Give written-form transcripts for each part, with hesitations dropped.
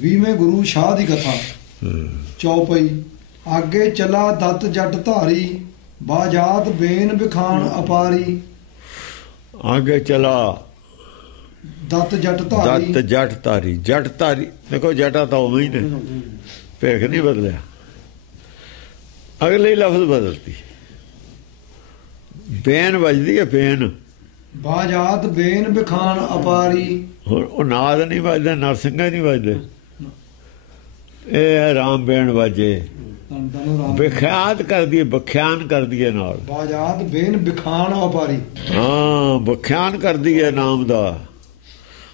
ਵੀਵੇਂ ਗੁਰੂ ਸ਼ਾਹ ਦੀ ਕਥਾ ਚੌਪਈ। ਆਗੇ ਚਲਾ ਦਤ ਜੱਟ ਧਾਰੀ, ਬਾਜਾਤ ਬੇਨ ਬਿਖਾਨ ਅਪਾਰੀ। आगे चला दत्त जट धारी, दत्त जट धारी। जट धारी देखो, जटा तो उवें ही ने, भेख नहीं बदलिया, अगले लफ्ज बदलती। बेन बजदी है, बेन। बाजात बेन बिखान अपारी। हुण वो नाद नहीं बजदे, नरसिंघा नहीं बजदे, ये है राम बेन बाजे। विख्यात कर दिए, बख्यान कर दिए नाल। बाजात बेन बिखान अपारी। हाँ, बख्यान कर दिए नाम दा।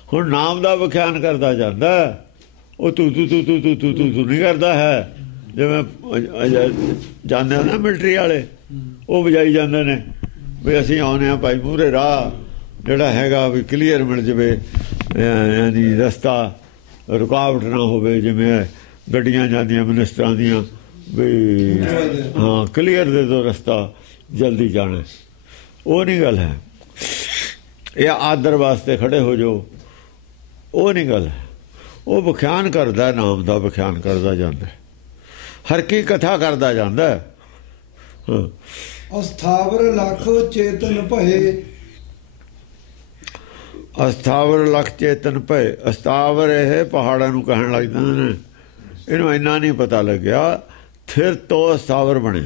हुण नाम दा बख्यान करता जांदा, वो तू तू तू तू तू तू तू तू नहीं करता है। जिवें जांदे ना मिलटरी वाले, वो बजाई जांदे ने भी असीं आउणे आ भाई मूहरे राह जिहड़ा हैगा भी क्लीयर मिल जावे, यानी रस्ता रुकावट ना होवे। जिवें गड्डियां जांदियां मिनिस्टरां दियां भी, हाँ क्लीयर दे दो रस्ता, जल्दी जाना। वो नहीं गल है, या आदर वास्ते खड़े हो जाओ, वो नहीं गल है। वो बख्यान करदा, नाम दा बख्यान करदा जांदा, हर की कथा करदा जांदा। हाँ। अस्थावर लख चेतन भये। अस्थावर लख चेतन भये। अस्थावर है पहाड़ां नूं कहण लग जांदे ने, इहनूं इन्ना नहीं पता लग्या। थिर तो अस्थावर बने,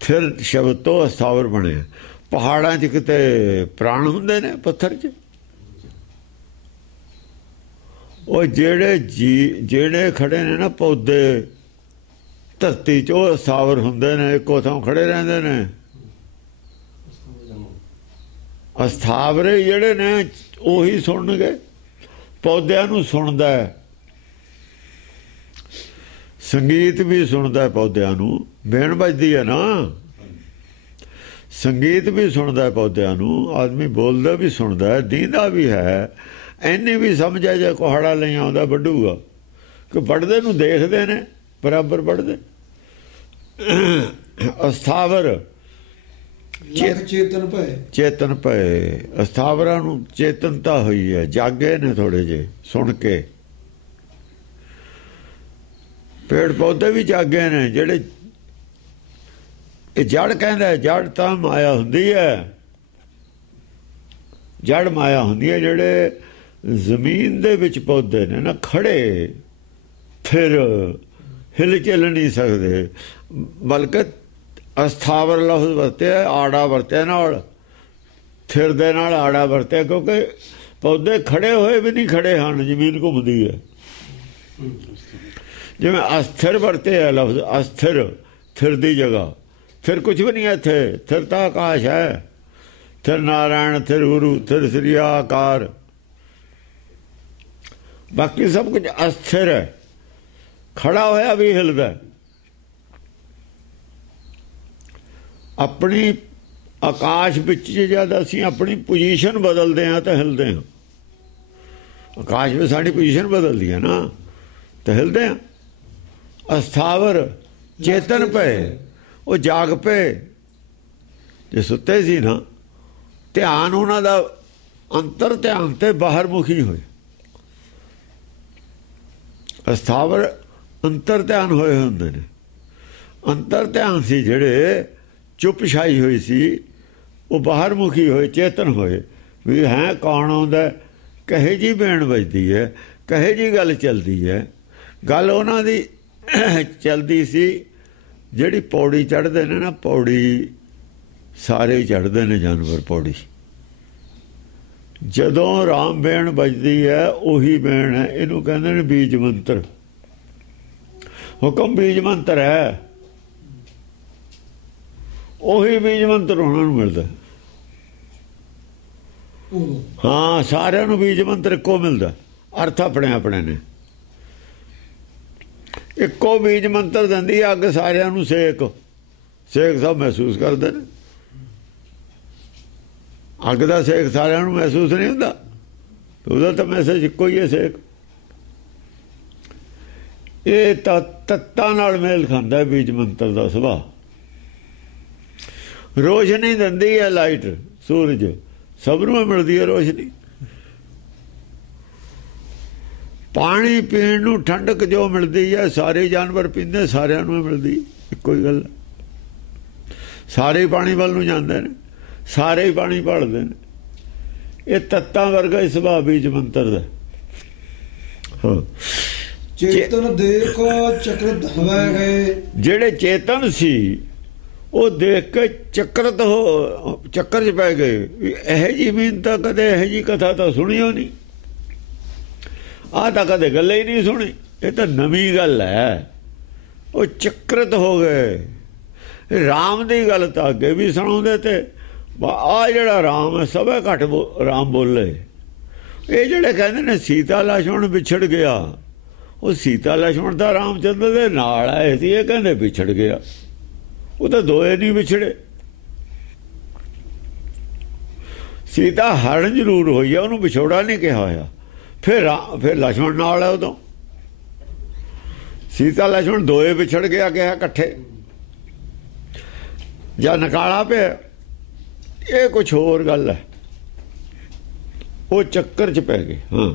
थिर शब्द तो अस्थावर बने। पहाड़ां च किते प्राण हुंदे ने, पत्थर च। ਉਹ ਜਿਹੜੇ खड़े ने ना पौधे धरती च, ਉਹ ਅਸਥਾਵਰ ਹੁੰਦੇ ਨੇ, ਇੱਕੋ ਥਾਂ ਖੜੇ ਰਹਿੰਦੇ ਨੇ। ਅਸਥਾਵਰੇ ਜਿਹੜੇ ਨੇ ਉਹੀ ਸੁਣਨਗੇ, ਪੌਦਿਆਂ ਨੂੰ ਸੁਣਦਾ ਹੈ। संगीत भी सुनता है पौधों नूं, बेन बजदी है ना, संगीत भी सुनता है पौधों नूं, आदमी बोलदा भी सुनता है, दींदा भी है। इन्नी भी समझ है, जे कुहाड़ा नहीं आउंदा वड्डूगा, कि वड्डदे नूं देखदे ने, बराबर वड्डदे। अस्थावर चेतन भये। चेतन भये। अस्थावरां नूं चेतनता हुई है, जागे ने थोड़े जे सुन के। पेड़ पौधे भी जागे ने, ਜਿਹੜੇ ਇਹ ਜੜ ਕਹਿੰਦਾ, ਜੜ ਤਾਂ ਮਾਇਆ ਹੁੰਦੀ ਹੈ, ਜੜ ਮਾਇਆ ਹੁੰਦੀ ਹੈ। ਜਿਹੜੇ ਜ਼ਮੀਨ ਦੇ ਵਿੱਚ ਪੌਦੇ ਨੇ ਨਾ ਖੜੇ, ਫਿਰ ਹਿਲ ਚੱਲ ਨਹੀਂ ਸਕਦੇ, ਬਲਕਿ ਅਸਥਾਵਰ ਲਫ਼ਜ਼ ਵਰਤਿਆ, ਆੜਾ ਵਰਤਿਆ ਨਾਲ, ਥਿਰ ਦੇ ਨਾਲ ਆੜਾ ਵਰਤਿਆ, ਕਿਉਂਕਿ ਪੌਦੇ ਖੜੇ ਹੋਏ ਵੀ ਨਹੀਂ ਖੜੇ ਹਨ, ਜ਼ਮੀਨ ਘੁੰਮਦੀ ਹੈ। जिवें अस्थिर वरते है लफ्ज, अस्थिर, थिर दी जगह। थिर कुछ भी नहीं है इत्थे, थिर तां आकाश है। थिर नारायण, थिर गुरु, थिर श्री आकार, बाकी सब कुछ अस्थिर है। खड़ा होया भी हिलदा। अपनी आकाश विच जद असीं अपनी पोजीशन बदलते हैं तो हिलते हैं। आकाश में साड़ी पोजीशन बदलती है ना, तो हिलते हैं। अस्थावर चेतन पे, वो जाग पे। जे सुते सी ना, ध्यान उन्हां दा अंतर ध्यान ते बाहर मुखी होए। अस्थावर अंतर ध्यान होए हुंदे ने। अंतर ध्यान सी जिहड़े चुप छाई हुई सी, वो बाहर मुखी होए, चेतन होए भी है कौन आउंदा, कहे जी बेण बजदी है, कहे जी गल चलदी है। गल उन्हां दी चलती सी जिहड़ी पौड़ी चढ़दे ने ना, पौड़ी सारे चढ़दे ने जानवर पौड़ी। जदों राम बेण बजदी है, उही बेण है। इनू कहंदे ने बीज मंत्र। हुक्म बीज मंत्र है, उही बीज मंत्र उन्हां नूं मिलदा। हाँ, सारिआं नूं बीज मंत्र इक्को मिलदा, अर्थ अपने अपने ने। इक्को बीज मंत्र दिंदी अग, सारिआं नूं सेक। सेक सब महसूस करदे ने। अग दा सेक सारिआं नूं महसूस नहीं हुंदा, ਉਹਦਾ ਤਾਂ ਮੈਸੇਜ ਇੱਕੋ ਹੀ ਹੈ, ਸੇਕ। ਇਹ ਤਾਂ ਤੱਤਾਂ ਨਾਲ ਮੇਲ ਖਾਂਦਾ ਬੀਜ ਮੰਤਰ ਦਾ ਸੁਭਾਅ। ਰੋਸ਼ਨੀ ਦਿੰਦੀ ਹੈ ਲਾਈਟ, ਸੂਰਜ, ਸਭ ਨੂੰ ਮਿਲਦੀ ਹੈ ਰੋਸ਼ਨੀ। ਪਾਣੀ ਪੀਣ ਨੂੰ ਠੰਡਕ ਜੋ ਮਿਲਦੀ ਹੈ ਸਾਰੇ ਜਾਨਵਰ ਪੀਂਦੇ, ਸਾਰਿਆਂ ਨੂੰ ਮਿਲਦੀ, ਇੱਕੋ ਹੀ ਗੱਲ। ਸਾਰੇ ਹੀ ਪਾਣੀ ਵੱਲ ਨੂੰ ਜਾਂਦੇ ਨੇ, ਸਾਰੇ ਹੀ ਪਾਣੀ ਭਾਲਦੇ ਨੇ। ਇਹ ਤੱਤਾਂ ਵਰਗਾ ਹੀ ਸੁਭਾਅ ਬੀਜ ਮੰਤਰ ਦਾ। ਹਾਂ, ਚੇਤਨ ਦੇਖੋ ਚਕਰਤ ਹਵੈ ਗਏ। ਜਿਹੜੇ ਚੇਤਨ ਸੀ ਉਹ ਦੇਖ ਕੇ ਚੱਕਰ 'ਚ ਪੈ ਗਏ। ਇਹੋ ਜਿਹੀ ਮਿਹਨਤ ਕਦੇ, ਇਹੋ ਜਿਹੀ ਕਥਾ ਤਾਂ ਸੁਣੀ ਹੋ ਨਹੀਂ, ਆਹ ਤਾਂ ਕਦੇ ਗੱਲ ਹੀ ਨਹੀਂ ਸੁਣੀ, ਇਹ ਤਾਂ ਨਵੀਂ ਗੱਲ ਹੈ। ਉਹ ਚੱਕਰਤ ਹੋ ਗਏ। ਰਾਮ ਦੀ ਗੱਲ ਤਾਂ ਅੱਗੇ ਵੀ ਸੁਣਾਉਂਦੇ ਤੇ ਆ ਜਿਹੜਾ ਰਾਮ ਹੈ ਸਭੇ ਘੱਟ ਰਾਮ ਬੋਲੇ। ਇਹ ਜਿਹੜੇ ਕਹਿੰਦੇ ਨੇ ਸੀਤਾ ਲਛਮਣ ਵਿਛੜ ਗਿਆ, ਉਹ ਸੀਤਾ ਲਛਮਣ ਤਾਂ ਰਾਮਚੰਦਰ ਦੇ ਨਾਲ ਆਏ ਸੀ, ਇਹ ਕਹਿੰਦੇ ਵਿਛੜ ਗਿਆ। ਉਹ ਤਾਂ ਦੋਏ ਨਹੀਂ ਵਿਛੜੇ। ਸੀਤਾ ਹਰਨ ਜ਼ਰੂਰ ਹੋਈ ਆ, ਉਹਨੂੰ ਵਿਛੋੜਾ ਨਹੀਂ ਕਿਹਾ ਹੋਇਆ। ਫਿਰ ਲਛਮਣ ਨਾਲ ਹੈ ਉਦੋਂ। ਸੀਤਾ ਲਛਮਣ ਦੋਏ ਵਿਛੜ ਗਿਆ ਕਿਹਾ ਇਕੱਠੇ, ਜਾਂ ਨਕਾਲਾ ਪਿਆ। ਇਹ ਕੁਛ ਹੋਰ ਗੱਲ ਹੈ, ਉਹ ਚੱਕਰ 'ਚ ਪੈ ਗਏ। ਹਾਂ,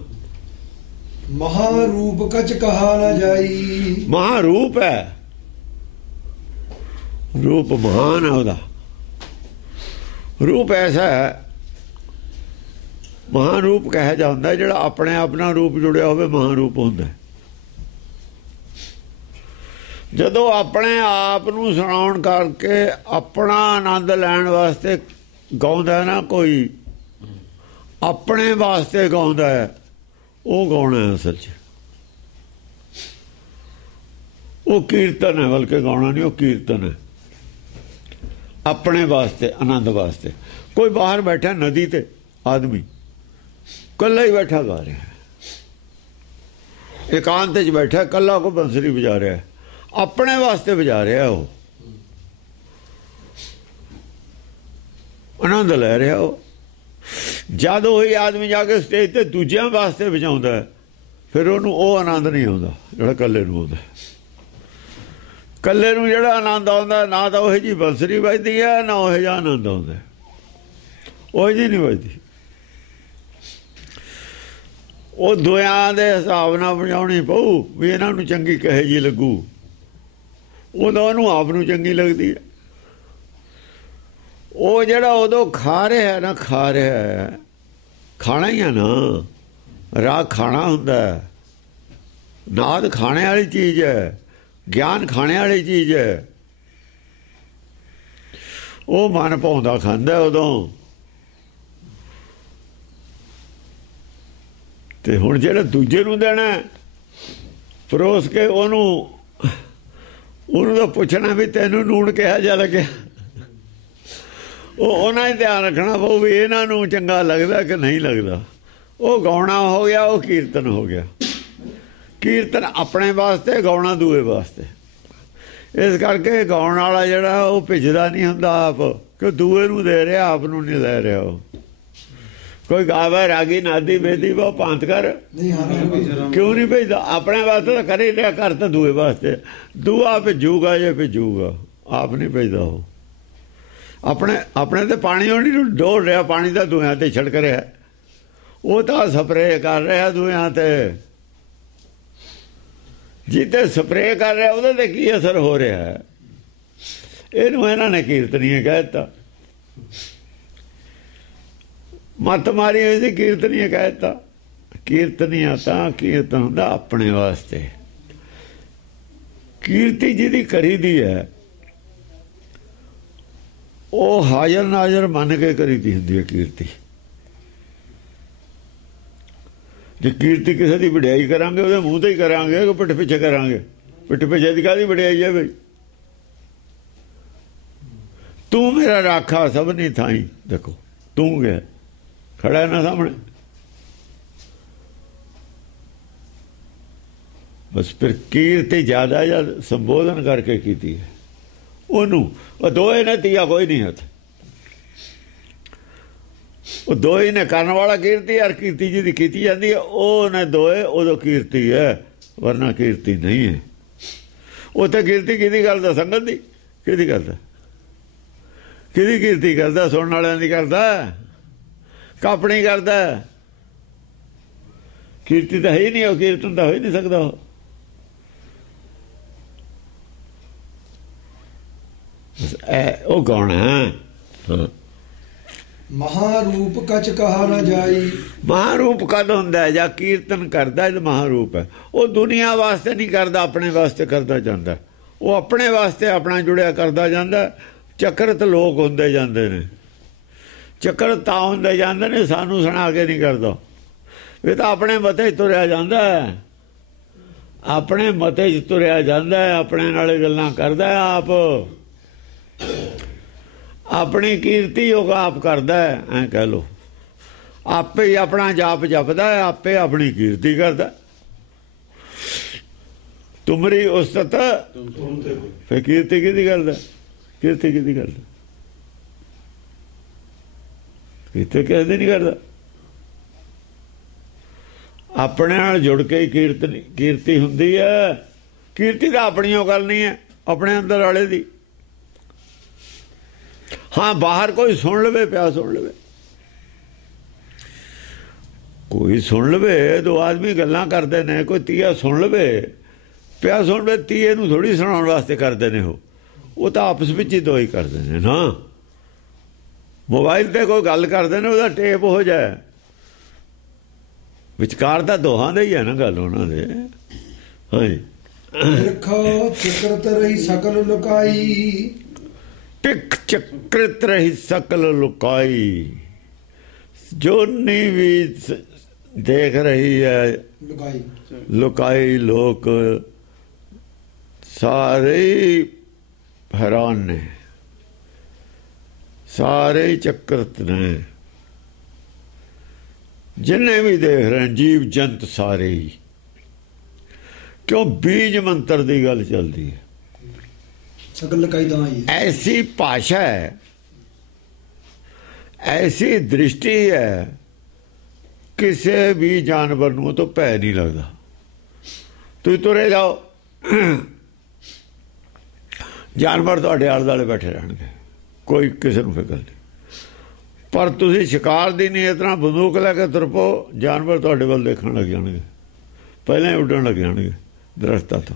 ਮਹਾਰੂਪ ਕਛ ਕਹਾ ਨਾ ਜਾਈ। ਮਹਾਰੂਪ ਹੈ, ਰੂਪ ਮਹਾਨ ਹੈ ਉਹਦਾ। ਰੂਪ ਐਸਾ ਹੈ, ਮਹਾਰੂਪ ਕਹਿ ਜਾਂਦਾ ਜਿਹੜਾ ਆਪਣੇ ਆਪ ਨਾਲ ਰੂਪ ਜੁੜਿਆ ਹੋਵੇ, ਮਹਾਰੂਪ ਹੁੰਦਾ। ਜਦੋਂ ਆਪਣੇ ਆਪ ਨੂੰ ਸੁਣਾਉਣ ਕਰਕੇ ਆਪਣਾ ਆਨੰਦ ਲੈਣ ਵਾਸਤੇ ਗਾਉਂਦਾ ਨਾ, ਕੋਈ ਆਪਣੇ ਵਾਸਤੇ ਗਾਉਂਦਾ ਹੈ, ਉਹ ਗਾਉਣਾ ਹੈ ਅਸਲ 'ਚ। ਉਹ ਕੀਰਤਨ ਹੈ, ਬਲਕਿ ਗਾਉਣਾ ਨਹੀਂ, ਉਹ ਕੀਰਤਨ ਹੈ ਆਪਣੇ ਵਾਸਤੇ, ਆਨੰਦ ਵਾਸਤੇ। ਕੋਈ ਬਾਹਰ ਬੈਠਾ ਨਦੀ ਤੇ ਆਦਮੀ ਕੱਲਾ ਹੀ ਬੈਠਾ ਗਾ ਰਿਹਾ, ਇਕਾਂਤ 'ਚ ਬੈਠਾ ਕੱਲਾ, ਕੋਈ ਬੰਸਰੀ ਵਜਾ ਰਿਹਾ, ਆਪਣੇ ਵਾਸਤੇ ਵਜਾ ਰਿਹਾ, ਉਹ ਆਨੰਦ ਲੈ ਰਿਹਾ। ਉਹ ਜਦ ਉਹੀ ਆਦਮੀ ਜਾ ਕੇ ਸਟੇਜ ਤੇ ਦੂਜਿਆਂ ਵਾਸਤੇ ਵਜਾਉਂਦਾ, ਫਿਰ ਉਹਨੂੰ ਉਹ ਆਨੰਦ ਨਹੀਂ ਆਉਂਦਾ ਜਿਹੜਾ ਕੱਲੇ ਨੂੰ ਆਉਂਦਾ। ਕੱਲੇ ਨੂੰ ਜਿਹੜਾ ਆਨੰਦ ਆਉਂਦਾ, ਨਾ ਤਾਂ ਉਹ ਜਿਹੀ ਬੰਸਰੀ ਵੱਜਦੀ ਹੈ, ਨਾ ਉਹ ਜਿਹਾ ਆਨੰਦ ਆਉਂਦਾ, ਉਹ ਜਿਹੀ ਨਹੀਂ ਵੱਜਦੀ। ਉਹ ਦੋਆਂ ਦੇ ਹਿਸਾਬ ਨਾਲ ਵਜਾਉਣੀ ਪਊ ਵੀ ਇਹਨਾਂ ਨੂੰ ਚੰਗੀ ਕਹੇ ਜੀ ਲੱਗੂ, ਉਦੋਂ ਉਹਨੂੰ ਆਪ ਨੂੰ ਚੰਗੀ ਲੱਗਦੀ ਹੈ। ਉਹ ਜਿਹੜਾ ਉਦੋਂ ਖਾ ਰਿਹਾ ਨਾ, ਖਾ ਰਿਹਾ, ਖਾਣਾ ਹੀ ਆ ਨਾ, ਰਾਗ ਖਾਣਾ ਹੁੰਦਾ, ਨਾਦ ਖਾਣੇ ਵਾਲੀ ਚੀਜ਼ ਹੈ, ਗਿਆਨ ਖਾਣੇ ਵਾਲੀ ਚੀਜ਼ ਹੈ। ਉਹ ਮਨ ਭਾਉਂਦਾ ਖਾਂਦਾ ਉਦੋਂ। ਤੇ ਹੁਣ ਜਿਹੜਾ ਦੂਜੇ ਨੂੰ ਦੇਣਾ ਪਰੋਸ ਕੇ, ਉਹਨੂੰ ਤਾਂ ਪੁੱਛਣਾ ਵੀ ਤੈਨੂੰ ਨੂਣ ਕਿਹਾ ਜਾ ਲੱਗਿਆ। ਉਹ ਉਹਨਾਂ ਹੀ ਧਿਆਨ ਰੱਖਣਾ ਪਊ ਵੀ ਇਹਨਾਂ ਨੂੰ ਚੰਗਾ ਲੱਗਦਾ ਕਿ ਨਹੀਂ ਲੱਗਦਾ। ਉਹ ਗਾਉਣਾ ਹੋ ਗਿਆ, ਉਹ ਕੀਰਤਨ ਹੋ ਗਿਆ। ਕੀਰਤਨ ਆਪਣੇ ਵਾਸਤੇ, ਗਾਉਣਾ ਦੂਏ ਵਾਸਤੇ। ਇਸ ਕਰਕੇ ਗਾਉਣ ਵਾਲਾ ਜਿਹੜਾ ਉਹ ਭਿੱਜਦਾ ਨਹੀਂ ਹੁੰਦਾ ਆਪ, ਕਿ ਦੂਏ ਨੂੰ ਦੇ ਰਿਹਾ, ਆਪ ਨੂੰ ਨਹੀਂ ਲੈ ਰਿਹਾ। ਉਹ ਕੋਈ ਗਾਵੇ ਰਾਗੀ ਨਾਦੀ ਬੇਦੀ ਉਹ ਭਾਂਤ ਕਰ, ਕਿਉਂ ਨਹੀਂ ਭੇਜਦਾ? ਆਪਣੇ ਵਾਸਤੇ ਤਾਂ ਕਰ ਹੀ ਰਿਹਾ, ਕਰ ਤਾਂ ਦੂਏ ਵਾਸਤੇ। ਦੂਆ ਭੇਜੂਗਾ ਜੇ ਭੇਜੂਗਾ, ਆਪ ਨਹੀਂ ਭੇਜਦਾ। ਉਹ ਆਪਣੇ ਤੇ ਪਾਣੀ ਉਹ ਨਹੀਂ ਡੋਲ ਰਿਹਾ, ਪਾਣੀ ਦਾ ਦੂਆਂ ਤੇ ਛਿੜਕ ਰਿਹਾ, ਉਹ ਤਾਂ ਸਪਰੇਅ ਕਰ ਰਿਹਾ ਦੂਆਂ ਤੇ। ਜਿੱਤੇ ਸਪਰੇਅ ਕਰ ਰਿਹਾ ਉਹਦੇ ਤੇ ਕੀ ਅਸਰ ਹੋ ਰਿਹਾ ਹੈ? ਇਹਨੂੰ ਇਹਨਾਂ ਨੇ ਕੀਰਤਨੀਏ ਕਹਿ ਦਿੱਤਾ, ਮੱਤ ਮਾਰੀ ਹੋਈ ਸੀ, ਕੀਰਤਨੀਏ ਕਹਿ ਦਿੱਤਾ। ਕੀਰਤਨੀਆ ਤਾਂ ਕੀਰਤਨ ਹੁੰਦਾ ਆਪਣੇ ਵਾਸਤੇ। ਕੀਰਤੀ ਜਿਹਦੀ ਕਰੀਦੀ ਹੈ ਉਹ ਹਾਜ਼ਰ ਨਾਜ਼ਰ ਮੰਨ ਕੇ ਕਰੀਦੀ ਹੁੰਦੀ ਹੈ ਕੀਰਤੀ। ਜੇ ਕੀਰਤੀ ਕਿਸੇ ਦੀ ਵਡਿਆਈ ਕਰਾਂਗੇ ਉਹਦੇ ਮੂੰਹ ਤੇ ਹੀ ਕਰਾਂਗੇ ਕਿ ਪਿੱਠ ਪਿੱਛੇ ਕਰਾਂਗੇ? ਪਿੱਠ ਪਿੱਛੇ ਦੀ ਕਾਹਦੀ ਵਡਿਆਈ ਹੈ ਬਈ? ਤੂੰ ਮੇਰਾ ਰਾਖਾ ਸਭ ਨਹੀਂ ਥਾਈ, ਦੇਖੋ ਤੂੰ ਗਿਆ ਖੜਾ ਨਾ ਸਾਹਮਣੇ। ਬਸ ਫਿਰ ਕੀਰਤੀ ਜ਼ਿਆਦਾ ਜਾਂ ਸੰਬੋਧਨ ਕਰਕੇ ਕੀਤੀ ਹੈ ਉਹਨੂੰ। ਉਹ ਦੋਏ ਨੇ ਤੀਆ ਕੋਈ ਨਹੀਂ ਹੱਥ, ਉਹ ਦੋਏ ਨੇ ਕਰਨ ਵਾਲਾ ਕੀਰਤੀ ਔਰ ਕੀਰਤੀ ਜਿਹਦੀ ਕੀਤੀ ਜਾਂਦੀ ਹੈ ਉਹ ਨੇ ਦੋਏ, ਉਦੋਂ ਕੀਰਤੀ ਹੈ, ਵਰਨਾ ਕੀਰਤੀ ਨਹੀਂ ਹੈ। ਉੱਥੇ ਕੀਰਤੀ ਕਿਹਦੀ ਕਰਦਾ? ਸੰਗਤ ਦੀ। ਕਿਹਦੀ ਕਰਦਾ? ਕਿਹਦੀ ਕੀਰਤੀ ਕਰਦਾ? ਸੁਣਨ ਵਾਲਿਆਂ ਦੀ ਕਰਦਾ, ਕਾਪਣੀ ਕਰਦਾ। ਕੀਰਤੀ ਤਾਂ ਹੈ ਹੀ ਨਹੀਂ, ਉਹ ਕੀਰਤਨ ਤਾਂ ਹੋ ਹੀ ਨਹੀਂ ਸਕਦਾ। ਉਹ ਗਾਉਣਾ ਹਾਂ। ਮਹਾਰੂਪ ਕਛ ਕਹਾ ਨਾ ਜਾਈ। ਮਹਾਰੂਪ ਕਦ ਹੁੰਦਾ ਜਾਂ ਕੀਰਤਨ ਕਰਦਾ ਇਹ ਮਹਾਰੂਪ ਹੈ। ਉਹ ਦੁਨੀਆ ਵਾਸਤੇ ਨਹੀਂ ਕਰਦਾ, ਆਪਣੇ ਵਾਸਤੇ ਕਰਦਾ ਜਾਂਦਾ। ਉਹ ਆਪਣੇ ਵਾਸਤੇ ਆਪਣਾ ਜੁੜਿਆ ਕਰਦਾ ਜਾਂਦਾ। ਚੱਕਰਤ ਲੋਕ ਹੁੰਦੇ ਜਾਂਦੇ ਨੇ, ਚੱਕਰ ਤਾਂ ਹੁੰਦੇ ਜਾਂਦੇ ਨੇ, ਸਾਨੂੰ ਸੁਣਾ ਕੇ ਨਹੀਂ ਕਰਦਾ। ਇਹ ਤਾਂ ਆਪਣੇ ਮਤੇ 'ਚ ਤੁਰਿਆ ਜਾਂਦਾ, ਆਪਣੇ ਮਤੇ 'ਚ ਤੁਰਿਆ ਜਾਂਦਾ, ਆਪਣੇ ਨਾਲ ਗੱਲਾਂ ਕਰਦਾ ਆਪ। ਆਪਣੀ ਕੀਰਤੀ ਉਹ ਆਪ ਕਰਦਾ, ਐਂ ਕਹਿ ਲੋ। ਆਪੇ ਹੀ ਆਪਣਾ ਜਾਪ ਜਪਦਾ, ਆਪੇ ਆਪਣੀ ਕੀਰਤੀ ਕਰਦਾ। ਤੁਮਰੀ ਉਸਤਤ ਫਿਰ ਕੀਰਤੀ ਕਿਹਦੀ ਕਰਦਾ? ਕੀਰਤੀ ਕਿਹਦੀ ਕਰਦਾ? ਕੀਰਤੀ ਕਿਸੇ ਨਹੀਂ ਕਰਦਾ। ਆਪਣੇ ਨਾਲ ਜੁੜ ਕੇ ਹੀ ਕੀਰਤੀ ਹੁੰਦੀ ਹੈ। ਕੀਰਤੀ ਤਾਂ ਆਪਣੀ ਉਹ ਗੱਲ ਨਹੀਂ ਹੈ, ਆਪਣੇ ਅੰਦਰ ਵਾਲੇ ਦੀ। ਹਾਂ, ਬਾਹਰ ਕੋਈ ਸੁਣ ਲਵੇ, ਪਿਆ ਸੁਣ ਲਵੇ, ਕੋਈ ਸੁਣ ਲਵੇ। ਦੋ ਆਦਮੀ ਗੱਲਾਂ ਕਰਦੇ ਨੇ, ਕੋਈ ਤੀਆ ਸੁਣ ਲਵੇ, ਪਿਆ ਸੁਣ ਲਵੇ। ਤੀਏ ਨੂੰ ਥੋੜ੍ਹੀ ਸੁਣਾਉਣ ਵਾਸਤੇ ਕਰਦੇ ਨੇ ਉਹ ਤਾਂ ਆਪਸ ਵਿੱਚ ਹੀ ਦੋ ਹੀ ਕਰਦੇ ਨੇ ਨਾ। ਮੋਬਾਈਲ ਤੇ ਕੋਈ ਗੱਲ ਕਰਦੇ ਨੇ, ਉਹਦਾ ਟੇਪ ਹੋ ਜਾਏ, ਵਿਚਕਾਰ ਤਾਂ ਦੋਹਾਂ ਦਾ ਹੀ ਹੈ ਨਾ ਗੱਲ ਉਹਨਾਂ ਦੇ। ਹਾਂਜੀ, ਬਿਰਖਾ ਚਕਰਤ ਰਹੀ ਸਕਲ ਲੁਕਾਈ। ਟਿਕ ਚਕਰਤ ਰਹੀ ਸਕਲ ਲੁਕਾਈ। ਜੋਨੀ ਵੀ ਦੇਖ ਰਹੀ ਹੈ ਲੁਕਾਈ। ਲੋਕ ਸਾਰੇ ਹੈਰਾਨ ਨੇ, ਸਾਰੇ ਚੱਕਰਤ ਨੇ। ਜਿੰਨੇ ਵੀ ਦੇਖ ਰਹੇ ਜੀਵ ਜੰਤ ਸਾਰੇ ਹੀ। ਕਿਉਂ? ਬੀਜ ਮੰਤਰ ਦੀ ਗੱਲ ਚੱਲਦੀ ਹੈ। ਸਕਲ ਲੁਕਾਈ ਤਾਂ ਹੀ ਐਸੀ ਭਾਸ਼ਾ ਹੈ, ਐਸੀ ਦ੍ਰਿਸ਼ਟੀ ਹੈ, ਕਿਸੇ ਵੀ ਜਾਨਵਰ ਨੂੰ ਤਾਂ ਭੈ ਨਹੀਂ ਲੱਗਦਾ। ਤੁਸੀਂ ਤੁਰੇ ਜਾਓ, ਜਾਨਵਰ ਤੁਹਾਡੇ ਆਲੇ ਦੁਆਲੇ ਬੈਠੇ ਰਹਿਣਗੇ, ਕੋਈ ਕਿਸੇ ਨੂੰ ਫਿਕਰ ਨਹੀਂ। ਪਰ ਤੁਸੀਂ ਸ਼ਿਕਾਰ ਦੀ ਨੀਅਤ ਨਾਲ ਬੰਦੂਕ ਲੈ ਕੇ ਤੁਰ ਪਓ, ਜਾਨਵਰ ਤੁਹਾਡੇ ਵੱਲ ਦੇਖਣ ਲੱਗ ਜਾਣਗੇ, ਪਹਿਲਾਂ ਹੀ ਉੱਡਣ ਲੱਗ ਜਾਣਗੇ ਦਰਖਤਾਂ ਤੋਂ।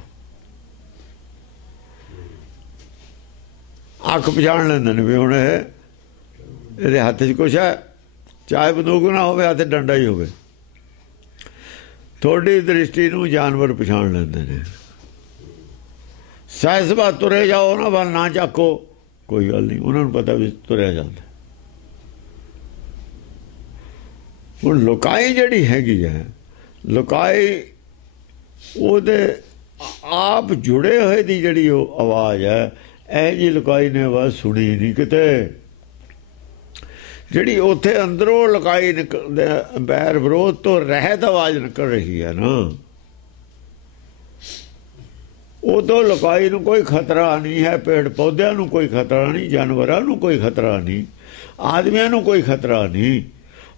ਅੱਖ ਪਛਾਣ ਲੈਂਦੇ ਨੇ ਵੀ ਹੁਣ ਇਹਦੇ ਹੱਥ 'ਚ ਕੁਛ ਹੈ, ਚਾਹੇ ਬੰਦੂਕ ਨਾ ਹੋਵੇ, ਹੱਥ ਡੰਡਾ ਹੀ ਹੋਵੇ। ਤੁਹਾਡੀ ਦ੍ਰਿਸ਼ਟੀ ਨੂੰ ਜਾਨਵਰ ਪਛਾਣ ਲੈਂਦੇ ਨੇ। ਸਹਿਸਬਾ ਤੁਰੇ ਜਾਓ, ਉਹਨਾਂ ਵੱਲ ਨਾ ਝਾਕੋ, ਕੋਈ ਗੱਲ ਨਹੀਂ, ਉਹਨਾਂ ਨੂੰ ਪਤਾ ਵੀ ਤੁਰਿਆ ਜਾਂਦਾ। ਹੁਣ ਲੁਕਾਈ ਜਿਹੜੀ ਹੈਗੀ ਹੈ, ਲੁਕਾਈ ਉਹਦੇ ਆਪ ਜੁੜੇ ਹੋਏ ਦੀ ਜਿਹੜੀ ਉਹ ਆਵਾਜ਼ ਹੈ, ਇਹ ਜੀ ਲੁਕਾਈ ਨੇ ਆਵਾਜ਼ ਸੁਣੀ ਨਹੀਂ ਕਿਤੇ। ਜਿਹੜੀ ਉੱਥੇ ਅੰਦਰੋਂ ਲੁਕਾਈ ਨਿਕਲਦੇ ਬੈਰ ਵਿਰੋਧ ਤੋਂ ਰਹਿਤ ਆਵਾਜ਼ ਨਿਕਲ ਰਹੀ ਹੈ ਨਾ, ਉਦੋਂ ਲੁਕਾਈ ਨੂੰ ਕੋਈ ਖਤਰਾ ਨਹੀਂ ਹੈ। ਪੇੜ ਪੌਦਿਆਂ ਨੂੰ ਕੋਈ ਖਤਰਾ ਨਹੀਂ, ਜਾਨਵਰਾਂ ਨੂੰ ਕੋਈ ਖਤਰਾ ਨਹੀਂ, ਆਦਮੀਆਂ ਨੂੰ ਕੋਈ ਖਤਰਾ ਨਹੀਂ।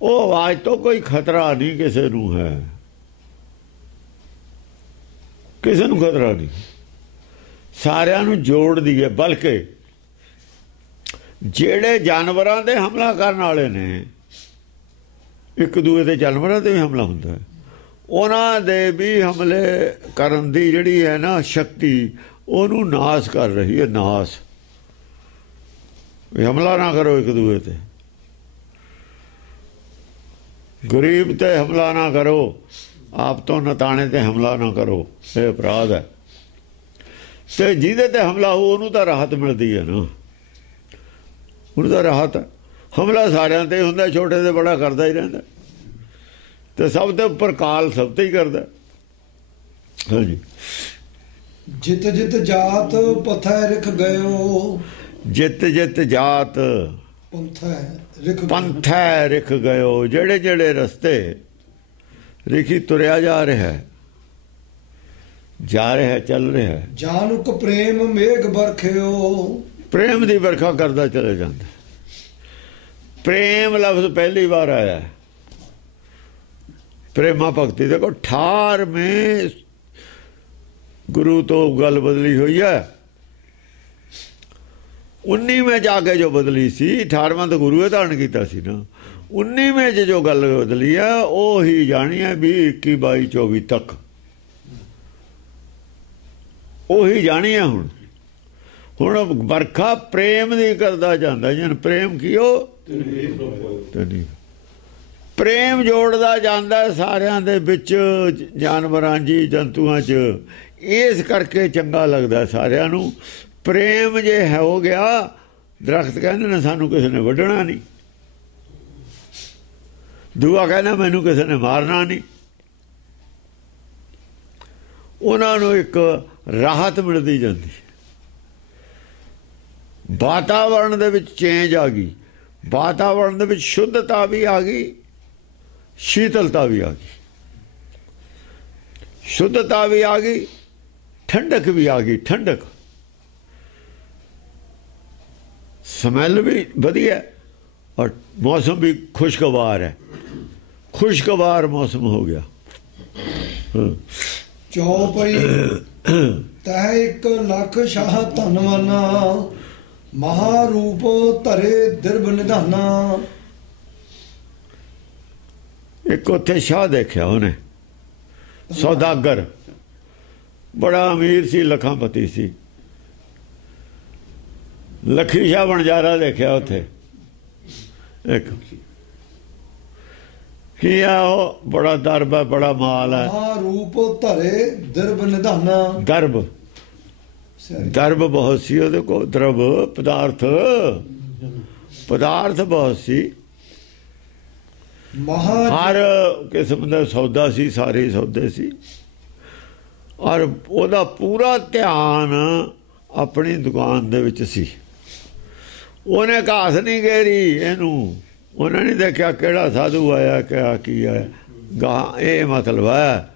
ਉਹ ਆਵਾਜ਼ ਤੋਂ ਕੋਈ ਖਤਰਾ ਨਹੀਂ ਕਿਸੇ ਨੂੰ ਹੈ, ਕਿਸੇ ਨੂੰ ਖਤਰਾ ਨਹੀਂ। ਸਾਰਿਆਂ ਨੂੰ ਜੋੜਦੀ ਹੈ। ਬਲਕਿ ਜਿਹੜੇ ਜਾਨਵਰਾਂ ਦੇ ਹਮਲਾ ਕਰਨ ਵਾਲੇ ਨੇ, ਇੱਕ ਦੂਏ ਦੇ ਜਾਨਵਰਾਂ ਤੇ ਵੀ ਹਮਲਾ ਹੁੰਦਾ ਹੈ, ਉਹਨਾਂ ਦੇ ਵੀ ਹਮਲੇ ਕਰਨ ਦੀ ਜਿਹੜੀ ਹੈ ਨਾ ਸ਼ਕਤੀ, ਉਹਨੂੰ ਨਾਸ ਕਰ ਰਹੀ ਹੈ। ਨਾਸ, ਵੀ ਹਮਲਾ ਨਾ ਕਰੋ ਇੱਕ ਦੂਏ ਤੇ, ਗਰੀਬ ਤੇ ਹਮਲਾ ਨਾ ਕਰੋ, ਆਪ ਤੋਂ ਨਤਾਣੇ ਤੇ ਹਮਲਾ ਨਾ ਕਰੋ, ਇਹ ਅਪਰਾਧ ਹੈ। ਤੇ ਜਿਹਦੇ ਤੇ ਹਮਲਾ ਹੋ ਉਹਨੂੰ ਤਾਂ ਰਾਹਤ ਮਿਲਦੀ ਹੈ ਨਾ, ਉਹਨੂੰ ਤਾਂ ਰਾਹਤ ਹੈ। ਹਮਲਾ ਸਾਰਿਆਂ ਤੇ ਹੁੰਦਾ, ਛੋਟੇ ਤੇ ਬੜਾ ਕਰਦਾ ਹੀ ਰਹਿੰਦਾ, ਤੇ ਸਭ ਤੋਂ ਉੱਪਰ ਕਾਲ ਸਭ ਤੇ ਹੀ ਕਰਦਾ। ਹਾਂਜੀ, ਜਿਤ ਜਿਤ ਜਾਤ ਪਥੈ ਰਿਖ ਗਇਓ। ਜਿਤ ਜਿਤ ਜਾਤ ਪੰਥੈ ਰਿਖ ਗਇਓ। ਜਿਹੜੇ ਜਿਹੜੇ ਰਸਤੇ ਰਿਖੀ ਤੁਰਿਆ ਜਾ ਰਿਹਾ, ਚੱਲ ਰਿਹਾ। ਜਾਨੁਕ ਪ੍ਰੇਮ ਮੇਘ ਬਰਖਿਓ। ਪ੍ਰੇਮ ਦੀ ਵਰਖਾ ਕਰਦਾ ਚਲੇ ਜਾਂਦਾ। ਪ੍ਰੇਮ ਲਫ਼ਜ਼ ਪਹਿਲੀ ਵਾਰ ਆਇਆ। ਪ੍ਰੇਮਾ ਭਗਤੀ ਦੇਖੋ 18ਵੇਂ ਗੁਰੂ ਤੋਂ ਗੱਲ ਬਦਲੀ ਹੋਈ ਹੈ। 19ਵੇਂ ਜਾ ਕੇ ਜੋ ਬਦਲੀ ਸੀ, 18ਵਾਂ ਤਾਂ ਗੁਰੂ ਧਾਰਨ ਕੀਤਾ ਸੀ ਨਾ। 19वें च जो गल बदली है वो ही जानी है 20, 21, 22, 24 तक ਉਹੀ ਜਾਣੀ ਆ। ਹੁਣ ਵਰਖਾ ਪ੍ਰੇਮ ਦੀ ਕਰਦਾ ਜਾਂਦਾ, ਜਨ ਪ੍ਰੇਮ ਕੀਓ ਤਨੀ ਪ੍ਰੇਮ ਜੋੜਦਾ ਜਾਂਦਾ ਸਾਰਿਆਂ ਦੇ ਵਿੱਚ, ਜਾਨਵਰਾਂ ਜੀ ਜੰਤੂਆਂ 'ਚ। ਇਸ ਕਰਕੇ ਚੰਗਾ ਲੱਗਦਾ ਸਾਰਿਆਂ ਨੂੰ। ਪ੍ਰੇਮ ਜੇ ਹੋ ਗਿਆ, ਦਰਖਤ ਕਹਿੰਦੇ ਨੇ ਸਾਨੂੰ ਕਿਸੇ ਨੇ ਵੱਢਣਾ ਨਹੀਂ, ਦੂਆ ਕਹਿੰਦਾ ਮੈਨੂੰ ਕਿਸੇ ਨੇ ਮਾਰਨਾ ਨਹੀਂ। ਉਹਨਾਂ ਨੂੰ ਇੱਕ ਰਾਹਤ ਮਿਲਦੀ ਜਾਂਦੀ। ਵਾਤਾਵਰਣ ਦੇ ਵਿੱਚ ਚੇਂਜ ਆ ਗਈ, ਵਾਤਾਵਰਣ ਦੇ ਵਿੱਚ ਸ਼ੁੱਧਤਾ ਵੀ ਆ ਗਈ, ਸ਼ੀਤਲਤਾ ਵੀ ਆ ਗਈ, ਸ਼ੁੱਧਤਾ ਵੀ ਆ ਗਈ, ਠੰਡਕ ਵੀ ਆ ਗਈ। ਠੰਡਕ, ਸਮੈਲ ਵੀ ਵਧੀਆ ਔਰ ਮੌਸਮ ਵੀ ਖੁਸ਼ਗਵਾਰ ਹੈ। ਖੁਸ਼ਗਵਾਰ ਮੌਸਮ ਹੋ ਗਿਆ। ਚੌਪਈ ਤਹ 1 ਲੱਖ ਸ਼ਾਹ ਧਨਵਾਨਾ, ਮਹਾਰੂਪ ਧਰੇ ਦਿਰਬ ਨਿਧਾਨਾ। ਇੱਕ ਉੱਥੇ ਸ਼ਾਹ ਦੇਖਿਆ ਉਹਨੇ, ਸੌਦਾਗਰ, ਬੜਾ ਅਮੀਰ ਸੀ, ਲੱਖਾਂਪਤੀ ਸੀ। ਲੱਖੀ ਸ਼ਾਹ ਬਣਜਾਰਾ ਦੇਖਿਆ ਉੱਥੇ ਇੱਕ। ਕੀ ਆ ਉਹ? ਬੜਾ ਦਰਬ ਹੈ, ਬੜਾ ਮਾਲ ਹੈ। ਰੂਪ ਧਰੇ ਦਰਬ ਨਿਧਾਨਾ। ਦਰਬ, ਦਰਬ ਬਹੁਤ ਸੀ ਉਹਦੇ ਕੋਲ। ਦਰਬ ਪਦਾਰਥ, ਪਦਾਰਥ ਬਹੁਤ ਸੀ। ਹਰ ਕਿਸਮ ਦਾ ਸੌਦਾ ਸੀ, ਸਾਰੇ ਸੌਦੇ ਸੀ। ਔਰ ਉਹਦਾ ਪੂਰਾ ਧਿਆਨ ਆਪਣੀ ਦੁਕਾਨ ਦੇ ਵਿੱਚ ਸੀ। ਉਹਨੇ ਘਾਸ ਨਹੀਂ ਘੇਰੀ ਇਹਨੂੰ, ਉਹਨੇ ਨਹੀਂ ਦੇਖਿਆ ਕਿਹੜਾ ਸਾਧੂ ਆਇਆ, ਕਿਆ ਕੀ ਹੈ ਗਾਂ। ਇਹ ਮਤਲਬ ਹੈ,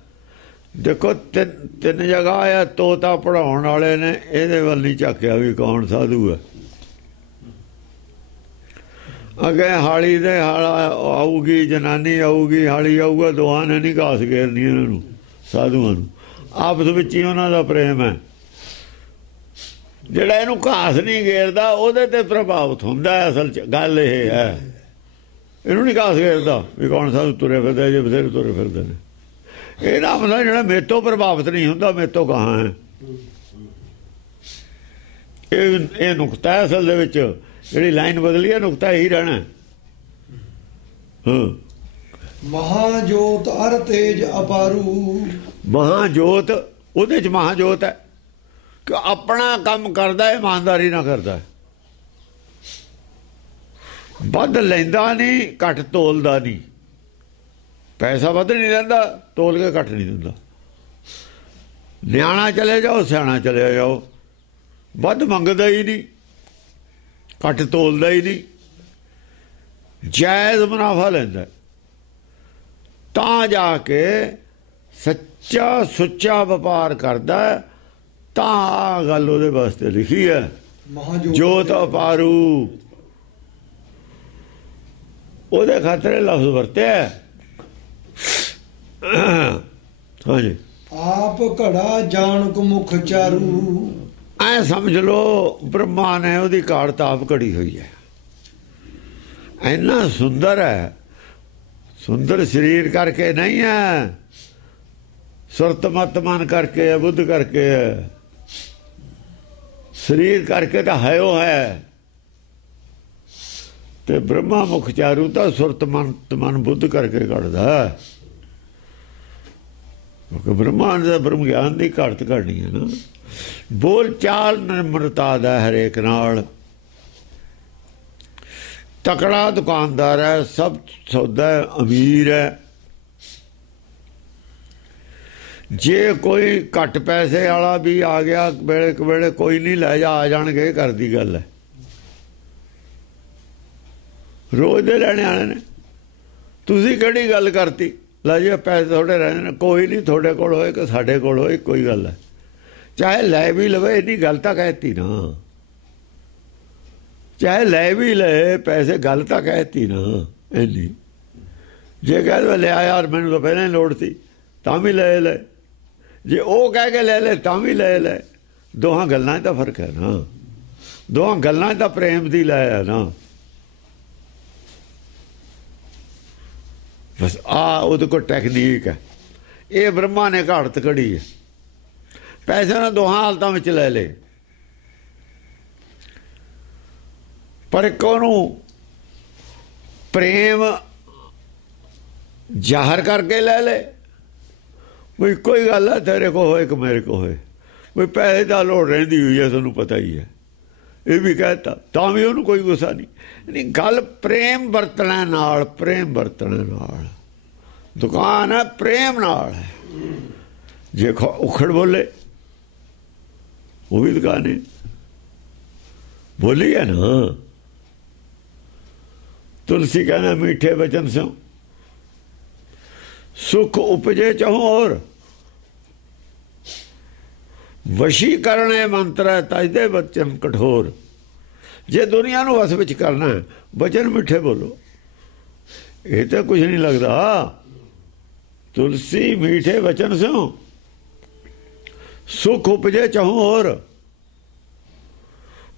ਦੇਖੋ ਤਿੰਨ ਜਗ੍ਹਾ ਆਇਆ। ਤੋਤਾ ਪੜ੍ਹਾਉਣ ਵਾਲੇ ਨੇ ਇਹਦੇ ਵੱਲ ਨਹੀਂ ਝਾਕਿਆ ਵੀ ਕੌਣ ਸਾਧੂ ਹੈ। ਅੱਗੇ ਹਾਲੀ ਦੇ ਹਾਲਾ ਆਊਗੀ, ਜਨਾਨੀ ਆਊਗੀ, ਹਾਲੀ ਆਊਗਾ, ਦੋਹਾਂ ਨੇ ਨਹੀਂ ਘਾਸ ਘੇਰਨੀ ਇਹਨਾਂ ਨੂੰ, ਸਾਧੂਆਂ ਨੂੰ। ਆਪਸ ਵਿੱਚ ਹੀ ਉਹਨਾਂ ਦਾ ਪ੍ਰੇਮ ਹੈ। ਜਿਹੜਾ ਇਹਨੂੰ ਘਾਸ ਨਹੀਂ ਘੇਰਦਾ ਉਹਦੇ ਤੇ ਪ੍ਰਭਾਵਿਤ ਹੁੰਦਾ। ਅਸਲ 'ਚ ਗੱਲ ਇਹ ਹੈ, ਇਹਨੂੰ ਨਹੀਂ ਘਾਸ ਘੇਰਦਾ ਵੀ ਕੌਣ ਸਾਧੂ ਤੁਰੇ ਫਿਰਦੇ, ਜੇ ਬਥੇਰੇ ਤੁਰੇ ਫਿਰਦੇ ਨੇ। ਇਹਦਾ ਮਤਲਬ ਜਿਹੜਾ ਮੇਰੇ ਤੋਂ ਪ੍ਰਭਾਵਿਤ ਨਹੀਂ ਹੁੰਦਾ, ਮੇਰੇ ਤੋਂ ਕਹਾਂ ਹੈ। ਇਹ ਨੁਕਤਾ ਹੈ ਅਸਲ ਦੇ ਵਿੱਚ। ਜਿਹੜੀ ਲਾਈਨ ਬਦਲੀ ਹੈ, ਨੁਕਤਾ ਇਹੀ ਰਹਿਣਾ। ਮਹਾਜੋਤ ਅਰ ਤੇਜ ਅਪਾਰੂ। ਮਹਾਜੋਤ, ਉਹਦੇ 'ਚ ਮਹਾਜੋਤ ਹੈ ਕਿ ਆਪਣਾ ਕੰਮ ਕਰਦਾ, ਇਮਾਨਦਾਰੀ ਨਾਲ ਕਰਦਾ, ਵੱਧ ਲੈਂਦਾ ਨਹੀਂ, ਘੱਟ ਤੋਲਦਾ ਨਹੀਂ। ਪੈਸਾ ਵੱਧ ਨਹੀਂ ਲੈਂਦਾ, ਤੋਲ ਕੇ ਘੱਟ ਨਹੀਂ ਦਿੰਦਾ। ਨਿਆਣਾ ਚਲੇ ਜਾਓ, ਸਿਆਣਾ ਚਲੇ ਜਾਓ, ਵੱਧ ਮੰਗਦਾ ਹੀ ਨਹੀਂ, ਘੱਟ ਤੋਲਦਾ ਹੀ ਨਹੀਂ, ਜਾਇਜ਼ ਮੁਨਾਫਾ ਲੈਂਦਾ। ਤਾਂ ਜਾ ਕੇ ਸੱਚਾ ਸੁੱਚਾ ਵਪਾਰ ਕਰਦਾ। ਤਾਂ ਆਹ ਗੱਲ ਉਹਦੇ ਵਾਸਤੇ ਲਿਖੀ ਹੈ, ਜੋਤ ਅਪਾਰੂ। ਉਹਦੇ ਖਾਤਰ ਲਫ਼ਜ਼ ਵਰਤਿਆ। ਹਾਂਜੀ, ਆਪ ਘੜਾ ਜਾਣਕ ਮੁਖ ਚਾਰੂ। ਐ ਸਮਝ ਲਓ ਬ੍ਰਹਮਾ ਨੇ ਉਹਦੀ ਘਾੜਤ ਆਪ ਘੜੀ ਹੋਈ ਹੈ। ਇੰਨਾ ਸੁੰਦਰ ਹੈ। ਸੁੰਦਰ ਸਰੀਰ ਕਰਕੇ ਨਹੀਂ ਹੈ, ਸੁਰਤ ਮਤ ਮਨ ਕਰਕੇ ਹੈ, ਬੁੱਧ ਕਰਕੇ ਹੈ। ਸਰੀਰ ਕਰਕੇ ਤਾਂ ਹੈ ਉਹ ਹੈ। ਤੇ ਬ੍ਰਹਮਾ ਮੁਖ ਚਾਰੂ ਤਾਂ ਸੁਰਤ ਮਨ ਬੁੱਧ ਕਰਕੇ ਘੜਦਾ। ਕਿਉਂਕਿ ਬ੍ਰਹਮਾ ਦਾ ਬ੍ਰਹਮ ਗਿਆਨ ਦੀ ਘਾੜਤ ਘੜਨੀ ਹੈ ਨਾ। ਬੋਲ ਚਾਲ ਨਿਮਰਤਾ ਦਾ ਹਰੇਕ ਨਾਲ। ਤਕੜਾ ਦੁਕਾਨਦਾਰ ਹੈ, ਸਭ ਸੌਦਾ ਅਮੀਰ ਹੈ। ਜੇ ਕੋਈ ਘੱਟ ਪੈਸੇ ਵਾਲਾ ਵੀ ਆ ਗਿਆ ਵੇਲੇ ਕਵੇਲੇ, ਕੋਈ ਨਹੀਂ ਲੈ ਜਾ, ਆ ਜਾਣਗੇ, ਕਰਦੀ ਗੱਲ ਹੈ। ਰੋਜ਼ ਦੇ ਲੈਣੇ ਵਾਲੇ ਨੇ। ਤੁਸੀਂ ਕਿਹੜੀ ਗੱਲ ਕਰਤੀ? ਲੈ ਜੀ ਪੈਸੇ ਥੋੜੇ ਰਹਿੰਦੇ ਨੇ, ਕੋਈ ਨਹੀਂ, ਤੁਹਾਡੇ ਕੋਲ ਹੋਏ ਕਿ ਸਾਡੇ ਕੋਲ ਹੋਏ, ਕੋਈ ਗੱਲ ਹੈ। ਚਾਹੇ ਲੈ ਵੀ ਲਵੇ, ਇੰਨੀ ਗੱਲ ਤਾਂ ਕਹਿਤੀ ਨਾ। ਚਾਹੇ ਲੈ ਵੀ ਲਏ ਪੈਸੇ, ਗੱਲ ਤਾਂ ਕਹਿਤੀ ਨਾ ਇੰਨੀ। ਜੇ ਕਹਿ ਦੋ ਲਿਆ ਯਾਰ ਮੈਨੂੰ ਤਾਂ ਪਹਿਲਾਂ ਹੀ ਲੋੜ ਸੀ, ਤਾਂ ਵੀ ਲੈ ਲੈ। ਜੇ ਉਹ ਕਹਿ ਕੇ ਲੈ ਲੈ ਤਾਂ ਵੀ ਲੈ ਲੈ। ਦੋਹਾਂ ਗੱਲਾਂ 'ਚ ਤਾਂ ਫਰਕ ਹੈ ਨਾ। ਦੋਹਾਂ ਗੱਲਾਂ 'ਚ ਤਾਂ ਪ੍ਰੇਮ ਦੀ ਲੈ ਹੈ ਨਾ। बस ਉਹਦੇ ਕੋਲ ਟੈਕਨੀਕ ਹੈ। ਇਹ ਬ੍ਰਹਮਾ ਨੇ ਘਾੜਤ ਘੜੀ ਹੈ। ਪੈਸੇ ਨੇ ਦੋਹਾਂ ਹਾਲਤਾਂ ਵਿੱਚ ਲੈ ਲਏ, ਪਰ ਇੱਕ ਉਹਨੂੰ ਪ੍ਰੇਮ ਜ਼ਾਹਰ ਕਰਕੇ ਲੈ ਲੈ ਵੀ ਕੋਈ ਗੱਲ ਹੈ ਤੇਰੇ ਕੋ ਹੋਏ ਕਿ ਮੇਰੇ ਕੋ ਹੋਏ, ਵੀ ਪੈਸੇ ਦਾ ਲੋੜ ਰਹਿੰਦੀ ਹੋਈ ਹੈ, ਤੁਹਾਨੂੰ ਪਤਾ ਹੀ ਹੈ। ਇਹ ਵੀ ਕਹਿਤਾ ਤਾਂ ਵੀ ਉਹਨੂੰ ਕੋਈ ਗੁੱਸਾ ਨਹੀਂ। ਗੱਲ ਪ੍ਰੇਮ ਵਰਤਣਾ ਨਾਲ, ਪ੍ਰੇਮ ਵਰਤਣਾ ਨਾਲ ਦੁਕਾਨ ਹੈ, ਪ੍ਰੇਮ ਨਾਲ ਹੈ। ਜੇ ਉਖੜ ਬੋਲੇ ਉਹ ਵੀ ਦੁਕਾਨ ਹੈ, ਬੋਲੀ ਹੈ ਨਾ। तुलसी कहना मीठे वचन से सुख उपजे चाहो और वशीकरण मंत्र है तजदे वचन कठोर। जे दुनिया नूं वस विच करना है वचन मीठे बोलो। ये तो कुछ नहीं लगता। तुलसी मीठे वचन से सुख उपजे चाहो और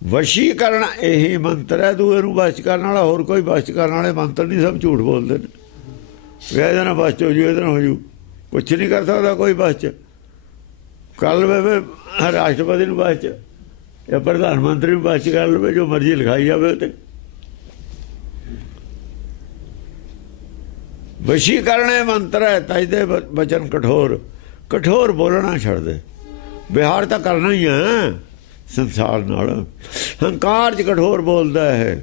वशीकरण यही मंत्र है। दूए नूं वश करने वाला होर कोई वश करने वाले मंत्र नहीं, सब झूठ बोलते हैं। ਇਹਦੇ ਨਾਲ ਬਸ ਹੋ ਜੂ, ਇਹਦੇ ਨਾਲ ਹੋ ਜੂ, ਕੁਛ ਨਹੀਂ ਕਰ ਸਕਦਾ ਕੋਈ ਬਸ 'ਚ। ਕਰ ਲਵੇ ਰਾਸ਼ਟਰਪਤੀ ਨੂੰ ਬਸ 'ਚ ਜਾਂ ਪ੍ਰਧਾਨ ਮੰਤਰੀ ਨੂੰ ਬਸ 'ਚ ਕਰ ਲਵੇ, ਜੋ ਮਰਜ਼ੀ ਲਿਖਾਈ ਜਾਵੇ। ਤੇ ਵਸ਼ੀਕਰਨ ਮੰਤਰ ਹੈ ਤਜਦੇ ਬਚਨ ਕਠੋਰ। ਕਠੋਰ ਬੋਲਣਾ ਛੱਡ ਦੇ, ਵਿਹਾਰ ਤਾਂ ਕਰਨਾ ਹੀ ਹੈ ਸੰਸਾਰ ਨਾਲ। ਹੰਕਾਰ 'ਚ ਕਠੋਰ ਬੋਲਦਾ ਹੈ,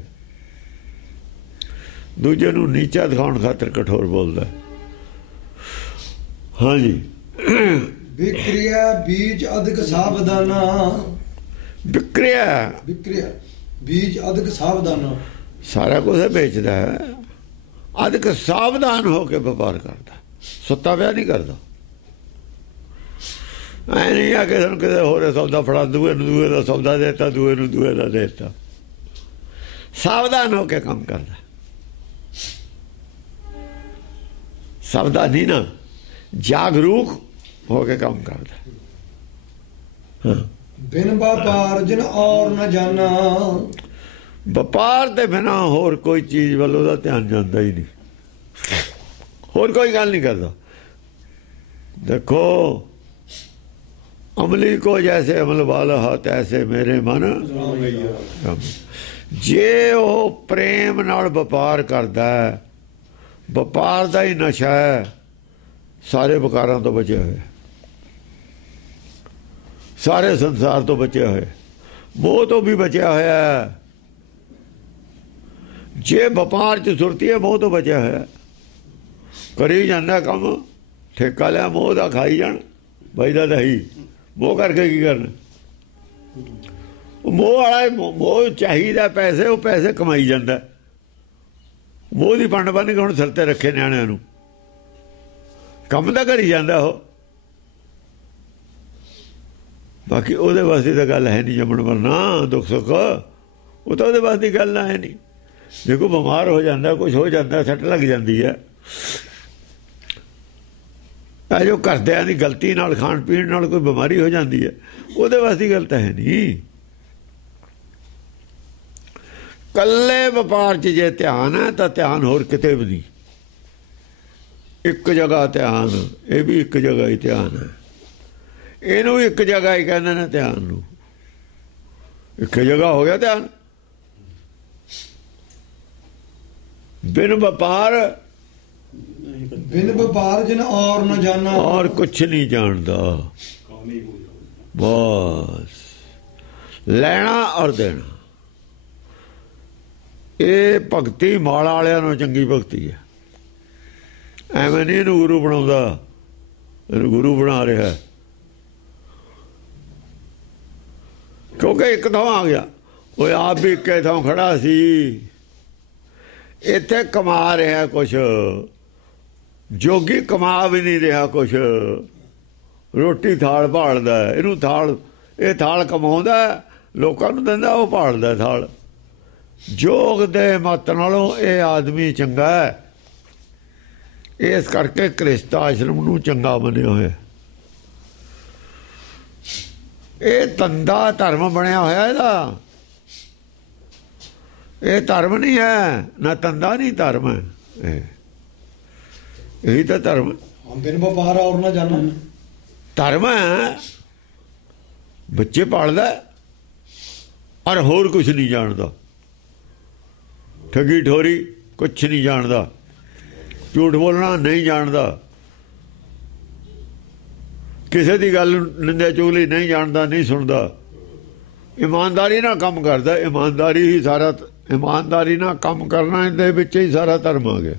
ਦੂਜੇ ਨੂੰ ਨੀਚਾ ਦਿਖਾਉਣ ਖਾਤਰ ਕਠੋਰ ਬੋਲਦਾ। ਹਾਂਜੀ। ਵਿਕਰਿਆ ਬੀਜ ਅਧਿਕ ਸਾਵਧਾਨਾ। ਵਿਕਰਿਆ ਬੀਜ ਅਧਿਕ ਸਾਵਧਾਨਾ। ਸਾਰਾ ਕੁਝ ਵੇਚਦਾ ਹੈ, ਅਧਿਕ ਸਾਵਧਾਨ ਹੋ ਕੇ ਵਪਾਰ ਕਰਦਾ, ਸੁੱਤਾ ਪਿਆ ਨਹੀਂ ਕਰਦਾ। ਐ ਨਹੀਂ ਆ ਕਿਸੇ ਨੂੰ ਕਿਸੇ ਹੋਰ ਸੌਦਾ ਫੜਾ, ਦੂਏ ਨੂੰ ਦੂਏ ਦਾ ਸੌਦਾ ਦੇਤਾ, ਦੂਏ ਨੂੰ ਦੂਏ ਦਾ ਦੇਤਾ। ਸਾਵਧਾਨ ਹੋ ਕੇ ਕੰਮ ਕਰਦਾ। ਸਾਵਧਾਨੀ ਨਾ, ਜਾਗਰੂਕ ਹੋ ਕੇ ਕੰਮ ਕਰਦਾ। ਹਾਂ। ਬਿਨ ਵਪਾਰ ਜਿਨ ਔਰ ਨਾ ਜਾਣਾ। ਵਪਾਰ ਦੇ ਬਿਨਾਂ ਹੋਰ ਕੋਈ ਚੀਜ਼ ਵੱਲ ਉਹਦਾ ਧਿਆਨ ਜਾਂਦਾ ਹੀ ਨਹੀਂ, ਹੋਰ ਕੋਈ ਗੱਲ ਨਹੀਂ ਕਰਦਾ। देखो अमली को जैसे अमल वाला हाथ ऐसे मेरे मन। जे वो प्रेम नाल व्यापार करता है, व्यापार का ही नशा है, सारे विकारां तो बचे हुए, सारे संसार तो बचे हुए, मोह तो भी बचा होया है। जे व्यापार च सुरती है मोह तो बचा है, करी जाना काम, ठेका लिया मोह का खाई जान बजदा तो ही, मोह करके की करना। मोह वाला मोह चाहिए पैसे, वो पैसे कमाई जाता, मोह की पंड बन के हुण सिर ते रखे न्याणिਆਂ ਨੂੰ, ਕੰਮ ਤਾਂ करी जाता वो। बाकी ਉਹਦੇ ਵਾਸਤੇ ਤਾਂ ਗੱਲ है नहीं, जमन मरना दुख सुख वो तो ਉਹਦੇ ਵਾਸਤੇ ਗੱਲ है नहीं। देखो बीमार हो जाता, कुछ हो जाता, सट लग जाती है, जो घरदिਆਂ ਦੀ गलती नाल खाण पीण नाल कोई बीमारी हो जाती है, ਉਹਦੇ वास्ते गल तो है नहीं। कल्ले व्यापार च जे ध्यान है तो ध्यान होर किते भी नहीं, एक जगह ध्यान, ये भी एक जगह ही ध्यान है, इनू एक जगह ही कहते हैं ध्यान नू, एक जगह हो गया ध्यान। बिन व्यापार जिन और न जाना, और कुछ नहीं जानता, बस लेना और देना। ये भगती माल वालियां नूं चंगी भगती है, एवें नहीं इहनूं गुरु बनाउंदा, इहनूं गुरु बना रहा है, क्योंकि एक थां आ गया, वो आप भी एक थां खड़ा सी, इत्थे कमा रहा कुछ, जोगी कमा भी नहीं रहा कुछ, रोटी थाल भालदा, इहनूं थाल, ये थाल कमाउंदा, लोकां नूं दिंदा, वो भालदा थाल। जोग दे मत नालों ये आदमी चंगा है, इस करके गृहस्थ आश्रम नूं चंगा मनिया होया। ये धंधा धर्म बनया होया इहदा, ये धर्म नहीं है, ना धंधा नहीं धर्म है। यही तो धर्म हम बिन व्यापार और ना जाना धर्म है। बच्चे पालदा और होर कुछ नहीं जानता, ठगी ठोरी कुछ नहीं जानता, झूठ बोलना नहीं जानता, किसी की गल निंदा चुगली नहीं जानता, नहीं सुनता, ईमानदारी ना काम करता। ईमानदारी ही सारा, ईमानदारी ना काम करना इहदे विच ही सारा धर्म आ गया।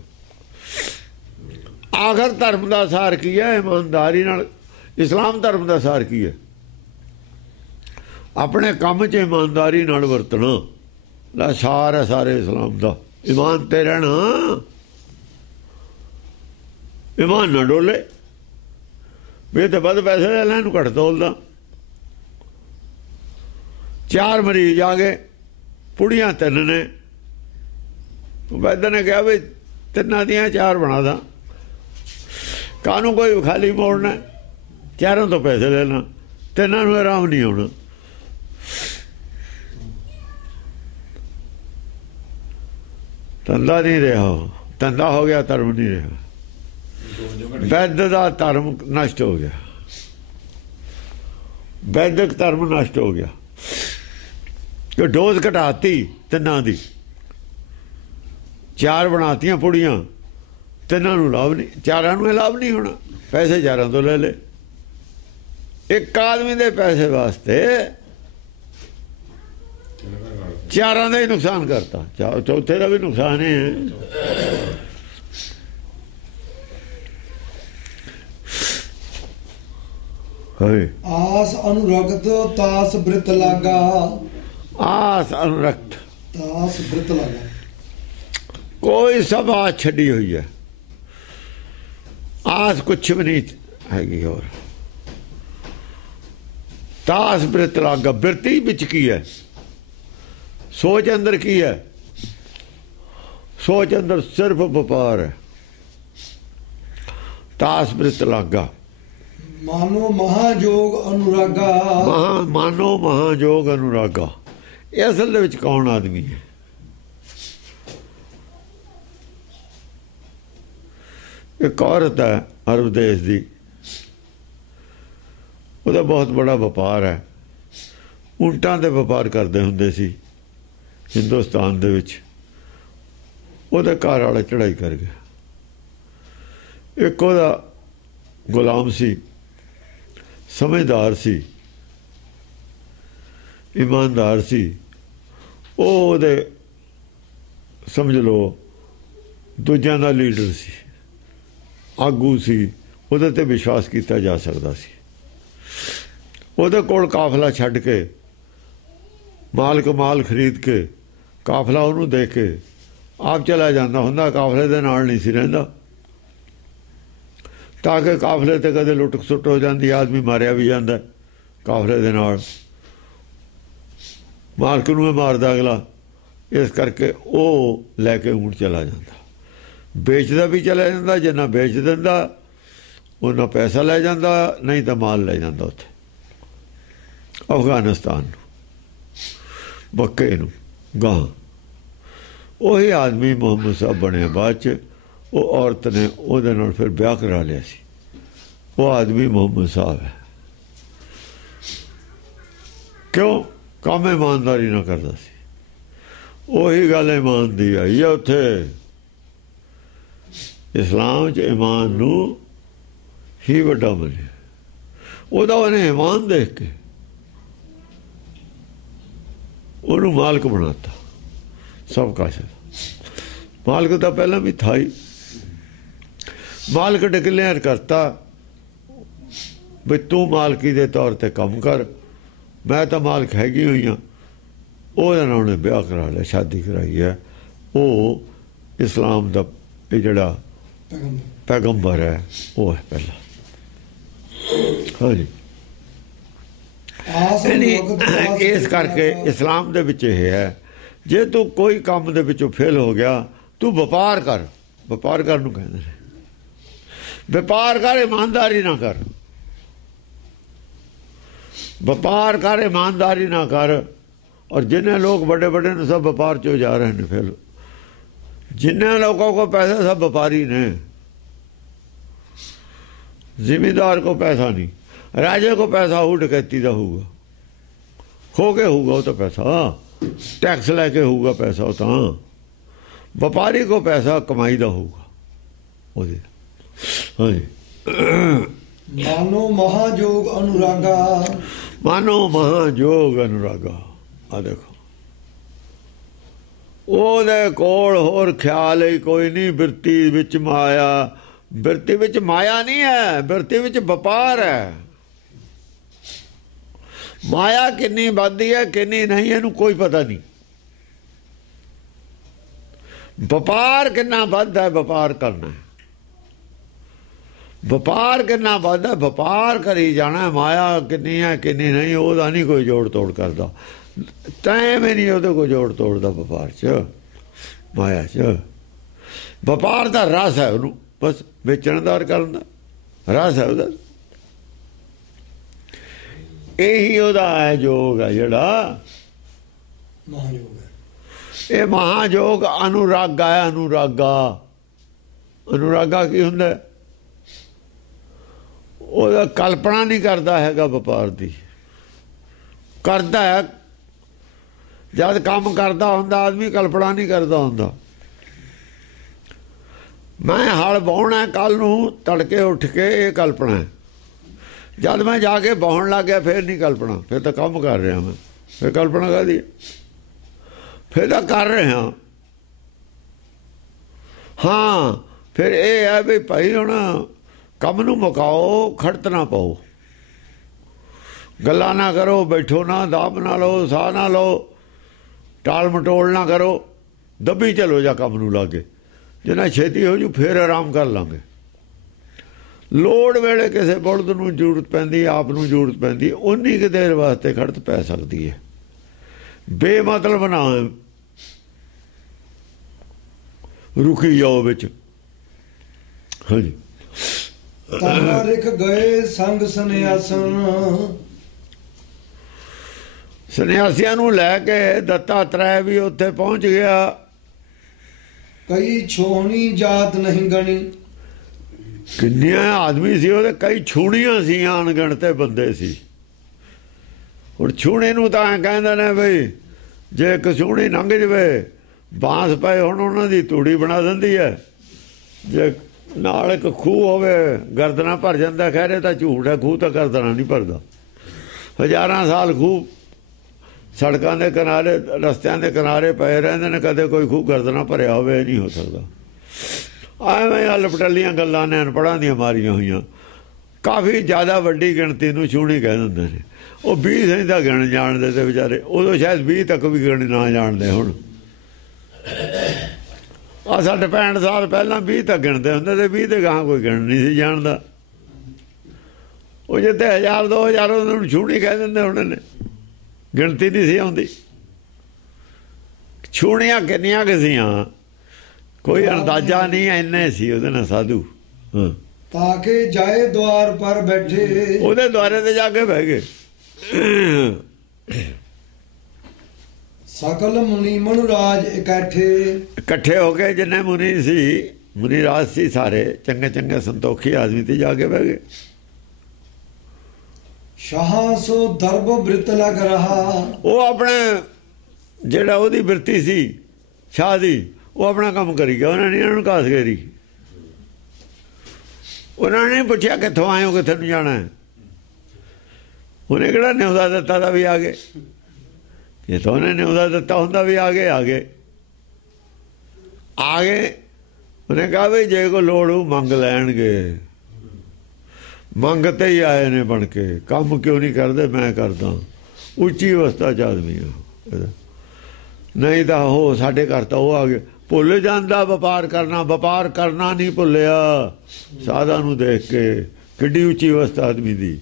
आखिर धर्म का सार की है? ईमानदारी नाल। इस्लाम धर्म का सार की है? अपने काम च ईमानदारी नाल वरतना, ला सार है सारे इस्लाम का। ईमान ते रहना, ईमान ना डोले भी तो वध पैसे ले लैन घट तोलदा। 4 मरीज आ गए, पुड़ियां 3 ने, वैद्य ने कहा भी 3 दियां 4 बना दा, कानू कोई खाली मोड़ना, 4 तो पैसे लेना, 3 नूं आराम नहीं आना। धंधा नहीं रहा, धंधा हो गया, धर्म नहीं रहा। वैद्य का धर्म नष्ट हो गया, वैदिक धर्म नष्ट हो गया। कि डोज घटाती 3 दी, 4 बनातियां पुड़ियां, 3 नूं लाभ नहीं, 4 नूं लाभ नहीं होना, पैसे 4 तो ले ले। एक आदमी दे पैसे वास्ते 4 का ही नुकसान करता, चौथे का भी नुकसान है। आस अनुरक्त तास वृत लागा, आस अनुरक्त तास वृत लागा। कोई सब आस छड़ी हुई है, आस कुछ भी नहीं हैगी। और तास वृत लागा, वृत्ति बिच की है, सोच अंदर की है? सोच अंदर सिर्फ व्यापार है। तास वृत लागा, मानो महाजोग अनुरागा, मानो महाजोग अनुरागा। ये असल दे विच कौन आदमी है? एक औरत है अरब देश की, ਉਹਦਾ बहुत बड़ा व्यापार है। ऊंटां दे व्यापार करते हुंदे सी हिंदुस्तान दे विच। ਉਹਦੇ घर वाला चढ़ाई कर गया। एक ਉਹਦਾ गुलाम सी, समझदार सी, ईमानदार सी। ਉਹਦੇ समझ लो दूजिਆਂ ਦਾ लीडर सी, आगू सी, ਉਹਦੇ ਤੇ विश्वास किया जा सकता सी। ਉਹਦੇ ਕੋਲ काफला छड्ड के, माल कमाल खरीद के, काफला ਉਹਨੂੰ दे के आप चला जाता हुंदा, काफले दे नाल नहीं सी रहिंदा, ताकि काफले ते कदे लुट सुट हो जाती, आदमी मारिया भी जाता काफले दे नाल, मालक नूं मारदा अगला। इस करके वो लैके ऊँट चला जाता, बेचदा भी चला जाता, जिन्ना बेच दिंदा उन्ना पैसा लै जाता, नहीं तो माल लै जाता उत्थे अफगानिस्तान बक्के नूं गां। ਉਹੀ आदमी मुहम्मद साहब बने बाद च। वो औरत ने ਉਹਦੇ ਨਾਲ फिर ब्याह करा लिया सी। वो आदमी मुहम्मद साहब है। क्यों? काम ईमानदारी ना करता सी। ਉਹੀ गल ईमान दी आई है उत्थे। इस्लाम च ईमान नूं ही वड्डा मन्निया। ਉਹਦਾ ਉਹਨੇ ईमान देख के ਉਹਨੂੰ मालिक बनाता सब कुछ। मालिक तो पहला भी था ही, मालिक डिक्लेयर करता भी तू मालकी के तौर पर काम कर, मैं तो मालिक हैगी हुई हाँ। उन्होंने ब्याह करा लिया, शादी कराई है। वो इस्लाम का जड़ा पैगंबर है वो है पहला। हाँ जी, इस करके इस्लाम दे विच यह है, जे तू कोई काम दे विचों फेल हो गया, तू व्यापार कर। व्यापार कर नूं कहंदे ने, व्यापार कर, ईमानदारी ना कर। व्यापार कर, ईमानदारी ना कर। और जिन्हें लोग बड़े बड़े ने सब व्यापार चो जा रहे हैं फेल। जिन्हें लोगों को पैसे सब व्यापारी ने, जिमीदार को पैसा नहीं, राजे को पैसा हो डकैती का होगा, खो के होगा वो तो पैसा, टैक्स लैके होगा पैसा वो तो। व्यापारी को पैसा कमाई का होगा। हाँ जी। मानो महाजोग अनुरागा, मानो महाजोग अनुरागा। आ देखो ਉਹਦੇ ਕੋਲ ਹੋਰ ਖਿਆਲ ਹੀ ਕੋਈ ਨਹੀਂ, ਬਿਰਤੀ ਵਿੱਚ ਮਾਇਆ। ਬਿਰਤੀ ਵਿੱਚ ਮਾਇਆ ਨਹੀਂ ਹੈ, ਬਿਰਤੀ ਵਿੱਚ ਵਪਾਰ ਹੈ। ਮਾਇਆ ਕਿੰਨੀ ਵੱਧਦੀ ਹੈ ਕਿੰਨੀ ਨਹੀਂ ਇਹਨੂੰ ਕੋਈ ਪਤਾ ਨਹੀਂ। ਵਪਾਰ ਕਿੰਨਾ ਵੱਧਦਾ ਹੈ, ਵਪਾਰ ਕਰਨਾ ਹੈ। ਵਪਾਰ ਕਿੰਨਾ ਵੱਧਦਾ, ਵਪਾਰ ਕਰੀ ਜਾਣਾ। ਮਾਇਆ ਕਿੰਨੀ ਹੈ ਕਿੰਨੀ ਨਹੀਂ ਉਹਦਾ ਨਹੀਂ ਕੋਈ ਜੋੜ ਤੋੜ ਕਰਦਾ। ਤੈਂ ਵੀ ਨਹੀਂ ਉਹਦੇ ਕੋਈ ਜੋੜ ਤੋੜਦਾ ਵਪਾਰ 'ਚ, ਮਾਇਆ 'ਚ। ਵਪਾਰ ਦਾ ਰਸ ਹੈ ਉਹਨੂੰ, ਬਸ ਵੇਚਣ ਦਾ ਕਰਨ ਦਾ ਰਸ ਹੈ ਉਹਦਾ। ਇਹੀ ਉਹਦਾ ਹੈ ਜੋਗ ਹੈ ਜਿਹੜਾ ਮਹਾਯੋਗ ਹੈ। ਇਹ ਮਹਾਯੋਗ ਅਨੁਰਾਗਾ ਹੈ। ਅਨੁਰਾਗਾ, ਅਨੁਰਾਗਾ ਕੀ ਹੁੰਦਾ? ਉਹਦਾ ਕਲਪਨਾ ਨਹੀਂ ਕਰਦਾ ਹੈਗਾ ਵਪਾਰ ਦੀ। ਕਰਦਾ ਹੈ ਜਦ ਕੰਮ ਕਰਦਾ ਹੁੰਦਾ ਆਦਮੀ, ਕਲਪਨਾ ਨਹੀਂ ਕਰਦਾ ਹੁੰਦਾ। ਮੈਂ ਹਲ ਵਾਹੁਣਾ ਕੱਲ ਨੂੰ ਤੜਕੇ ਉੱਠ ਕੇ, ਇਹ ਕਲਪਨਾ। ਜਦ ਮੈਂ ਜਾ ਕੇ ਵਾਹੁਣ ਲੱਗ ਗਿਆ ਫਿਰ ਨਹੀਂ ਕਲਪਨਾ, ਫਿਰ ਤਾਂ ਕੰਮ ਕਰ ਰਿਹਾ ਮੈਂ। ਫਿਰ ਕਲਪਨਾ ਕਾਹਦੀ? ਫਿਰ ਤਾਂ ਕਰ ਰਿਹਾ। ਹਾਂ ਫਿਰ ਇਹ ਹੈ ਵੀ ਭਾਈ ਹੁਣ ਕੰਮ ਨੂੰ ਮੁਕਾਓ, ਖੜਤ ਨਾ ਪਾਓ, ਗੱਲਾਂ ਨਾ ਕਰੋ, ਬੈਠੋ ਨਾ, ਦਾਬ ਨਾ ਲਓ, ਸਾਹ ਨਾ ਲਓ, ਟਾਲ ਮਟੋਲ ਨਾ ਕਰੋ, ਦੱਬੀ ਚਲੋ ਜਾ ਕੰਮ ਨੂੰ ਲਾਗੇ। ਜਿੰਨਾ ਛੇਤੀ ਹੋ ਜੂ ਫਿਰ ਆਰਾਮ ਕਰ ਲਾਂਗੇ। ਲੋੜ ਵੇਲੇ ਕਿਸੇ ਬੁਲਦ ਨੂੰ ਜ਼ਰੂਰਤ ਪੈਂਦੀ, ਆਪ ਨੂੰ ਜ਼ਰੂਰਤ ਪੈਂਦੀ, ਉਨੀ ਕੁ ਦੇਰ ਵਾਸਤੇ ਖੜਤ ਪੈ ਸਕਦੀ ਹੈ। ਬੇਮਤਲਬ ਨਾ ਰੁਕੀ ਜਾਓ ਵਿੱਚ। ਹਾਂਜੀ। ਤਾਰਾ ਰਿਖ ਗਏ ਸੰਗ ਸੰਨਿਆਸਨ, ਸੰਨਿਆਸੀਆਂ ਨੂੰ ਲੈ ਕੇ ਦੱਤਾਤਰੇय ਵੀ ਉੱਥੇ ਪਹੁੰਚ ਗਿਆ। ਕਈ ਛੋਹਣੀ ਜਾਤ ਨਹੀਂ ਗਣੀ, ਕਿੰਨੇ ਆਦਮੀ ਸੀ ਉਹਦੇ, ਕਈ ਛੂਣੀਆਂ ਸੀ, ਅਣਗਿਣਤੇ ਬੰਦੇ ਸੀ। ਹੁਣ ਛੂਣੇ ਨੂੰ ਤਾਂ ਕਹਿੰਦੇ ਨੇ ਬਈ ਜੇ ਇੱਕ ਛੂਣੀ ਲੰਘ ਜਵੇ, ਬਾਂਸ ਪਏ ਹੁਣ ਉਹਨਾਂ ਦੀ ਤੂੜੀ ਬਣਾ ਦਿੰਦੀ ਹੈ। ਜੇ ਨਾਲ ਇੱਕ ਖੂਹ ਹੋਵੇ ਗਰਦਨਾ ਭਰ ਜਾਂਦਾ। ਖੈਰ ਇਹ ਤਾਂ ਝੂਠ ਹੈ, ਖੂਹ ਤਾਂ ਗਰਦਨਾ ਨਹੀਂ ਭਰਦਾ। ਹਜ਼ਾਰਾਂ ਸਾਲ ਖੂਹ ਸੜਕਾਂ ਦੇ ਕਿਨਾਰੇ, ਰਸਤਿਆਂ ਦੇ ਕਿਨਾਰੇ ਪਏ ਰਹਿੰਦੇ ਨੇ, ਕਦੇ ਕੋਈ ਖੂਹ ਗਰਦਨਾ ਭਰਿਆ ਹੋਵੇ ਨਹੀਂ ਹੋ ਸਕਦਾ। ਐਵੇਂ ਅਲਪਟਲੀਆਂ ਗੱਲਾਂ ਨੇ ਅਨਪੜ੍ਹਾਂ ਦੀਆਂ ਮਾਰੀਆਂ ਹੋਈਆਂ। ਕਾਫੀ ਜ਼ਿਆਦਾ ਵੱਡੀ ਗਿਣਤੀ ਨੂੰ ਛੂਣੀ ਕਹਿ ਦਿੰਦੇ ਨੇ। ਉਹ 20 ਨਹੀਂ ਤਾਂ ਗਿਣ ਜਾਣਦੇ ਤੇ ਵਿਚਾਰੇ, ਉਦੋਂ ਸ਼ਾਇਦ 20 ਤੱਕ ਵੀ ਗਿਣ ਨਾ ਜਾਣਦੇ। ਹੁਣ ਆ 60-65 ਸਾਲ ਪਹਿਲਾਂ 20 ਤੱਕ ਗਿਣਦੇ ਹੁੰਦੇ ਤੇ 20 ਤੇ ਗਾਹਾਂ ਕੋਈ ਗਿਣ ਨਹੀਂ ਸੀ ਜਾਣਦਾ। ਉਹ ਜਿੱਥੇ 1000-2000 ਉਹਨਾਂ ਨੂੰ ਛੂਣੀ ਕਹਿ ਦਿੰਦੇ ਹੁੰਦੇ ਨੇ, ਗਿਣਤੀ ਨਹੀਂ ਸੀ ਆਉਂਦੀ। ਛੂਣੀਆਂ ਕਿੰਨੀਆਂ ਕੁ ਸੀਆਂ ਕੋਈ ਅੰਦਾਜ਼ਾ ਨਹੀਂ, ਇੰਨੇ ਸੀ ਉਹਦੇ ਨਾਲ ਸਾਧੂ। ਤਾਂ ਕਿ ਜਾਏ ਦੁਆਰ ਪਰ ਬੈਠੇ, ਉਹਦੇ ਦੁਆਰੇ ਤੇ ਜਾ ਕੇ ਬਹਿ ਗਏ। ਸਕਲ ਮੁਨੀ ਮਨੁਰਾਜ ਇਕੱਠੇ ਹੋ ਕੇ ਜਿੰਨੇ ਮੁਨੀ ਸੀ, ਮੁਨੀ ਰਾਜ ਸੀ ਸਾਰੇ, ਚੰਗੇ ਚੰਗੇ ਸੰਤੋਖੀ ਆਦਮੀ ਤੇ ਜਾ ਕੇ ਬਹਿ ਗਏ। ਸ਼ਾਹ ਸੋ ਦਰਬ ਬ੍ਰਿਤ ਲਗ ਰਹਾ, ਉਹ ਆਪਣੇ ਜਿਹੜਾ ਉਹਦੀ ਬਿਰਤੀ ਸੀ ਸ਼ਾਹ ਦੀ, ਉਹ ਆਪਣਾ ਕੰਮ ਕਰੀ ਗਿਆ। ਉਹਨਾਂ ਨੇ ਇਹਨਾਂ ਨੂੰ ਘਾਸ ਘੇਰੀ। ਉਹਨਾਂ ਨੇ ਪੁੱਛਿਆ ਕਿੱਥੋਂ ਆਏ ਹੋ, ਕਿੱਥੇ ਨੂੰ ਜਾਣਾ? ਉਹਨੇ ਕਿਹੜਾ ਨਿਉਦਾ ਦਿੱਤਾ ਦਾ ਵੀ ਆ ਗਏ। ਜੇ ਤਾਂ ਉਹਨੇ ਨਿਉਦਾ ਦਿੱਤਾ ਹੁੰਦਾ ਵੀ ਆ ਗਏ। ਉਹਨੇ ਕਿਹਾ ਵੀ ਜੇ ਕੋਈ ਲੋੜ ਹੋ ਮੰਗ ਲੈਣਗੇ। ਮੰਗ ਤੇ ਹੀ ਆਏ ਨੇ ਬਣ ਕੇ, ਕੰਮ ਕਿਉਂ ਨਹੀਂ ਕਰਦੇ? ਮੈਂ ਕਰਦਾ। ਉੱਚੀ ਅਵਸਥਾ 'ਚ ਆਦਮੀ ਆ, ਨਹੀਂ ਤਾਂ ਉਹ ਸਾਡੇ ਘਰ ਤਾਂ ਉਹ ਆ ਗਏ। ਭੁੱਲ ਜਾਂਦਾ ਵਪਾਰ ਕਰਨਾ ਨਹੀਂ ਭੁੱਲਿਆ। ਸਾਧਾਂ ਨੂੰ ਦੇਖ ਕੇ ਕਿੱਡੀ ਉੱਚੀ ਅਵਸਥਾ ਆਦਮੀ ਦੀ।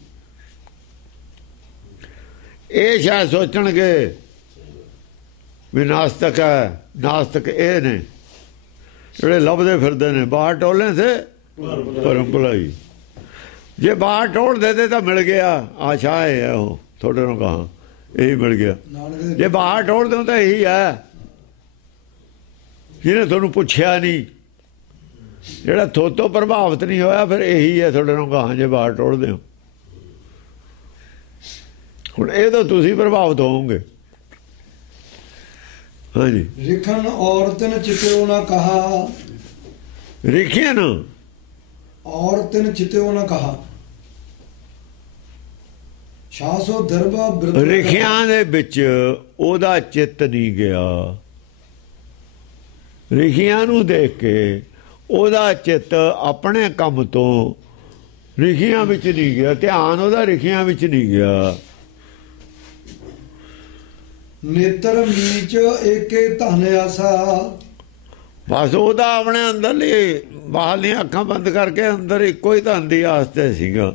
ਇਹ ਸ਼ਾਇਦ ਸੋਚਣਗੇ ਵੀ ਨਾਸਤਕ ਹੈ। ਨਾਸਤਕ ਇਹ ਨੇ ਜਿਹੜੇ ਲੱਭਦੇ ਫਿਰਦੇ ਨੇ ਬਾਹਰ ਟੋਲੇ ਸੇ ਭਰਮ ਭੁਲਾਈ। ਜੇ ਬਾਹਰ ਟੋਲ ਦੇ ਤਾਂ ਮਿਲ ਗਿਆ। ਆਸ਼ਾ ਹੈ ਉਹ ਤੁਹਾਡੇ ਨੂੰ ਕਹਾਂ, ਇਹੀ ਮਿਲ ਗਿਆ। ਜੇ ਬਾਹਰ ਟੋਲ ਦਿਓ ਤਾਂ ਇਹੀ ਹੈ ਜਿਹਨੇ ਤੁਹਾਨੂੰ ਪੁੱਛਿਆ ਨਹੀਂ, ਜਿਹੜਾ ਥੋਤੋਂ ਪ੍ਰਭਾਵਿਤ ਨਹੀਂ ਹੋਇਆ ਫਿਰ ਇਹੀ ਹੈ ਤੁਹਾਡੇ ਨੂੰ ਗਾਹਾਂ ਜੇ ਬਾਹਰ ਟੋਲਦੇ ਹੋ। ਹੁਣ ਇਹ ਤਾਂ ਤੁਸੀਂ ਪ੍ਰਭਾਵਿਤ ਹੋਵੋਗੇ। ਹਾਂਜੀ ਰਿਖਨ ਔਰਤਨ ਚਿਤਿਓ ਨਾ ਕਹਾ, ਰਿਖਿਆ ਨਾ ਔਰਤਨ ਚਿਤਿਓ ਨਾ ਕਹਾ, ਸ਼ਾਸੋ ਦਰਬਾ ਬਿਰਧ। ਰਿਖਿਆਂ ਦੇ ਵਿੱਚ ਉਹਦਾ ਚਿੱਤ ਨਹੀਂ ਗਿਆ, ਰਿਖਿਆਂ ਨੂੰ ਦੇਖ ਕੇ ਉਹਦਾ ਚਿੱਤ ਆਪਣੇ ਕੰਮ ਤੋਂ ਰਿਖਿਆਂ ਵਿੱਚ ਨਹੀਂ ਗਿਆ, ਧਿਆਨ ਉਹਦਾ ਰਿਖਿਆਂ ਵਿੱਚ ਨਹੀਂ ਗਿਆ। ਨੇਤਰ ਮੀਚ ਏਕੇ ਧਨ ਆਸਾ, ਬਸ ਉਹਦਾ ਆਪਣੇ ਅੰਦਰਲੀ ਬਾਹਰਲੀਆਂ ਅੱਖਾਂ ਬੰਦ ਕਰਕੇ ਅੰਦਰ ਇੱਕੋ ਹੀ ਧਨ ਦੀ ਆਸ ਤੇ ਸੀਗਾ।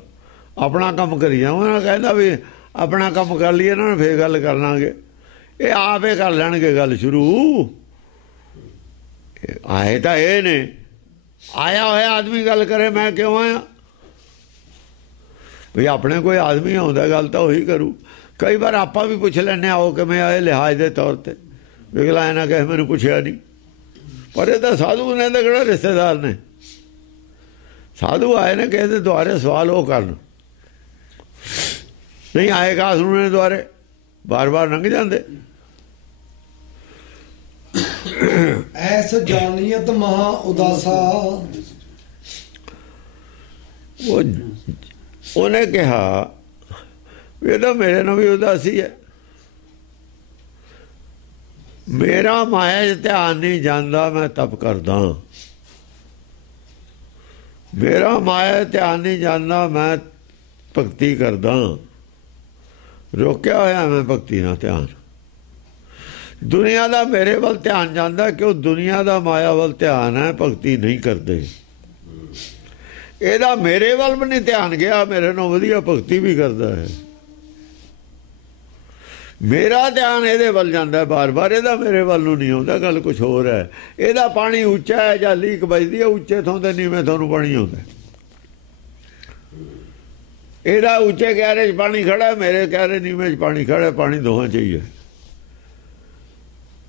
ਆਪਣਾ ਕੰਮ ਕਰੀ ਜਾਵਾਂ, ਕਹਿੰਦਾ ਵੀ ਆਪਣਾ ਕੰਮ ਕਰ ਲਈਏ ਇਹਨਾਂ ਨੂੰ ਫੇਰ ਗੱਲ ਕਰ ਲਾਂਗੇ। ਇਹ ਆਪੇ ਕਰ ਲੈਣਗੇ ਗੱਲ ਸ਼ੁਰੂ। ਆਏ ਤਾਂ ਇਹ ਨੇ, ਆਇਆ ਹੋਇਆ ਆਦਮੀ ਗੱਲ ਕਰੇ ਮੈਂ ਕਿਉਂ ਆਇਆ ਵੀ ਆਪਣੇ ਕੋਈ ਆਦਮੀ ਆਉਂਦਾ ਗੱਲ ਤਾਂ ਉਹੀ ਕਰੂ। ਕਈ ਵਾਰ ਆਪਾਂ ਵੀ ਪੁੱਛ ਲੈਂਦੇ ਆਓ ਕਿਵੇਂ ਆਏ ਲਿਹਾਜ਼ ਦੇ ਤੌਰ ਤੇ, ਵਿਗਲਾ ਇਹਨਾਂ ਕਹੇ ਮੈਨੂੰ ਪੁੱਛਿਆ ਨਹੀਂ। ਪਰ ਇਹ ਤਾਂ ਸਾਧੂ ਨੇ ਤਾਂ ਕਿਹੜਾ ਰਿਸ਼ਤੇਦਾਰ ਨੇ, ਸਾਧੂ ਆਏ ਨੇ ਕਿਸੇ ਦੇ ਦੁਆਰੇ ਸਵਾਲ ਉਹ ਕਰਨ, ਨਹੀਂ ਆਏ ਕਾਸੂ ਨੇ ਦੁਆਰੇ ਬਾਰ-ਬਾਰ ਲੰਘ ਜਾਂਦੇ। ਐਸ ਜਾਨੀਅਤ ਮਹਾ ਉਦਾਸਾ, ਉਹਨੇ ਕਿਹਾ ਇਹ ਤਾਂ ਮੇਰੇ ਨਾਲ ਵੀ ਉਦਾਸੀ ਹੈ, ਮੇਰਾ ਮਾਇਆ 'ਚ ਧਿਆਨ ਨਹੀਂ ਜਾਂਦਾ, ਮੈਂ ਤਪ ਕਰਦਾ। ਮੇਰਾ ਮਾਇਆ ਧਿਆਨ ਨਹੀਂ ਜਾਂਦਾ, ਮੈਂ ਭਗਤੀ ਕਰਦਾ। ਰੋਕਿਆ ਹੋਇਆ ਮੈਂ ਭਗਤੀ ਨਾਲ ਧਿਆਨ। ਦੁਨੀਆ ਦਾ ਮੇਰੇ ਵੱਲ ਧਿਆਨ ਜਾਂਦਾ ਕਿਉਂ ਦੁਨੀਆ ਦਾ ਮਾਇਆ ਵੱਲ ਧਿਆਨ ਹੈ, ਭਗਤੀ ਨਹੀਂ ਕਰਦੇ। ਇਹਦਾ ਮੇਰੇ ਵੱਲ ਵੀ ਨਹੀਂ ਧਿਆਨ ਗਿਆ, ਮੇਰੇ ਨਾਲ ਵਧੀਆ ਭਗਤੀ ਵੀ ਕਰਦਾ ਹੈ। ਮੇਰਾ ਧਿਆਨ ਇਹਦੇ ਵੱਲ ਜਾਂਦਾ ਬਾਰ-ਬਾਰ, ਇਹਦਾ ਮੇਰੇ ਵੱਲ ਨੂੰ ਨਹੀਂ ਆਉਂਦਾ। ਗੱਲ ਕੁਛ ਹੋਰ ਹੈ। ਇਹਦਾ ਪਾਣੀ ਉੱਚਾ ਹੈ ਜਾਂ ਲੀਕ ਵੱਜਦੀ ਹੈ, ਉੱਚੇ ਥਾਂ ਤੇ ਨੀਵੇਂ ਤੁਹਾਨੂੰ ਪਾਣੀ ਆਉਂਦਾ। ਇਹਦਾ ਉੱਚੇ ਗਹਿਰੇ 'ਚ ਪਾਣੀ ਖੜਾ, ਮੇਰੇ ਗਹਿਰੇ ਨੀਵੇਂ 'ਚ ਪਾਣੀ ਖੜਾ, ਪਾਣੀ ਦੋਹਾਂ 'ਚ ਹੀ ਹੈ।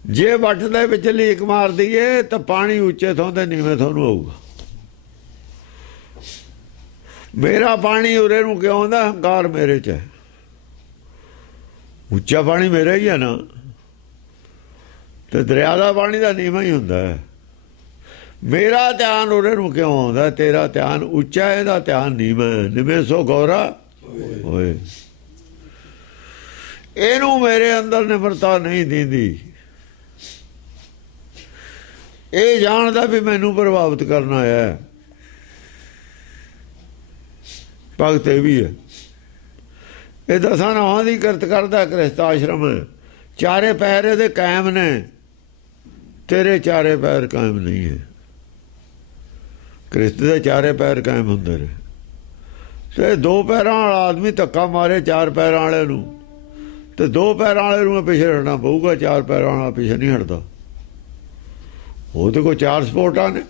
ਜੇ ਵੱਟ ਦੇ ਵਿੱਚ ਲੀਕ ਮਾਰ ਦਈਏ ਤਾਂ ਪਾਣੀ ਉੱਚੇ ਥਾਂ ਤੇ ਨੀਵੇਂ ਤੁਹਾਨੂੰ ਆਊਗਾ। ਮੇਰਾ ਪਾਣੀ ਉਰੇ ਨੂੰ ਕਿਉਂ ਆਉਂਦਾ? ਹੰਕਾਰ ਮੇਰੇ 'ਚ ਹੈ। ਉੱਚਾ ਪਾਣੀ ਮੇਰਾ ਹੀ ਹੈ ਨਾ, ਤੇ ਦਰਿਆ ਦਾ ਪਾਣੀ ਦਾ ਨੀਵਾਂ ਹੀ ਹੁੰਦਾ ਹੈ। ਮੇਰਾ ਧਿਆਨ ਉਰੇ ਨੂੰ ਕਿਉਂ ਆਉਂਦਾ? ਤੇਰਾ ਧਿਆਨ ਉੱਚਾ, ਇਹਦਾ ਧਿਆਨ ਨੀਵਾਂ। ਨਿਵੇਂ ਸੋ ਗੌਰਾ ਹੋਏ। ਇਹਨੂੰ ਮੇਰੇ ਅੰਦਰ ਨਿਮਰਤਾ ਨਹੀਂ ਦਿੰਦੀ। ਇਹ ਜਾਣਦਾ ਵੀ ਮੈਨੂੰ ਪ੍ਰਭਾਵਿਤ ਕਰਨ ਆਇਆ। ਭਗਤ ਇਹ ਵੀ ਹੈ। ਇਹ ਦਸਾਂ ਨਾਵਾਂ ਦੀ ਕਿਰਤ ਕਰਦਾ, ਗ੍ਰਸਥ ਆਸ਼ਰਮ। ਚਾਰੇ ਪੈਰ ਇਹਦੇ ਕਾਇਮ ਨੇ, ਤੇਰੇ ਚਾਰੇ ਪੈਰ ਕਾਇਮ ਨਹੀਂ ਹੈ। ਗ੍ਰਸਥ ਦੇ ਚਾਰੇ ਪੈਰ ਕਾਇਮ ਹੁੰਦੇ ਨੇ, ਤੇ ਦੋ ਪੈਰਾਂ ਵਾਲਾ ਆਦਮੀ ਧੱਕਾ ਮਾਰੇ ਚਾਰ ਪੈਰਾਂ ਵਾਲੇ ਨੂੰ, ਤੇ ਦੋ ਪੈਰਾਂ ਵਾਲੇ ਨੂੰ ਪਿੱਛੇ ਹਟਣਾ ਪਊਗਾ, ਚਾਰ ਪੈਰਾਂ ਵਾਲਾ ਪਿੱਛੇ ਨਹੀਂ ਹਟਦਾ। ਉਹਦੇ ਕੋਲ ਚਾਰ ਸਪੋਰਟਾਂ ਨੇ,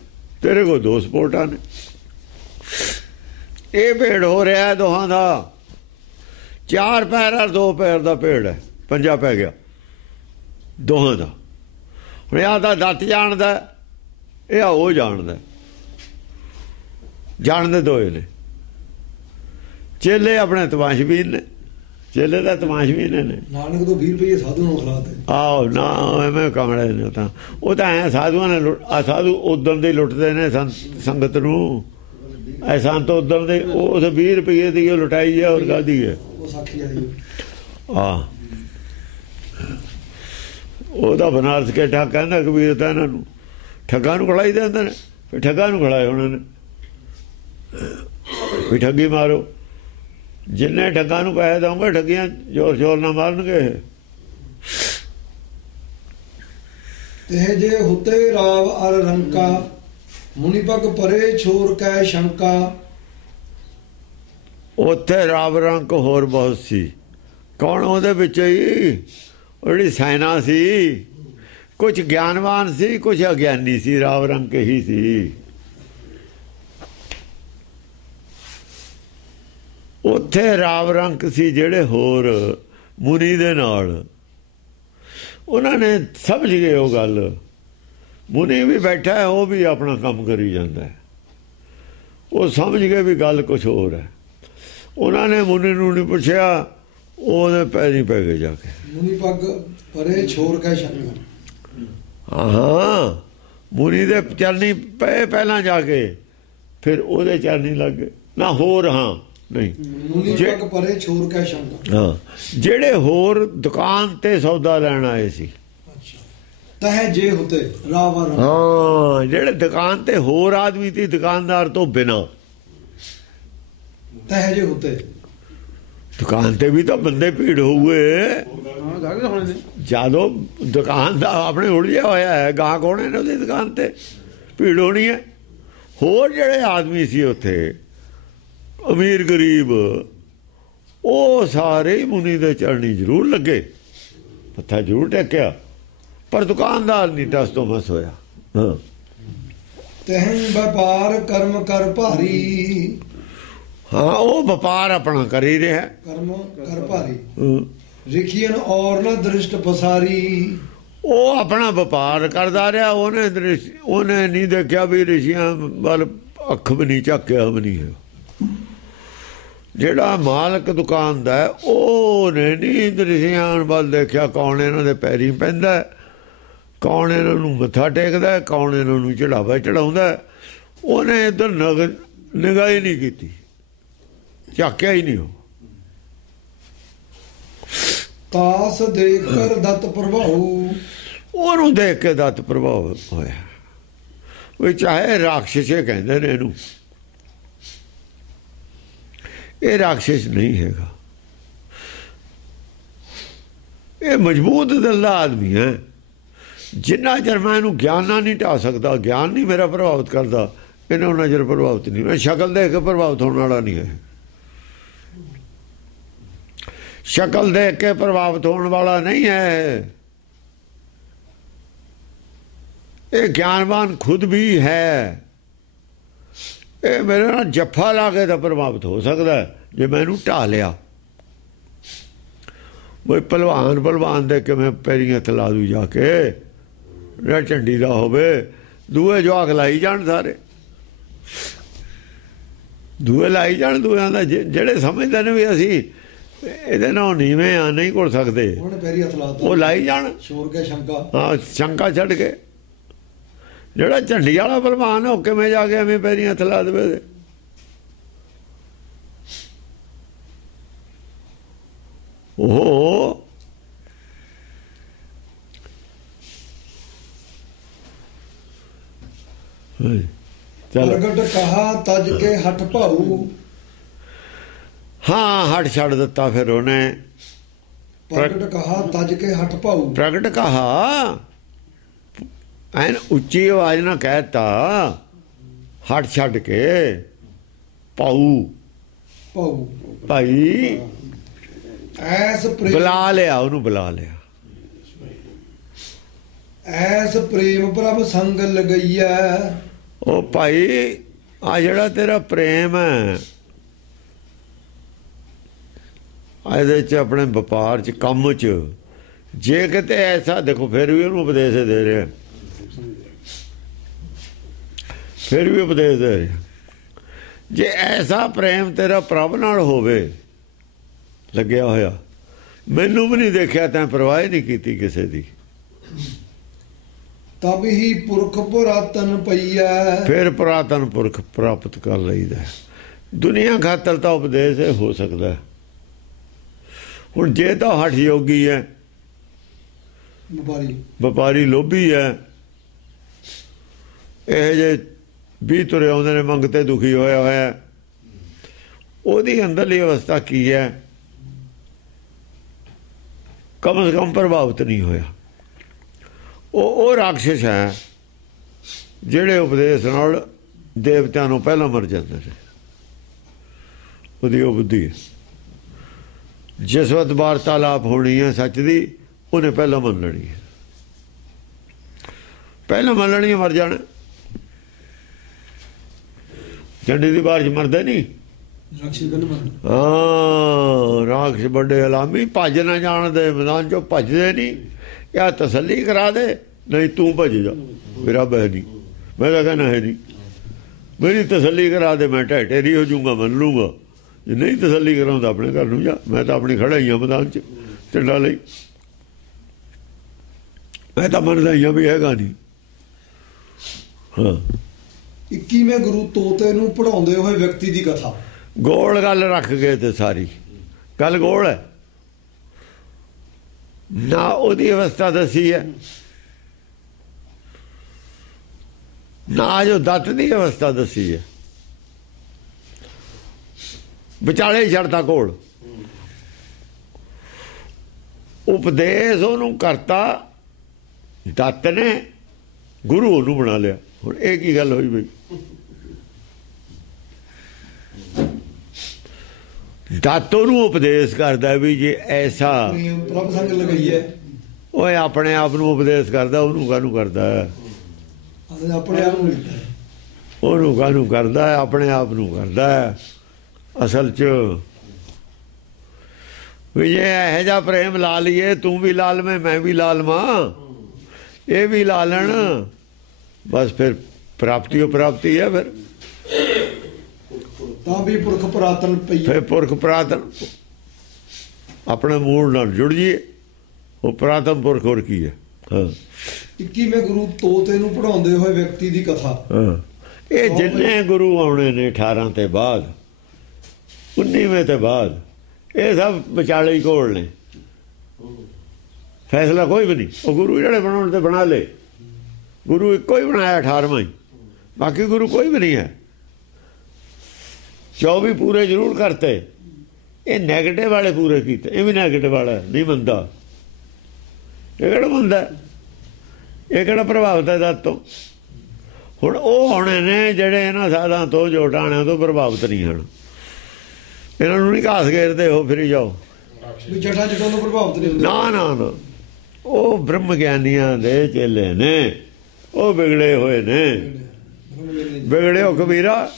ਤੇਰੇ ਕੋਲ ਦੋ ਸਪੋਰਟਾਂ ਨੇ। ਇਹ ਭੇੜ ਹੋ ਰਿਹਾ ਦੋਹਾਂ ਦਾ। ਚਾਰ ਪੈਰ ਔਰ ਦੋ ਪੈਰ ਦਾ ਭੇੜ ਹੈ, ਪੰਜਾ ਪੈ ਗਿਆ ਦੋਹਾਂ ਦਾ। ਹੁਣ ਇਹ ਤਾਂ ਦੱਤ ਜਾਣਦਾ, ਇਹ ਉਹ ਜਾਣਦਾ। ਜਾਣਦੇ ਦੋਏ ਨੇ। ਚੇਲੇ ਆਪਣੇ ਤਮਾਸ਼ਬੀਨ ਨੇ, ਚੇਲੇ ਦਾ ਤਮਾਸ਼ਬੀਨ ਨੇ। ਨਾਨਕ ਤੋਂ 20 ਰੁਪਏ ਸਾਧੂ ਨੂੰ ਖਿਲਾਤੇ। ਆਹੋ ਨਾ ਐਵੇਂ ਕਮਲੇ ਨੇ ਉਹ ਤਾਂ ਐ ਸਾਧੂਆਂ ਨੇ। ਆ ਸਾਧੂ ਉਦੋਂ ਦੇ ਲੁੱਟਦੇ ਨੇ ਸੰਗਤ ਨੂੰ। ਐ ਸੰਤ ਉਦੋਂ ਦੇ ਉਸ 20 ਰੁਪਏ ਦੀ ਲੁਟਾਈ ਹੈ। ਔਰ ਗਾਦੀ ਹੈ ਉਹਦਾ ਬਨਾਰਸ ਕੇ ਠੱਗ ਕਹਿੰਦਾ ਕਬੀਰ ਤਾਂ ਇਹਨਾਂ ਨੂੰ ਠੱਗਾਂ ਨੂੰ ਖੜਾਈ ਦੇ ਅੰਦਰ। ਫਿਰ ਠੱਗਾਂ ਨੂੰ ਖੜਾਏ ਉਹਨਾਂ ਨੇ ਵੀ ਠੱਗੀ ਮਾਰੋ। ਜਿੰਨੇ ਠੱਗਾਂ ਨੂੰ ਪੈਸੇ ਦਊਂਗੇ ਠੱਗੀਆਂ ਜ਼ੋਰ ਜ਼ੋਰ ਨਾਲ ਮਾਰਨਗੇ। ਤੇ ਜੇ ਹੁਤੇ ਰਾਵ ਅਰ ਰੰਕਾ, ਮੁਨੀ ਪਗ ਪਰੇ ਛੋਰ ਕੈ ਸ਼ੰਕਾ। ਉੱਥੇ ਰਾਵ ਰੰਕ ਹੋਰ ਬਹੁਤ ਸੀ। ਕੌਣ? ਉਹਦੇ ਵਿੱਚ ਹੀ ਜਿਹੜੀ ਸੈਨਾ ਸੀ। ਕੁਝ ਗਿਆਨਵਾਨ ਸੀ, ਕੁਝ ਅਗਿਆਨੀ ਸੀ। ਰਾਵ ਰੰਕ ਹੀ ਸੀ ਉੱਥੇ। ਰਾਵ ਰੰਕ ਸੀ ਜਿਹੜੇ ਹੋਰ ਮੁਨੀ ਦੇ ਨਾਲ। ਉਹਨਾਂ ਨੇ ਸਮਝ ਗਏ ਉਹ ਗੱਲ। ਮੁਨੀ ਵੀ ਬੈਠਾ ਹੈ, ਉਹ ਵੀ ਆਪਣਾ ਕੰਮ ਕਰੀ ਜਾਂਦਾ ਹੈ। ਉਹ ਸਮਝ ਗਏ ਵੀ ਗੱਲ ਕੁਛ ਹੋਰ ਹੈ। ਉਹਨਾਂ ਨੇ ਮੁਨੀ ਨੂੰ ਨਹੀਂ ਪੁੱਛਿਆ, ਉਹਦੇ ਪੈਰੀਂ ਪੈ ਗਏ ਜਾ ਕੇ। ਮੁਨੀ ਪੱਗ ਪਰੇ ਛੋੜ ਕੇ ਸ਼ੰਕਰ। ਹਾਂ, ਮੁਨੀ ਦੇ ਚਰਨੀ ਪਏ ਪਹਿਲਾਂ ਜਾ ਕੇ, ਫਿਰ ਉਹਦੇ ਚਰਨੀ ਲੱਗ ਗਏ ਨਾ। ਹੋਰ ਹਾਂ ਨਹੀਂ, ਮੁਨੀ ਪੱਗ ਪਰੇ ਛੋੜ ਕੇ ਸ਼ੰਕਰ। ਹਾਂ, ਜਿਹੜੇ ਹੋਰ ਦੁਕਾਨ ਤੇ ਸੌਦਾ ਲੈਣ ਆਏ ਸੀ, ਤਹ ਜੇ ਹੁਤੇ ਰਾਵਰ। ਹਾਂ, ਜਿਹੜੇ ਦੁਕਾਨ ਤੇ ਹੋਰ ਆਦਮੀ ਸੀ ਦੁਕਾਨਦਾਰ ਤੋਂ ਬਿਨਾਂ, ਤਹ ਜੇ ਹੁਤੇ। ਦੁਕਾਨ ਤੇ ਵੀ ਤਾਂ ਬੰਦੇ ਭੀੜ ਹੋਊਏ। ਜਦੋਂ ਦੁਕਾਨ ਦਾ ਆਪਣੇ ਉਲਝਿਆ ਹੋਇਆ ਹੈ, ਗਾਹਕ ਹੋਣੇ ਨੇ ਉਹਦੀ ਦੁਕਾਨ ਤੇ, ਭੀੜ ਹੋਣੀ ਹੈ। ਹੋਰ ਜਿਹੜੇ ਆਦਮੀ ਸੀ ਉੱਥੇ, ਅਮੀਰ ਗਰੀਬ, ਉਹ ਸਾਰੇ ਹੀ ਮੁਨੀ ਦੇ ਚਰਨੀ ਜ਼ਰੂਰ ਲੱਗੇ, ਮੱਥਾ ਜ਼ਰੂਰ ਟੇਕਿਆ, ਪਰ ਦੁਕਾਨਦਾਰ ਨਹੀਂ ਟਸ ਤੋਂ ਮਸ ਹੋਇਆ। ਹਾਂ, ਤਹਿ ਵਪਾਰ ਕਰਮ ਕਰ ਭਾਰੀ। ਹਾਂ, ਉਹ ਵਪਾਰ ਆਪਣਾ ਕਰ ਹੀ ਰਿਹਾ, ਕਰਮ ਕਰ ਭਾਰੀ। ਰਿਖੀਨ ਔਰ ਨਾ ਦ੍ਰਿਸ਼ਟ ਪਸਾਰੀ। ਉਹ ਆਪਣਾ ਵਪਾਰ ਕਰਦਾ ਰਿਹਾ। ਉਹਨੇ ਨਹੀਂ ਦੇਖਿਆ ਵੀ ਰਿਸ਼ੀਆਂ ਵੱਲ ਅੱਖ ਵੀ ਨਹੀਂ ਝਾਕਿਆ ਵੀ ਨਹੀਂ ਹੈ। ਜਿਹੜਾ ਮਾਲਕ ਦੁਕਾਨ ਦਾ, ਉਹਨੇ ਨਹੀਂ ਰਿਸ਼ੀਆਂ ਵੱਲ ਦੇਖਿਆ, ਕੌਣ ਇਹਨਾਂ ਦੇ ਪੈਰੀਂ ਪੈਂਦਾ, ਕੌਣ ਇਹਨਾਂ ਨੂੰ ਮੱਥਾ ਟੇਕਦਾ, ਕੌਣ ਇਹਨਾਂ ਨੂੰ ਚੜਾਵਾ ਚੜਾਉਂਦਾ। ਉਹਨੇ ਇੱਧਰ ਨਿਗਾਹ ਹੀ ਨਹੀਂ ਕੀਤੀ, ਝਾਕਿਆ ਹੀ ਨਹੀਂ। ਉਹ ਤਾਸ ਦੇਖ ਕਰ ਦਤ ਪ੍ਰਭਾਉ। ਉਹਨੂੰ ਦੇਖ ਕੇ ਦਤ ਪ੍ਰਭਾਵ ਹੋਇਆ। ਉਹ ਚਾਹੇ ਰਾਖਸ਼ੇ ਕਹਿੰਦੇ ਨੇ ਇਹਨੂੰ, ਇਹ ਰਾਖਸ਼ ਨਹੀਂ ਹੈਗਾ, ਇਹ ਮਜ਼ਬੂਤ ਦਿਲ ਦਾ ਆਦਮੀ ਹੈ। ਜਿੰਨਾ ਚਿਰ ਮੈਂ ਇਹਨੂੰ ਗਿਆਨ ਨਾਲ ਨਹੀਂ ਢਾ ਸਕਦਾ, ਗਿਆਨ ਨਹੀਂ ਮੇਰਾ ਪ੍ਰਭਾਵਿਤ ਕਰਦਾ, ਇਹਨਾਂ ਉਹਨਾਂ ਚਿਰ ਪ੍ਰਭਾਵਿਤ ਨਹੀਂ। ਮੈਂ ਸ਼ਕਲ ਦੇਖ ਕੇ ਪ੍ਰਭਾਵਿਤ ਹੋਣ ਵਾਲਾ ਨਹੀਂ ਹੈ, ਸ਼ਕਲ ਦੇਖ ਕੇ ਪ੍ਰਭਾਵਿਤ ਹੋਣ ਵਾਲਾ ਨਹੀਂ ਹੈ। ਇਹ ਗਿਆਨਵਾਨ ਖੁਦ ਵੀ ਹੈ। ਇਹ ਮੇਰੇ ਨਾਲ ਜੱਫਾ ਲਾ ਕੇ ਤਾਂ ਪ੍ਰਭਾਵਿਤ ਹੋ ਸਕਦਾ ਜੇ ਮੈਂ ਇਹਨੂੰ ਢਾ ਲਿਆ। ਬਈ ਭਲਵਾਨ ਦੇ ਕਿਵੇਂ ਪੈਰੀਂ ਹੱਥ ਲਾ ਦੂ ਜਾ ਕੇ, ਜਿਹੜਾ ਝੰਡੀ ਦਾ ਹੋਵੇ। ਦੂਏ ਜਵਾਕ ਲਾਈ ਜਾਣ, ਸਾਰੇ ਦੂਏ ਲਾਈ ਜਾਣ। ਦੂਆਂ ਦਾ ਜਿਹੜੇ ਸਮਝਦੇ ਨੇ ਵੀ ਅਸੀਂ ਇਹਦੇ ਨਾਲ ਨੀਵੇਂ ਆ, ਨਹੀਂ ਘੁਲ ਸਕਦੇ, ਉਹ ਲਾਈ ਜਾਣ ਸ਼ੰਕਾ। ਹਾਂ, ਸ਼ੰਕਾ ਛੱਡ ਕੇ। ਜਿਹੜਾ ਝੰਡੀ ਵਾਲਾ ਭਲਵਾਨ ਉਹ ਕਿਵੇਂ ਜਾ ਕੇ ਐਵੇਂ ਪੈਰੀਂ ਹੱਥ ਲਾ ਦੇਵੇ। ਉਹ ਪ੍ਰਗਟ ਕਹਾ ਤਜ ਕੇ ਹੱਠ ਭਾਊ। ਹਾਂ, ਹੱਟ ਛੱਡ ਦਿੱਤਾ ਫਿਰ ਉਹਨੇ। ਪ੍ਰਗਟ ਕਹਾ ਤਜ ਕੇ ਹੱਠ ਭਾਊ। ਪ੍ਰਗਟ ਕਹਾ ਐਨ ਉੱਚੀ ਆਵਾਜ਼ ਨਾਲ ਕਹਿਤਾ, ਹੱਟ ਛੱਡ ਕੇ ਭਾਊ। ਭਾਊ ਭਾਈ ਐਸ ਪ੍ਰੇਮ, ਬੁਲਾ ਲਿਆ ਉਹਨੂੰ, ਬੁਲਾ ਲਿਆ। ਐਸ ਪ੍ਰੇਮ ਪ੍ਰਭ ਸੰਗ ਲਗਈਐ। ਉਹ ਭਾਈ, ਆ ਜਿਹੜਾ ਤੇਰਾ ਪ੍ਰੇਮ ਹੈ, ਇਹਦੇ ਚ ਆਪਣੇ ਵਪਾਰ ਚ, ਕੰਮ ਚ, ਜੇ ਕਿਤੇ ਐਸਾ ਦੇਖੋ, ਫਿਰ ਵੀ ਉਹਨੂੰ ਉਪਦੇਸ਼ ਦੇ ਰਿਹਾ, ਫਿਰ ਵੀ ਉਪਦੇਸ਼ ਦੇ ਰਿਹਾ। ਜੇ ਐਸਾ ਪ੍ਰੇਮ ਤੇਰਾ ਪ੍ਰਭ ਨਾਲ ਹੋਵੇ ਲੱਗਿਆ ਹੋਇਆ, ਮੈਨੂੰ ਵੀ ਨਹੀਂ ਦੇਖਿਆ, ਤੈਂ ਪਰਵਾਹ ਨਹੀਂ ਕੀਤੀ ਕਿਸੇ ਦੀ, ਤਬ ਹੀ ਪੁਰਖ ਪੁਰਾਤਨ ਪਈਐ। ਫਿਰ ਪੁਰਾਤਨ ਪੁਰਖ ਪ੍ਰਾਪਤ ਕਰ ਲਈਦਾ। ਦੁਨੀਆ ਖਾਤਰ ਤਾਂ ਉਪਦੇਸ਼ ਹੋ ਸਕਦਾ। ਹੁਣ ਜੇ ਤਾਂ ਹਠ ਯੋਗੀ ਹੈ, ਵਪਾਰੀ ਲੋਭੀ ਹੈ, ਇਹ ਜੇ ਵੀ ਤੁਰੇ ਆਉਂਦੇ ਨੇ ਮੰਗਤੇ ਦੁਖੀ ਹੋਇਆ, ਉਹਦੀ ਅੰਦਰਲੀ ਅਵਸਥਾ ਕੀ ਹੈ? ਕਮ ਸੇ ਕਮ ਪ੍ਰਭਾਵਿਤ ਨਹੀਂ ਹੋਇਆ। ਉਹ ਰਾਖਸ਼ ਹੈ ਜਿਹੜੇ ਉਪਦੇਸ਼ ਨਾਲ ਦੇਵਤਿਆਂ ਨੂੰ ਪਹਿਲਾਂ ਮਰ ਜਾਂਦੇ ਨੇ। ਉਹਦੀ ਉਹ ਬੁੱਧੀ ਹੈ। ਜਿਸ ਵਕਤ ਵਾਰਤਾਲਾਪ ਹੋਣੀ ਹੈ ਸੱਚ ਦੀ, ਉਹਨੇ ਪਹਿਲਾਂ ਮੰਨ ਲੈਣੀ ਹੈ, ਪਹਿਲਾਂ ਮੰਨ ਲੈਣੀ ਹੈ, ਮਰ ਜਾਣਾ। ਝੰਡੇ ਦੀ ਬਾਰਿਸ਼ ਮਰਦੇ ਨਹੀਂ। ਹਾਂ, ਰਾਖਸ਼ ਵੱਡੇ ਹਲਾਮੀ, ਭੱਜ ਨਾ ਜਾਣਦੇ, ਮੈਦਾਨ ਚੋਂ ਭੱਜਦੇ ਨਹੀਂ। ਕਿਆ ਤਸੱਲੀ ਕਰਾ ਦੇ, ਨਹੀਂ ਤੂੰ ਭੱਜ ਜਾ, ਮੇਰਾ ਬਹਿ ਨਹੀਂ, ਮੈਂ ਤਾਂ ਕਹਿਣਾ ਹੈ ਨਹੀਂ। ਮੇਰੀ ਤਸੱਲੀ ਕਰਾ ਦੇ, ਮੈਂ ਢਹਿ ਢੇਰੀ ਹੋ ਜਾਊਂਗਾ, ਮੰਨ ਲੂੰਗਾ। ਜੇ ਨਹੀਂ ਤਸੱਲੀ ਕਰਾਉਂਦਾ ਆਪਣੇ ਘਰ ਨੂੰ ਜਾ, ਮੈਂ ਤਾਂ ਆਪਣੀ ਖੜਾ ਹੀ ਹਾਂ ਮੈਦਾਨ 'ਚ ਢਿੰਡਾਂ ਲਈ। ਮੈਂ ਤਾਂ ਮੰਨਦਾ ਹੀ ਹਾਂ ਵੀ ਹੈਗਾ ਨਹੀਂ। ਹਾਂ 21ਵੇਂ ਗੁਰੂ ਤੋਤੇ ਨੂੰ ਪੜ੍ਹਾਉਂਦੇ ਹੋਏ ਵਿਅਕਤੀ ਦੀ ਕਥਾ। ਗੋਲ ਗੱਲ ਰੱਖ ਗਏ ਤੇ ਸਾਰੀ ਗੱਲ ਗੋਲ ਹੈ ਨਾ। ਉਹਦੀ ਅਵਸਥਾ ਦੱਸੀ ਹੈ ਨਾ, ਜੋ ਦੱਤ ਦੀ ਅਵਸਥਾ ਦੱਸੀ ਹੈ। ਵਿਚਾਲੇ ਛੱਡਤਾ ਕੋਲ ਉਪਦੇਸ਼ ਉਹਨੂੰ ਕਰਤਾ, ਦੱਤ ਨੇ ਗੁਰੂ ਉਹਨੂੰ ਬਣਾ ਲਿਆ। ਹੁਣ ਇਹ ਕੀ ਗੱਲ ਹੋਈ ਬਈ? ਦਾਤੋਂ ਨੂੰ ਉਪਦੇਸ਼ ਕਰਦਾ ਵੀ ਜੇ ਐਸਾ ਪ੍ਰਭ ਸੰਗ ਲਗਾਈ ਹੈ। ਓਏ ਆਪਣੇ ਆਪ ਨੂੰ ਉਪਦੇਸ਼ ਕਰਦਾ, ਉਹਨੂੰ ਕਾਹਨੂੰ ਕਰਦਾ? ਆਪਣੇ ਆਪ ਨੂੰ ਉਹਨੂੰ ਕਾਹਨੂੰ ਕਰਦਾ? ਆਪਣੇ ਆਪ ਨੂੰ ਕਰਦਾ ਅਸਲ 'ਚ। ਵੀ ਜੇ ਇਹੋ ਜਿਹਾ ਪ੍ਰੇਮ ਲਾ ਲਈਏ, ਤੂੰ ਵੀ ਲਾਲ ਮੈਂ ਵੀ ਲਾਲ ਮਾਂ, ਇਹ ਵੀ ਲਾ ਲੈਣ, ਬਸ ਫਿਰ ਪ੍ਰਾਪਤੀ ਪ੍ਰਾਪਤੀ ਹੈ। ਫਿਰ ਤਾਂ ਵੀ ਪੁਰਖ ਪੁਰਾਤਨ ਪਈ, ਫਿਰ ਪੁਰਖ ਪੁਰਾਤਨ ਆਪਣੇ ਮੂਲ ਨਾਲ ਜੁੜ ਜੀਏ, ਉਹ ਪੁਰਾਤਨ ਪੁਰਖ ਹੋਰ ਕੀ ਹੈ। ਹਾਂ 21ਵੇਂ ਗੁਰੂ ਤੋਤੇ ਨੂੰ ਪੜ੍ਹਾਉਂਦੇ ਹੋਏ ਵਿਅਕਤੀ ਦੀ ਕਥਾ। ਹਾਂ ਇਹ ਜਿੰਨੇ ਗੁਰੂ ਆਉਣੇ ਨੇ 18 ਤੇ ਬਾਅਦ, 19ਵੇਂ ਤੇ ਬਾਅਦ, ਇਹ ਸਭ ਵਿਚਾਲੇ ਹੀ ਕੋਲ ਨੇ। ਫੈਸਲਾ ਕੋਈ ਵੀ ਨਹੀਂ। ਉਹ ਗੁਰੂ ਜਿਹੜੇ ਬਣਾਉਣ ਤੇ ਬਣਾ ਲਏ, ਗੁਰੂ ਇੱਕੋ ਹੀ ਬਣਾਇਆ 18ਵਾਂ ਹੀ, ਬਾਕੀ ਗੁਰੂ ਕੋਈ ਵੀ ਨਹੀਂ ਹੈ। 24 ਪੂਰੇ ਜ਼ਰੂਰ ਕਰਤੇ, ਇਹ ਨੈਗੇਟਿਵ ਵਾਲੇ ਪੂਰੇ ਕੀਤੇ। ਇਹ ਵੀ ਨੈਗੇਟਿਵ ਵਾਲਾ ਨਹੀਂ ਮੰਨਦਾ। ਇਹ ਕਿਹੜਾ ਮੰਨਦਾ? ਇਹ ਕਿਹੜਾ ਪ੍ਰਭਾਵਿਤ ਹੈ ਦੱਤ ਤੋਂ? ਹੁਣ ਉਹ ਆਉਣੇ ਨੇ ਜਿਹੜੇ ਇਹਨਾਂ ਸਾਧਾਂ ਤੋਂ, ਜੋ ਟਾਣਿਆਂ ਤੋਂ ਪ੍ਰਭਾਵਿਤ ਨਹੀਂ ਹਨ। ਇਹਨਾਂ ਨੂੰ ਨਹੀਂ ਘਾਸ ਘੇਰਦੇ ਹੋ ਫਿਰੀ ਜਾਓ, ਜਟਾਂ ਜਟਾਂ ਤੋਂ ਪ੍ਰਭਾਵਿਤ ਨਹੀਂ ਹੁੰਦੇ। ਨਾ ਨਾ ਨਾ, ਉਹ ਬ੍ਰਹਮ ਗਿਆਨੀਆਂ ਦੇ ਚੇਲੇ ਨੇ, ਉਹ ਵਿਗੜੇ ਹੋਏ ਨੇ। ਵਿਗੜੇ ਹੋ ਕਬੀਰਾ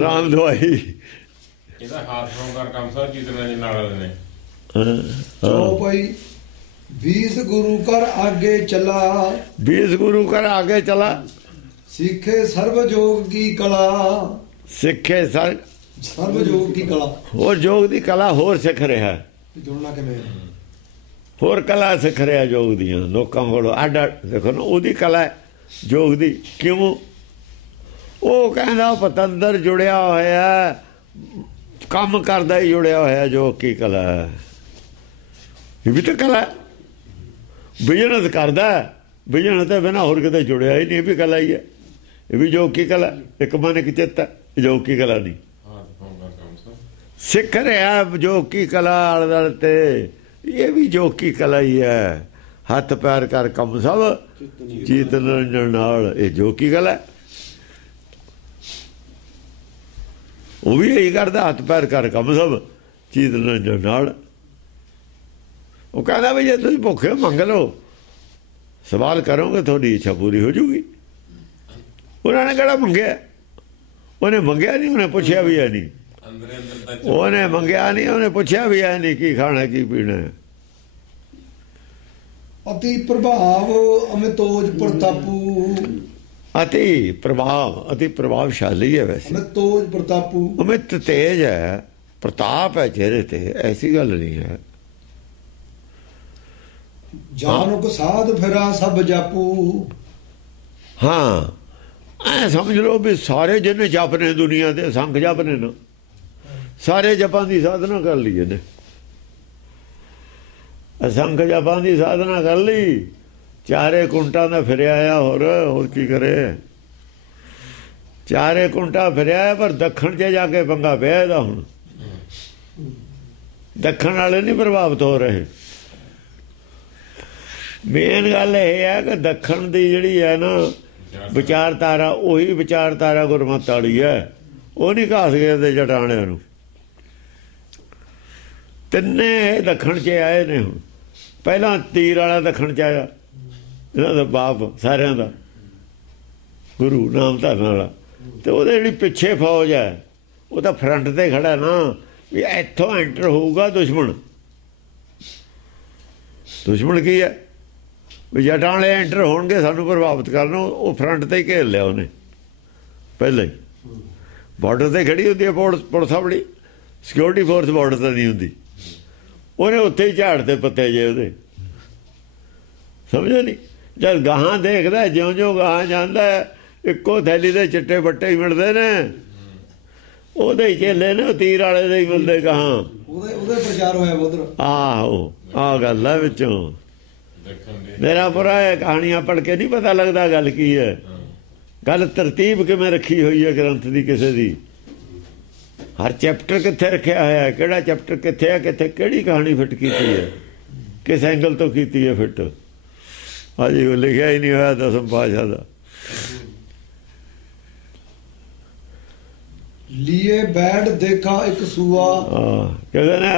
ਰਾਮ ਦਵਾਈ। ਇਹਦਾ ਹਾਥ ਹੋਂ ਕਰ ਕੰਮ ਸਰ ਜਿਤਨਾ ਜੀ ਨਾਲ ਨੇ। ਚੋ ਭਾਈ 20 ਗੁਰੂ ਕਰ ਆਗੇ ਚਲਾ, 20 ਗੁਰੂ ਕਰ ਆਗੇ ਚਲਾ, ਸਿੱਖੇ ਸਰਬ ਜੋਗ ਕੀ ਕਲਾ। ਸਿੱਖੇ ਸਰਬ ਜੋਗ ਕੀ ਕਲਾ, ਹੋਰ ਯੋਗ ਦੀ ਕਲਾ ਹੋਰ ਸਿੱਖ ਰਿਹਾ। ਜੁੜਨਾ ਕਿਵੇਂ? ਹੋਰ ਕਲਾ ਸਿੱਖ ਰਿਹਾ ਯੋਗ ਦੀਆਂ, ਲੋਕਾਂ ਕੋਲੋਂ ਅੱਡ। ਦੇਖੋ ਨਾ ਉਹਦੀ ਕਲਾ ਯੋਗ ਦੀ। ਕਿਉਂ? ਉਹ ਕਹਿੰਦਾ ਪਤੰਦਰ ਜੁੜਿਆ ਹੋਇਆ, ਕੰਮ ਕਰਦਾ ਹੀ ਜੁੜਿਆ ਹੋਇਆ। ਯੋਗ ਕੀ ਕਲਾ ਹੈ? ਇਹ ਵੀ ਤਾਂ ਕਲਾ। ਬਿਜ਼ਨਸ ਕਰਦਾ, ਬਿਜ਼ਨਸ ਤੇ ਬਿਨਾਂ ਹੋਰ ਕਿਤੇ ਜੁੜਿਆ ਹੀ ਨਹੀਂ, ਇਹ ਵੀ ਕਲਾ ਹੀ ਹੈ। ਇਹ ਵੀ ਯੋਗ ਕੀ ਕਲਾ। ਇੱਕ ਮਨ ਇੱਕ ਚਿੱਤ ਹੈ, ਯੋਗ ਕੀ ਕਲਾ ਨਹੀਂ। ਸਿੱਖ ਰਿਹਾ ਯੋਗ ਕੀ ਕਲਾ ਆਲੇ ਦੁਆਲੇ ਤੇ, ਇਹ ਵੀ ਯੋਗ ਕੀ ਕਲਾ ਹੀ ਹੈ। ਹੱਥ ਪੈਰ ਕਰ ਕੰਮ ਸਭ ਚੀਤ ਨਿਰੰਜਨ ਨਾਲ, ਇਹ ਯੋਗ ਕੀ ਕਲਾ। ਉਹ ਵੀ ਇਹੀ ਕਰਦਾ, ਹੱਥ ਪੈਰ ਕਰ ਕੰਮ ਸਭ ਚੀਤ ਨਿਰੰਜਨ ਨਾਲ। ਉਹ ਕਹਿੰਦਾ ਵੀ ਜੇ ਤੁਸੀਂ ਭੁੱਖੇ ਮੰਗ ਲਓ, ਸਵਾਲ ਕਰੋਗੇ, ਤੁਹਾਡੀ ਇੱਛਾ ਪੂਰੀ ਹੋ ਜੂਗੀ। ਉਹਨਾਂ ਨੇ ਕਿਹੜਾ ਮੰਗਿਆ? ਉਹਨੇ ਮੰਗਿਆ ਨਹੀਂ, ਉਹਨੇ ਪੁੱਛਿਆ ਵੀ ਹੈ ਨਹੀਂ। ਉਹਨੇ ਮੰਗਿਆ ਨਹੀਂ, ਉਹਨੇ ਪੁੱਛਿਆ ਵੀ ਹੈ ਨਹੀਂ ਕੀ ਖਾਣਾ ਕੀ ਪੀਣਾ। ਅਤੀ ਪ੍ਰਭਾਵ ਅਮਿਤੋਜ ਪ੍ਰਤਾਪੂ। ਅਤੀ ਪ੍ਰਭਾਵ, ਅਤੀ ਪ੍ਰਭਾਵਸ਼ਾਲੀ ਹੈ। ਵੈਸੇ ਅਮਿਤੋਜ ਪ੍ਰਤਾਪੂ, ਅਮਿਤ ਤੇਜ ਹੈ, ਪ੍ਰਤਾਪ ਹੈ ਚਿਹਰੇ ਤੇ, ਐਸੀ ਗੱਲ ਨਹੀਂ ਹੈ। ਜਾਨੁਕ ਸਾਧ ਫਿਰਾ ਸਭ ਜਾਪੂ। ਹਾਂ ਐ ਸਮਝ ਲਓ ਵੀ ਸਾਰੇ ਜਿਹਨੇ ਜਪ ਨੇ ਦੁਨੀਆ ਤੇ, ਸੰਖ ਜਪ ਨੇ ਨਾ, ਸਾਰੇ ਜਪਾਂ ਦੀ ਸਾਧਨਾ ਕਰ ਲਈ ਇਹਨੇ। ਅਸੰਖ ਜਪਾਂ ਦੀ ਸਾਧਨਾ ਕਰ ਲਈ, ਚਾਰੇ ਕੁੰਟਾਂ ਦਾ ਫਿਰਿਆ ਆ। ਹੋਰ ਕੀ ਕਰੇ? ਚਾਰੇ ਕੁੰਟਾਂ ਫਿਰਿਆ, ਪਰ ਦੱਖਣ 'ਚ ਜਾ ਕੇ ਪੰਗਾ ਪਿਆ ਇਹਦਾ। ਹੁਣ ਦੱਖਣ ਵਾਲੇ ਨਹੀਂ ਪ੍ਰਭਾਵਿਤ ਹੋ ਰਹੇ। ਮੇਨ ਗੱਲ ਇਹ ਹੈ ਕਿ ਦੱਖਣ ਦੀ ਜਿਹੜੀ ਹੈ ਨਾ ਵਿਚਾਰਧਾਰਾ, ਉਹੀ ਵਿਚਾਰਧਾਰਾ ਗੁਰਮਤ ਵਾਲੀ ਹੈ। ਉਹ ਨਹੀਂ ਘਾਸ ਘੇਰਦੇ ਜਟਾਣਿਆਂ ਨੂੰ। ਤਿੰਨੇ ਦੱਖਣ 'ਚ ਆਏ ਨੇ। ਹੁਣ ਪਹਿਲਾਂ ਤੀਰ ਵਾਲਾ ਦੱਖਣ 'ਚ ਆਇਆ, ਇਹਨਾਂ ਦਾ ਬਾਪ ਸਾਰਿਆਂ ਦਾ, ਗੁਰੂ ਨਾਮ ਧਰਨ ਵਾਲਾ। ਤੇ ਉਹਦੇ ਜਿਹੜੀ ਪਿੱਛੇ ਫੌਜ ਹੈ, ਉਹ ਤਾਂ ਫਰੰਟ ਤੇ ਖੜਾ ਨਾ, ਵੀ ਇੱਥੋਂ ਐਂਟਰ ਹੋਊਗਾ ਦੁਸ਼ਮਣ। ਦੁਸ਼ਮਣ ਕੀ ਹੈ? ਵੀ ਜਟਾਂ ਵਾਲੇ ਐਂਟਰ ਹੋਣਗੇ ਸਾਨੂੰ ਪ੍ਰਭਾਵਿਤ ਕਰਨ। ਉਹ ਫਰੰਟ ਤੇ ਹੀ ਘੇਰ ਲਿਆ ਉਹਨੇ ਪਹਿਲਾਂ ਹੀ। ਬਾਰਡਰ ਤੇ ਖੜੀ ਹੁੰਦੀ ਹੈ ਪੁਲਿਸ ਆਪਣੀ, ਸਿਕਿਉਰਿਟੀ ਫੋਰਸ ਬਾਰਡਰ ਤੇ ਨਹੀਂ ਹੁੰਦੀ। ਉਹਨੇ ਉੱਥੇ ਹੀ ਝਾੜ ਤੇ ਪੱਤੇ ਜੇ ਉਹਦੇ, ਸਮਝੋ ਨਹੀਂ। ਜਦ ਗਾਹਾਂ ਦੇਖਦਾ, ਜਿਉਂ ਗਾਹਾਂ ਜਾਂਦਾ, ਇੱਕੋ ਥੈਲੀ ਦੇ ਚਿੱਟੇ ਬੱਟੇ ਹੀ ਮਿਲਦੇ ਨੇ, ਉਹਦੇ ਹੀ ਚੇਲੇ ਨੇ, ਤੀਰ ਵਾਲੇ ਦੇ ਹੀ ਮਿਲਦੇ ਗਾਹਾਂ, ਉਹਦੇ ਪ੍ਰਚਾਰ ਹੋਇਆ ਉਧਰ। ਆਹੋ ਆਹ ਗੱਲ ਹੈ ਵਿੱਚੋਂ। ਮੇਰਾ ਬੁਰਾ ਹੈ, ਕਹਾਣੀਆਂ ਪੜ੍ਹ ਕੇ ਨਹੀਂ ਪਤਾ ਲੱਗਦਾ ਗੱਲ ਕੀ ਹੈ। ਗੱਲ ਤਰਤੀਬ ਕਿਵੇਂ ਰੱਖੀ ਹੋਈ ਹੈ ਗ੍ਰੰਥ ਦੀ, ਕਿਸੇ ਦੀ। ਹਰ ਚੈਪਟਰ ਕਿੱਥੇ ਰੱਖਿਆ ਹੋਇਆ, ਕਿਹੜਾ ਚੈਪਟਰ ਕਿੱਥੇ ਹੈ, ਕਿੱਥੇ ਕਿਹੜੀ ਕਹਾਣੀ ਫਿੱਟ ਕੀਤੀ ਹੈ, ਕਿਸ ਐਂਗਲ ਤੋਂ ਕੀਤੀ ਹੈ ਫਿੱਟ। ਹਾਂਜੀ, ਉਹ ਲਿਖਿਆ ਹੀ ਨਹੀਂ ਹੋਇਆ ਦਸਮ ਪਾਤਸ਼ਾਹ ਦਾ। ਲੀਏ ਬੈਠ ਦੇਖਾ ਇੱਕ ਸੂਆ। ਕਹਿੰਦੇ ਨੇ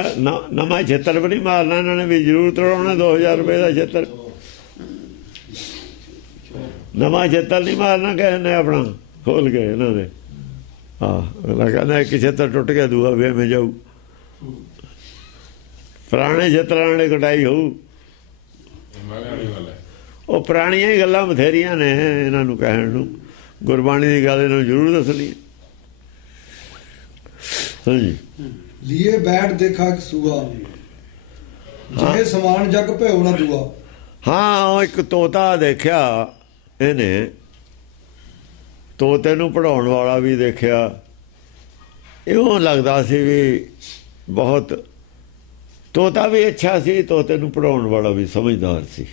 ਨਵਾਂ ਛੇਤਰ ਵੀ ਨਹੀਂ ਮਾਰਨਾ ਇਹਨਾਂ ਨੇ, ਵੀ ਜ਼ਰੂਰ ਤੜਾਉਣਾ 2000 ਰੁਪਏ ਦਾ ਛੇਤਰ। ਨਵਾਂ ਛੇਤਰ ਨਹੀਂ ਮਾਰਨਾ ਕਿਸੇ ਨੇ ਆਪਣਾ ਖੋਲ ਕੇ ਇਹਨਾਂ ਦੇ। ਅਗਲਾ ਕਹਿੰਦਾ ਇੱਕ ਛੇਤਰ ਟੁੱਟ ਗਿਆ, ਦੂਆ ਵੇ ਜਾਊ। ਪੁਰਾਣੇ ਛੇਤਰਾਂ ਵਾਲੇ ਕਟਾਈ ਹੋਊ। ਉਹ ਪੁਰਾਣੀਆਂ ਹੀ ਗੱਲਾਂ ਬਥੇਰੀਆਂ ਨੇ ਇਹਨਾਂ ਨੂੰ ਕਹਿਣ ਨੂੰ। ਗੁਰਬਾਣੀ ਦੀ ਗੱਲ ਇਹਨਾਂ ਨੂੰ ਜ਼ਰੂਰ ਦੱਸਣੀ। ਹਾਂਜੀ, ਲੀਏ ਬੈਠ ਦੇਖਾ ਇੱਕ ਸੂਆ, ਜਿਹੇ ਸਮਾਨ ਜਗ ਭਿਓ ਨਾ ਦੂਆ। ਹਾਂ, ਉਹ ਇੱਕ ਤੋਤਾ ਦੇਖਿਆ ਇਹਨੇ, ਤੋਤੇ ਨੂੰ ਪੜ੍ਹਾਉਣ ਵਾਲਾ ਵੀ ਦੇਖਿਆ। ਇਉਂ ਲੱਗਦਾ ਸੀ ਵੀ ਬਹੁਤ, ਤੋਤਾ ਵੀ ਅੱਛਾ ਸੀ, ਤੋਤੇ ਨੂੰ ਪੜ੍ਹਾਉਣ ਵਾਲਾ ਵੀ ਸਮਝਦਾਰ ਸੀ।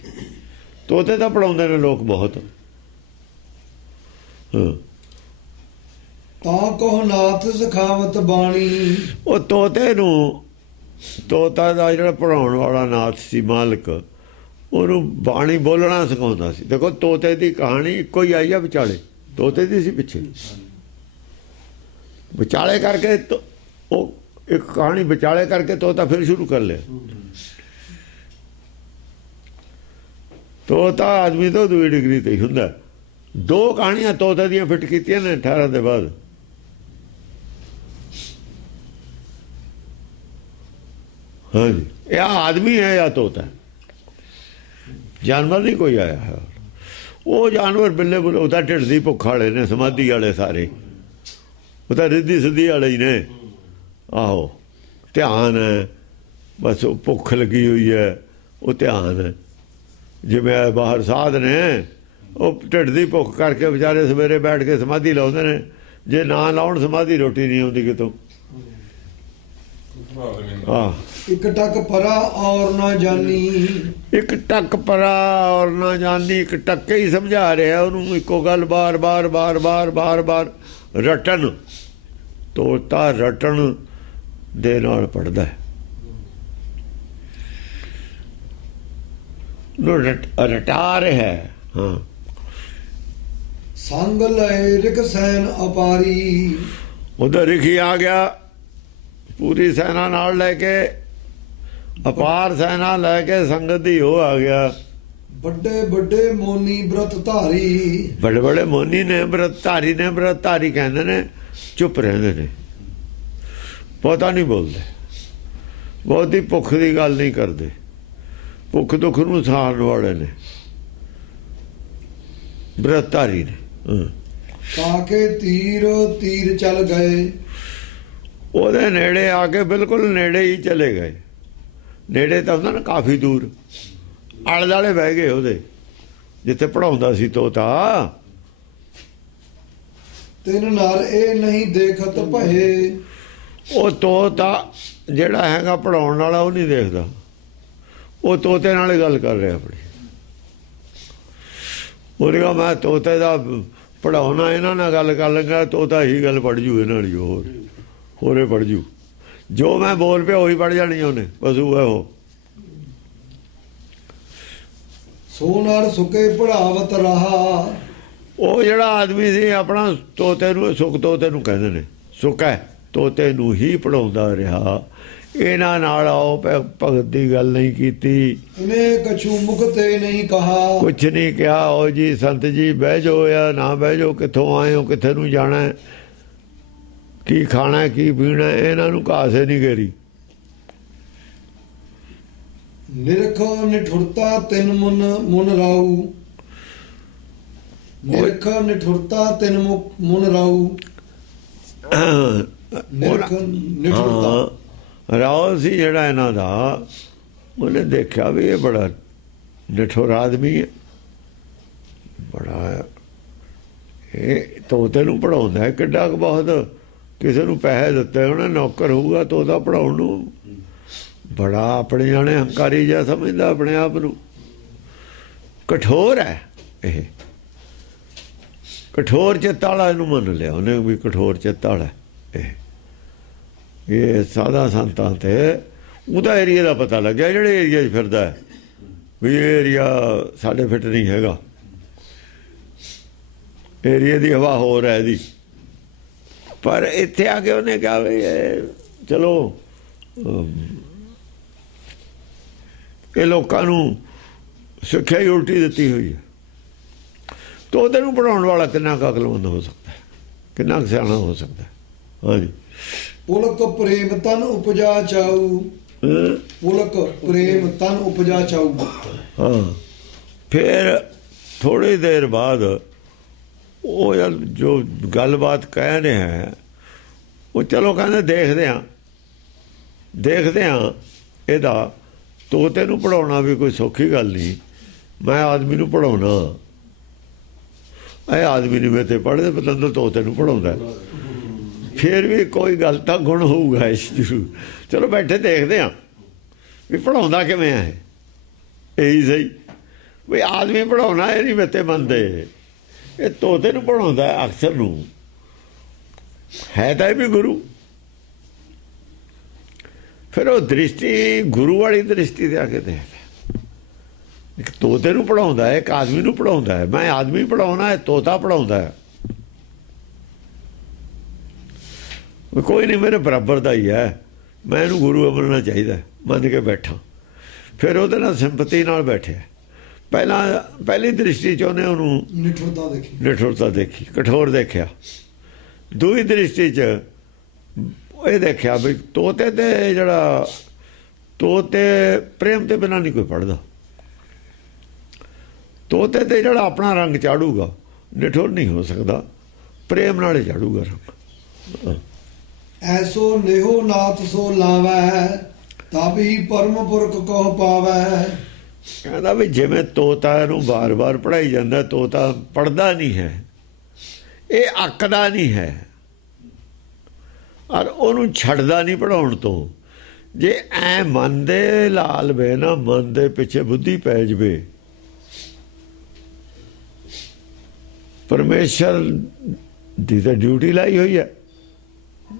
ਤੋਤੇ ਤਾਂ ਪੜ੍ਹਾਉਂਦੇ ਨੇ ਲੋਕ ਬਹੁਤ। ਤਾਂ ਕਹੋ ਨਾਥ ਸਖਾਵਤ ਬਾਣੀ। ਉਹ ਤੋਤੇ ਨੂੰ, ਤੋਤਾ ਦਾ ਜਿਹੜਾ ਪੜ੍ਹਾਉਣ ਵਾਲਾ ਨਾਥ ਸੀ ਮਾਲਕ, ਉਹਨੂੰ ਬਾਣੀ ਬੋਲਣਾ ਸਿਖਾਉਂਦਾ ਸੀ। ਦੇਖੋ ਤੋਤੇ ਦੀ ਕਹਾਣੀ ਇੱਕੋ ਹੀ ਆਈ ਆ, ਵਿਚਾਲੇ ਤੋਤੇ ਦੀ ਸੀ, ਪਿੱਛੇ ਵਿਚਾਲੇ ਕਰਕੇ ਉਹ ਇੱਕ ਕਹਾਣੀ ਵਿਚਾਲੇ ਕਰਕੇ ਤੋਤਾ ਫਿਰ ਸ਼ੁਰੂ ਕਰ ਲਿਆ। ਤੋਤਾ ਆਦਮੀ ਤੋਂ 2 ਡਿਗਰੀ ਤੇ ਹੀ ਹੁੰਦਾ। 2 ਕਹਾਣੀਆਂ ਤੋਤੇ ਦੀਆਂ ਫਿੱਟ ਕੀਤੀਆਂ ਨੇ 18 ਦੇ ਬਾਅਦ। ਹਾਂਜੀ, ਇਹ ਆਦਮੀ ਹੈ ਜਾਂ ਤੋਤਾ, ਜਾਨਵਰ ਨਹੀਂ ਕੋਈ ਆਇਆ ਹੈ। ਉਹ ਜਾਨਵਰ ਬਿੱਲੇ ਬੁੱਲੇ, ਉਹਦਾ ਢਿੱਡ ਦੀ ਭੁੱਖ ਵਾਲੇ ਨੇ, ਸਮਾਧੀ ਵਾਲੇ ਸਾਰੇ, ਉਹ ਤਾਂ ਰਿੱਧੀ ਸਿੱਧੀ ਵਾਲੇ ਹੀ ਨੇ। ਆਹੋ, ਧਿਆਨ ਹੈ ਬਸ, ਉਹ ਭੁੱਖ ਲੱਗੀ ਹੋਈ ਹੈ, ਉਹ ਧਿਆਨ ਹੈ। ਜਿਵੇਂ ਬਾਹਰ ਸਾਧ ਨੇ, ਉਹ ਢਿੱਡ ਦੀ ਭੁੱਖ ਕਰਕੇ ਵਿਚਾਰੇ ਸਵੇਰੇ ਬੈਠ ਕੇ ਸਮਾਧੀ ਲਾਉਂਦੇ ਨੇ। ਜੇ ਨਾ ਲਾਉਣ ਸਮਾਧੀ, ਰੋਟੀ ਨਹੀਂ ਆਉਂਦੀ ਕਿਤੋਂ। ਇੱਕ ਟੱਕ ਪਰਾ ਔਰ ਨਾ ਜਾਨੀ। ਇੱਕ ਟੱਕ ਪਰਾ ਔਰ ਨਾ ਜਾਨੀ, ਇੱਕ ਟੱਕੇ ਹੀ ਸਮਝਾ ਰਿਹਾ ਉਹਨੂੰ, ਇੱਕੋ ਗੱਲ ਬਾਰ ਬਾਰ ਬਾਰ ਬਾਰ ਬਾਰ ਬਾਰ। ਰਟਨ, ਤੋਤਾ ਰਟਨ ਦੇ ਨਾਲ ਪੜਦਾ ਹੈ, ਰਟਾ ਰਿਹਾ। ਹਾਂ, ਸੰਗ ਲਏ ਰਿਕ ਸੈਨ ਅਪਾਰੀ। ਉਧਰ ਰਿਖੀ ਆ ਗਿਆ, ਪੂਰੀ ਸੈਨਾ ਨਾਲ ਲੈ ਕੇ, ਅਪਾਰ ਸੈਨਾ ਲੈ ਕੇ ਸੰਗਤ ਦੀ ਉਹ ਆ ਗਿਆ। ਵੱਡੇ ਵੱਡੇ ਮੋਨੀ ਬ੍ਰਤ ਧਾਰੀ। ਬੜੇ ਬੜੇ ਮੋਨੀ ਨੇ, ਬ੍ਰਤ ਧਾਰੀ ਨੇ। ਬ੍ਰਤ ਧਾਰੀ ਕਹਿੰਦੇ ਨੇ ਚੁੱਪ ਰਹਿੰਦੇ ਨੇ, ਬਹੁਤਾ ਨਹੀਂ ਬੋਲਦੇ, ਬਹੁਤੀ ਭੁੱਖ ਦੀ ਗੱਲ ਨਹੀਂ ਕਰਦੇ, ਭੁੱਖ ਦੁੱਖ ਨੂੰ ਸਹਾਰਨ ਵਾਲੇ ਨੇ, ਬ੍ਰਤ ਧਾਰੀ ਨੇ। ਤਾਂ ਕਿ ਤੀਰ ਚੱਲ ਗਏ। ਉਹਦੇ ਨੇੜੇ ਆ ਕੇ, ਬਿਲਕੁਲ ਨੇੜੇ ਹੀ ਚਲੇ ਗਏ। ਨੇੜੇ ਤਾਂ ਹੁੰਦਾ ਨਾ ਕਾਫੀ ਦੂਰ, ਆਲੇ ਦੁਆਲੇ ਬਹਿ ਗਏ ਉਹਦੇ, ਜਿੱਥੇ ਪੜ੍ਹਾਉਂਦਾ ਸੀ ਤੋਤਾ। ਤਿੰਨ ਨਰ ਇਹ ਨਹੀਂ ਦੇਖਤ ਭਏ। ਉਹ ਤੋਤਾ ਜਿਹੜਾ ਹੈਗਾ ਪੜ੍ਹਾਉਣ ਵਾਲਾ, ਉਹ ਨਹੀਂ ਦੇਖਦਾ, ਉਹ ਤੋਤੇ ਨਾਲ ਗੱਲ ਕਰ ਰਿਹਾ ਆਪਣੀ। ਉਹਨੇ ਕਿਹਾ ਮੈਂ ਤੋਤੇ ਦਾ ਪੜ੍ਹਾਉਣਾ, ਇਹਨਾਂ ਨਾਲ ਗੱਲ ਕਰ ਲਵਾਂਗਾ, ਤੋਤਾ ਹੀ ਗੱਲ ਪੜ੍ਹ ਜੂ ਇਹਨਾਂ ਲਈ, ਹੋਰੇ ਪੜ੍ਹ ਜੂ। ਜੋ ਮੈਂ ਬੋਲ ਪਿਆ ਉਹੀ ਪੜ੍ਹ ਜਾਣੀ ਉਹਨੇ, ਬਸ ਉਹ। ਸੋ ਨਰ ਸੁਕੇ ਪੜਾਵਤ ਰਹਾ। ਉਹ ਜਿਹੜਾ ਆਦਮੀ ਸੀ ਆਪਣਾ ਤੋਤੇ ਨੂੰ, ਸੁੱਕ ਤੋਤੇ ਨੂੰ ਕਹਿੰਦੇ ਨੇ, ਸੁੱਕਾ ਤੋਤੇ ਨੂੰ ਹੀ ਪੜ੍ਹਾਉਂਦਾ ਰਿਹਾ। ਇਹਨਾਂ ਨਾਲ ਆਓ ਭਗਤ ਦੀ ਗੱਲ ਨਹੀਂ ਕੀਤੀ, ਇਹਨੇ ਕਛੂ ਮੁਖ ਤੇ ਨਹੀਂ ਕਹਾ। ਕੁਛ ਨਹੀਂ ਕਿਹਾ। ਉਹ ਜੀ ਸੰਤ ਜੀ ਬਹਿ ਜਾਓ ਜਾਂ ਨਾ ਬਹਿ ਜਾਓ, ਕਿੱਥੋਂ ਆਏ ਹੋ, ਕਿੱਥੇ ਨੂੰ ਜਾਣਾ, ਕੀ ਖਾਣਾ ਕੀ ਪੀਣਾ, ਇਹਨਾਂ ਨੂੰ ਕਾਸੇ ਨਹੀਂ ਕਰੀ। ਨਿਰਖ ਨਿਠੁਰਤਾ ਤਿੰਨ ਮੁਨ ਰਾਊ। ਨਿਰਖ ਨਿਠੁਰਤਾ ਤਿੰਨ ਮੁਨ ਰਾਊ। ਰਾਓ ਸੀ ਜਿਹੜਾ ਇਹਨਾਂ ਦਾ, ਉਹਨੇ ਦੇਖਿਆ ਵੀ ਇਹ ਬੜਾ ਨਿਠੁਰ ਆਦਮੀ ਹੈ, ਬੜਾ ਇਹ ਤੋਤੇ ਨੂੰ ਪੜ੍ਹਾਉਂਦਾ ਕਿੱਡਾ ਕੁ ਬਹੁਤ, ਕਿਸੇ ਨੂੰ ਪੈਸੇ ਦਿੱਤੇ ਉਹਨੇ ਨੌਕਰ ਹੋਊਗਾ ਤੋਤਾ ਪੜ੍ਹਾਉਣ ਨੂੰ, ਬੜਾ ਆਪਣੇ ਜਾਣੇ ਹੰਕਾਰੀ ਜਿਹਾ ਸਮਝਦਾ ਆਪਣੇ ਆਪ ਨੂੰ। ਕਠੋਰ ਹੈ ਇਹ, ਕਠੋਰ ਚਿੱਤ ਵਾਲਾ ਇਹਨੂੰ ਮੰਨ ਲਿਆ ਉਹਨੇ ਵੀ ਕਠੋਰ ਚਿੱਤ ਵਾਲਾ ਇਹ ਸਾਧਾ ਸੰਤਾਂ ਤੇ ਉਹਦਾ ਏਰੀਆ ਦਾ ਪਤਾ ਲੱਗਿਆ, ਜਿਹੜੇ ਏਰੀਆ 'ਚ ਫਿਰਦਾ ਵੀ ਇਹ ਏਰੀਆ ਸਾਡੇ ਫਿੱਟ ਨਹੀਂ ਹੈਗਾ, ਏਰੀਏ ਦੀ ਹਵਾ ਹੋਰ ਹੈ ਇਹਦੀ। ਪਰ ਇੱਥੇ ਆ ਕੇ ਉਹਨੇ ਕਿਹਾ ਵੀ ਚਲੋ ਇਹ ਲੋਕਾਂ ਨੂੰ ਸਿੱਖਿਆ ਹੀ ਉਲਟੀ ਦਿੱਤੀ ਹੋਈ ਹੈ, ਤੋਤੇ ਨੂੰ ਪੜ੍ਹਾਉਣ ਵਾਲਾ ਕਿੰਨਾ ਕੁ ਅਕਲਮੰਦ ਹੋ ਸਕਦਾ, ਕਿੰਨਾ ਕੁ ਸਿਆਣਾ ਹੋ ਸਕਦਾ। ਹਾਂਜੀ, ਪੁਲਕ ਪ੍ਰੇਮ ਤਨ ਉਪਜਾ ਚਾਊ, ਪੁਲਕ ਪ੍ਰੇਮ ਤਨ ਉਪਜਾ ਚਾਊ। ਹਾਂ, ਫਿਰ ਥੋੜੀ ਦੇਰ ਬਾਅਦ ਉਹ ਯਾਰ ਜੋ ਗੱਲਬਾਤ ਕਹਿ ਰਿਹਾ ਹੈ ਉਹ ਚਲੋ ਕਹਿੰਦੇ ਦੇਖਦੇ ਹਾਂ ਇਹਦਾ, ਤੋਤੇ ਨੂੰ ਪੜ੍ਹਾਉਣਾ ਵੀ ਕੋਈ ਸੌਖੀ ਗੱਲ ਨਹੀਂ, ਮੈਂ ਆਦਮੀ ਨੂੰ ਪੜ੍ਹਾਉਣਾ, ਇਹ ਆਦਮੀ ਨਹੀਂ ਮੇਰੇ ਤੇ ਪੜ੍ਹਦੇ ਪਤੰਦਰ ਤੋਤੇ ਨੂੰ ਪੜ੍ਹਾਉਂਦਾ, ਫਿਰ ਵੀ ਕੋਈ ਗੱਲ ਤਾਂ ਗੁਣ ਹੋਊਗਾ ਇਸ ਜ਼ਰੂਰ। ਚਲੋ ਬੈਠੇ ਦੇਖਦੇ ਹਾਂ ਵੀ ਪੜ੍ਹਾਉਂਦਾ ਕਿਵੇਂ ਹੈ, ਇਹੀ ਸਹੀ ਵੀ ਆਦਮੀ ਪੜ੍ਹਾਉਣਾ ਇਹ ਨਹੀਂ ਮੇਰੇ ਤੇ ਮੰਨਦੇ, ਇਹ ਤੋਤੇ ਨੂੰ ਪੜ੍ਹਾਉਂਦਾ ਅਕਸਰ ਨੂੰ, ਹੈ ਤਾਂ ਇਹ ਵੀ ਗੁਰੂ। ਫਿਰ ਉਹ ਦ੍ਰਿਸ਼ਟੀ ਗੁਰੂ ਵਾਲੀ ਦ੍ਰਿਸ਼ਟੀ ਦੇ ਆ ਕੇ ਦੇਖ, ਇੱਕ ਤੋਤੇ ਨੂੰ ਪੜ੍ਹਾਉਂਦਾ ਹੈ, ਇੱਕ ਆਦਮੀ ਨੂੰ ਪੜ੍ਹਾਉਂਦਾ ਹੈ, ਮੈਂ ਆਦਮੀ ਪੜ੍ਹਾਉਣਾ ਹੈ, ਤੋਤਾ ਪੜ੍ਹਾਉਂਦਾ ਹੈ, ਕੋਈ ਨਹੀਂ ਮੇਰੇ ਬਰਾਬਰ ਦਾ ਹੀ ਹੈ, ਮੈਂ ਇਹਨੂੰ ਗੁਰੂ ਮੰਨਣਾ ਚਾਹੀਦਾ, ਮੰਨ ਕੇ ਬੈਠਾ। ਫਿਰ ਉਹਦੇ ਨਾਲ ਸਿੰਪਤੀ ਨਾਲ ਬੈਠਿਆ, ਪਹਿਲੀ ਦ੍ਰਿਸ਼ਟੀ 'ਚ ਉਹਨੇ ਉਹਨੂੰ ਨਿਠੁਰਤਾ ਦੇਖੀ, ਕਠੋਰ ਦੇਖਿਆ। ਦੂਜੀ ਦ੍ਰਿਸ਼ਟੀ 'ਚ ਇਹ ਦੇਖਿਆ ਵੀ ਤੋਤੇ ਤੇ ਜਿਹੜਾ ਤੋਤੇ ਪ੍ਰੇਮ ਤੇ ਬਿਨਾਂ ਨਹੀਂ ਕੋਈ ਪੜ੍ਹਦਾ, ਤੋਤੇ ਤੇ ਜਿਹੜਾ ਆਪਣਾ ਰੰਗ ਚਾੜੂਗਾ ਨਿਠੁਰ ਨਹੀਂ ਹੋ ਸਕਦਾ, ਪ੍ਰੇਮ ਨਾਲ ਹੀ ਚਾੜੂਗਾ ਰੰਗ। ਐਸੋ ਨੇਹੋ ਨਾਥ ਸੋ ਲਾਵੈ, ਤਾਬੀ ਪਰਮ ਪੁਰਖ ਕੋ ਪਾਵੈ। ਕਹਿੰਦਾ ਵੀ ਜਿਵੇਂ ਤੋਤਾ ਨੂੰ ਬਾਰ-ਬਾਰ ਪੜ੍ਹਾਈ ਜਾਂਦਾ, ਤੋਤਾ ਪੜ੍ਹਦਾ ਨਹੀਂ ਹੈ, ਇਹ ਅੱਕਦਾ ਨਹੀਂ ਹੈ, ਔਰ ਉਹਨੂੰ ਛੱਡਦਾ ਨਹੀਂ ਪੜ੍ਹਾਉਣ ਤੋਂ। ਜੇ ਐ ਮਨ ਦੇ ਲਾਲ ਵੇ ਨਾ, ਮਨ ਦੇ ਪਿੱਛੇ ਬੁੱਧੀ ਪੈ ਜਵੇ, ਪਰਮੇਸ਼ਰ ਦੀ ਤਾਂ ਡਿਊਟੀ ਲਾਈ ਹੋਈ ਹੈ,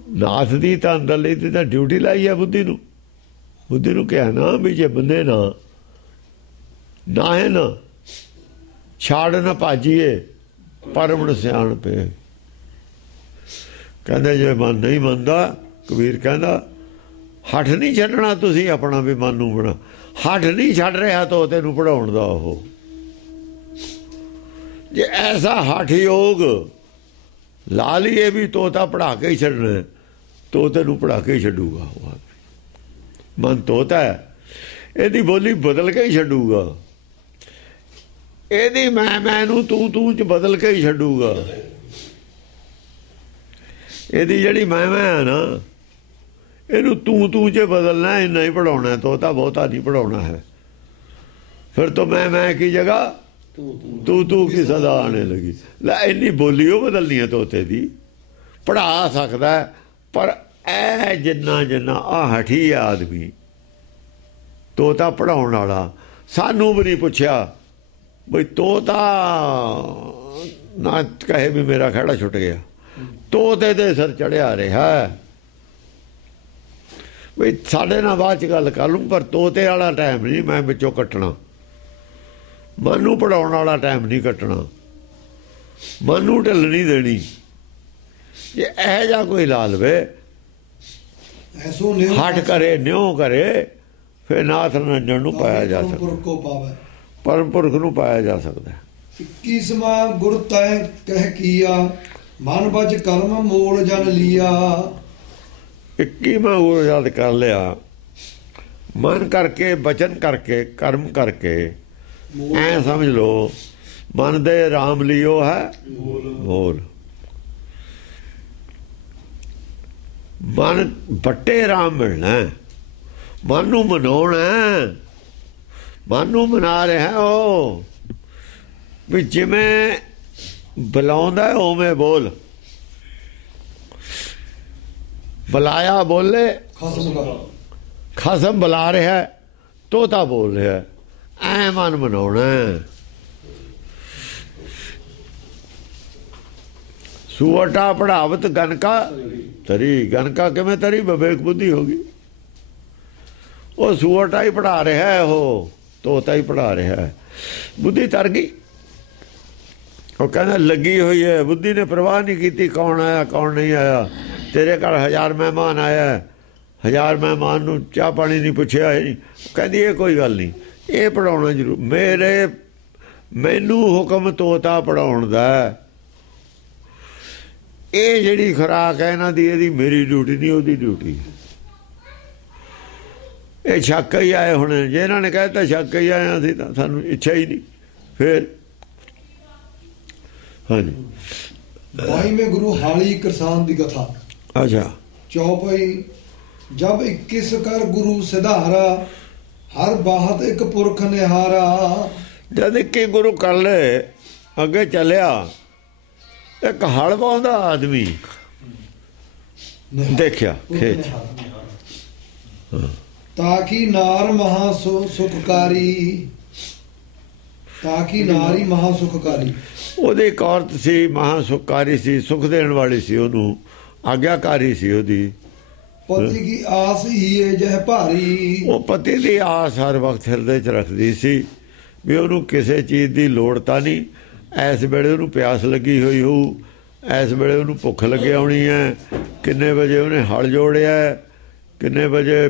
ਨਾਥ ਦੀ ਤਾਂ ਅੰਦਰਲੀ ਦੀ ਤਾਂ ਡਿਊਟੀ ਲਾਈ ਹੈ ਬੁੱਧੀ ਨੂੰ। ਬੁੱਧੀ ਨੂੰ ਕਿਹਾ ਨਾ ਵੀ ਜੇ ਬੰਦੇ ਨਾ ਹੈ ਨਾ ਛਾੜ ਨਾ ਭਾਜੀਏ, ਪਰਮਣ ਸਿਆਣ ਪਏ। ਕਹਿੰਦੇ ਜੇ ਮਨ ਨਹੀਂ ਮੰਨਦਾ, ਕਬੀਰ ਕਹਿੰਦਾ ਹੱਠ ਨਹੀਂ ਛੱਡਣਾ ਤੁਸੀਂ ਆਪਣਾ ਵੀ ਮਨ ਨੂੰ ਬਣਾ, ਹੱਠ ਨਹੀਂ ਛੱਡ ਰਿਹਾ ਤੋਤੇ ਨੂੰ ਪੜ੍ਹਾਉਣ ਦਾ। ਉਹ ਜੇ ਐਸਾ ਹੱਠ ਯੋਗ ਲਾ ਲਈਏ ਵੀ ਤੋਤਾ ਪੜ੍ਹਾ ਕੇ ਹੀ ਛੱਡਣਾ, ਤੋਤੇ ਨੂੰ ਪੜ੍ਹਾ ਕੇ ਹੀ ਛੱਡੂਗਾ ਉਹ ਆਦਮੀ। ਮਨ ਤੋਤਾ ਹੈ, ਇਹਦੀ ਬੋਲੀ ਬਦਲ ਕੇ ਹੀ ਛੱਡੂਗਾ, ਇਹਦੀ ਮੈਂ ਨੂੰ ਤੂੰ 'ਚ ਬਦਲ ਕੇ ਹੀ ਛੱਡੂਗਾ। ਇਹਦੀ ਜਿਹੜੀ ਮੈਂ ਹੈ ਨਾ, ਇਹਨੂੰ ਤੂੰ 'ਚ ਬਦਲਣਾ, ਇੰਨਾ ਹੀ ਪੜ੍ਹਾਉਣਾ, ਤੋਤਾ ਬਹੁਤਾ ਨਹੀਂ ਪੜ੍ਹਾਉਣਾ ਹੈ। ਫਿਰ ਤਾਂ ਮੈਂ ਕੀ ਜਗ੍ਹਾ ਤੂੰ ਕੀ ਸਦਾ ਆਣੇ ਲੱਗੀ। ਲੈ ਇੰਨੀ ਬੋਲੀ ਉਹ ਬਦਲਣੀ ਹੈ ਤੋਤੇ ਦੀ, ਪੜ੍ਹਾ ਸਕਦਾ, ਪਰ ਇਹ ਜਿੰਨਾ ਆਹ ਹਠੀ ਆਦਮੀ ਤੋਤਾ ਪੜ੍ਹਾਉਣ ਵਾਲਾ, ਸਾਨੂੰ ਵੀ ਨਹੀਂ ਪੁੱਛਿਆ ਬਈ ਤੋਤਾ ਨਾ ਕਹੇ ਵੀ ਮੇਰਾ ਖਹਿੜਾ ਛੁੱਟ ਗਿਆ, ਤੋਤੇ ਦੇ ਸਿਰ ਚੜਿਆ ਰਿਹਾ ਬਈ ਸਾਡੇ ਨਾਲ ਬਾਅਦ 'ਚ ਗੱਲ ਕਰ ਲੂੰ, ਪਰ ਤੋਤੇ ਵਾਲਾ ਟਾਈਮ ਨਹੀਂ ਮੈਂ ਵਿੱਚੋਂ ਕੱਟਣਾ, ਮਨ ਨੂੰ ਪੜ੍ਹਾਉਣ ਵਾਲਾ ਟਾਈਮ ਨਹੀਂ ਕੱਟਣਾ, ਮਨ ਨੂੰ ਢਿੱਲ ਨਹੀਂ ਦੇਣੀ। ਜੇ ਇਹੋ ਜਿਹਾ ਕੋਈ ਲਾ ਲਵੇ, ਹਟ ਕਰੇ, ਨਿਉ ਕਰੇ, ਫਿਰ ਨਾਥ ਨਿਰੰਜਨ ਨੂੰ ਪਾਇਆ ਜਾ ਸਕਦਾ, ਪਰਮ ਪੁਰਖ ਨੂੰ ਪਾਇਆ ਜਾ ਸਕਦਾ। 21ਵਾਂ ਗੁਰ ਤੈ ਕਹਿ ਕੀਆ, ਮਨ ਬਚ ਕਰਮ ਮੋਲ ਜਨ ਲੀਆ। 21ਵਾਂ ਗੁਰ ਯਾਦ ਕਰ ਲਿਆ, ਮਨ ਕਰਕੇ, ਬਚਨ ਕਰਕੇ, ਕਰਮ ਕਰਕੇ, ਐ ਸਮਝ ਲਓ ਮਨ ਦੇ ਰਾਮ ਲਿਓ ਹੈ ਮੋਲ। ਮਨ ਵੱਟੇ ਰਾਮ ਮਿਲਣਾ, ਮਨ ਨੂੰ ਮਨਾਉਣਾ, ਮਨ ਨੂੰ ਮਨਾ ਰਿਹਾ ਉਹ ਵੀ ਜਿਵੇਂ ਬੁਲਾਉਂਦਾ ਉਵੇਂ ਬੋਲ, ਬੁਲਾਇਆ ਬੋਲੇ, ਖਸਮ ਬੁਲਾ ਰਿਹਾ, ਤੋਤਾ ਬੋਲ ਰਿਹਾ, ਐ ਮਨ ਮਨਾਉਣਾ। ਸੁਵਟਾ ਪੜਾਵਤ ਗਨਕਾ ਤਰੀ, ਗਨਕਾ ਕਿਵੇਂ ਤਰੀ? ਵਿਵੇਕ ਬੁੱਧੀ ਹੋ ਗਈ। ਉਹ ਸੁਵਟਾ ਹੀ ਪੜਾ ਰਿਹਾ ਹੈ, ਉਹ ਤੋਤਾ ਹੀ ਪੜਾ ਰਿਹਾ ਹੈ, ਬੁੱਧੀ ਤਰ ਗਈ। ਉਹ ਕਹਿੰਦਾ ਲੱਗੀ ਹੋਈ ਹੈ, ਬੁੱਧੀ ਨੇ ਪ੍ਰਵਾਹ ਨਹੀਂ ਕੀਤੀ ਕੌਣ ਆਇਆ ਕੌਣ ਨਹੀਂ ਆਇਆ। ਤੇਰੇ ਘਰ 1000 ਮਹਿਮਾਨ ਆਇਆ, 1000 ਮਹਿਮਾਨ ਨੂੰ ਚਾਹ ਪਾਣੀ ਨਹੀਂ ਪੁੱਛਿਆ ਨਹੀਂ। ਕਹਿੰਦੀ ਇਹ ਕੋਈ ਗੱਲ ਨਹੀਂ, ਇਹ ਪੜਾਉਣਾ ਜ਼ਰੂਰ, ਮੈਨੂੰ ਹੁਕਮ ਤੋਤਾ ਪੜਾਉਣ ਦਾ। ਇਹ ਜਿਹੜੀ ਖੁਰਾਕ ਹੈ ਇਹਨਾਂ ਦੀ, ਇਹਦੀ ਮੇਰੀ ਡਿਊਟੀ ਨਹੀਂ, ਉਹਦੀ ਡਿਊਟੀ। ਇਹ ਸ਼ੱਕ ਹੀ ਆਏ ਹੁਣ, ਜੇ ਇਹਨਾਂ ਨੇ ਕਹਿ ਦਿੱਤਾ ਸ਼ੱਕ ਹੀ ਆਏ ਅਸੀਂ ਤਾਂ ਸਾਨੂੰ ਇੱਛਾ ਹੀ ਨਹੀਂ। ਫਿਰ ਹਾਂਜੀ 22ਵੇਂ ਗੁਰੂ ਹਾਲੀ ਕਿਰਸਾਨ ਦੀ ਕਥਾ। ਅੱਛਾ ਚੌਪਈ ਜਬ 21 ਕਰ ਗੁਰੂ ਸਿਧਾਰਾ, ਹਰ ਬਾਹਤ ਇੱਕ ਪੁਰਖ ਨਿਹਾਰਾ। ਜਦ ਕਿ ਗੁਰੂ ਕਰ ਲੈ ਅੱਗੇ ਚੱਲਿਆ, ਇੱਕ ਹਲ ਵਾਹੁੰਦਾ ਆਦਮੀ ਦੇਖਿਆ ਖੇਤ, ਤਾਕੀ ਨਾਰ ਮਹਾ ਸੁਖਕਾਰੀ, ਤਾਕੀ ਨਾਰੀ ਮਹਾ ਸੁਖਕਾਰੀ। ਉਹਦੀ ਇੱਕ ਔਰਤ ਸੀ, ਮਹਾ ਸੁਖਕਾਰੀ ਸੀ, ਸੁਖ ਦੇਣ ਵਾਲੀ ਸੀ, ਉਹਨੂੰ ਆਗਿਆਕਾਰੀ ਸੀ ਉਹਦੀ। ਪਤੀ ਕੀ ਆਸ ਹੀ ਹੈ ਜਹ ਭਾਰੀ, ਉਹ ਪਤੀ ਦੀ ਆਸ ਹਰ ਵਕਤ ਹਿਰਦੇ 'ਚ ਰੱਖਦੀ ਸੀ ਵੀ ਉਹਨੂੰ ਕਿਸੇ ਚੀਜ਼ ਦੀ ਲੋੜ ਤਾਂ ਨਹੀਂ। ਇਸ ਵੇਲੇ ਉਹਨੂੰ ਪਿਆਸ ਲੱਗੀ ਹੋਈ ਹੋਊ, ਇਸ ਵੇਲੇ ਉਹਨੂੰ ਭੁੱਖ ਲੱਗੇ ਆਉਣੀ ਹੈ, ਕਿੰਨੇ ਵਜੇ ਉਹਨੇ ਹਲ ਜੋੜਿਆ, ਕਿੰਨੇ ਵਜੇ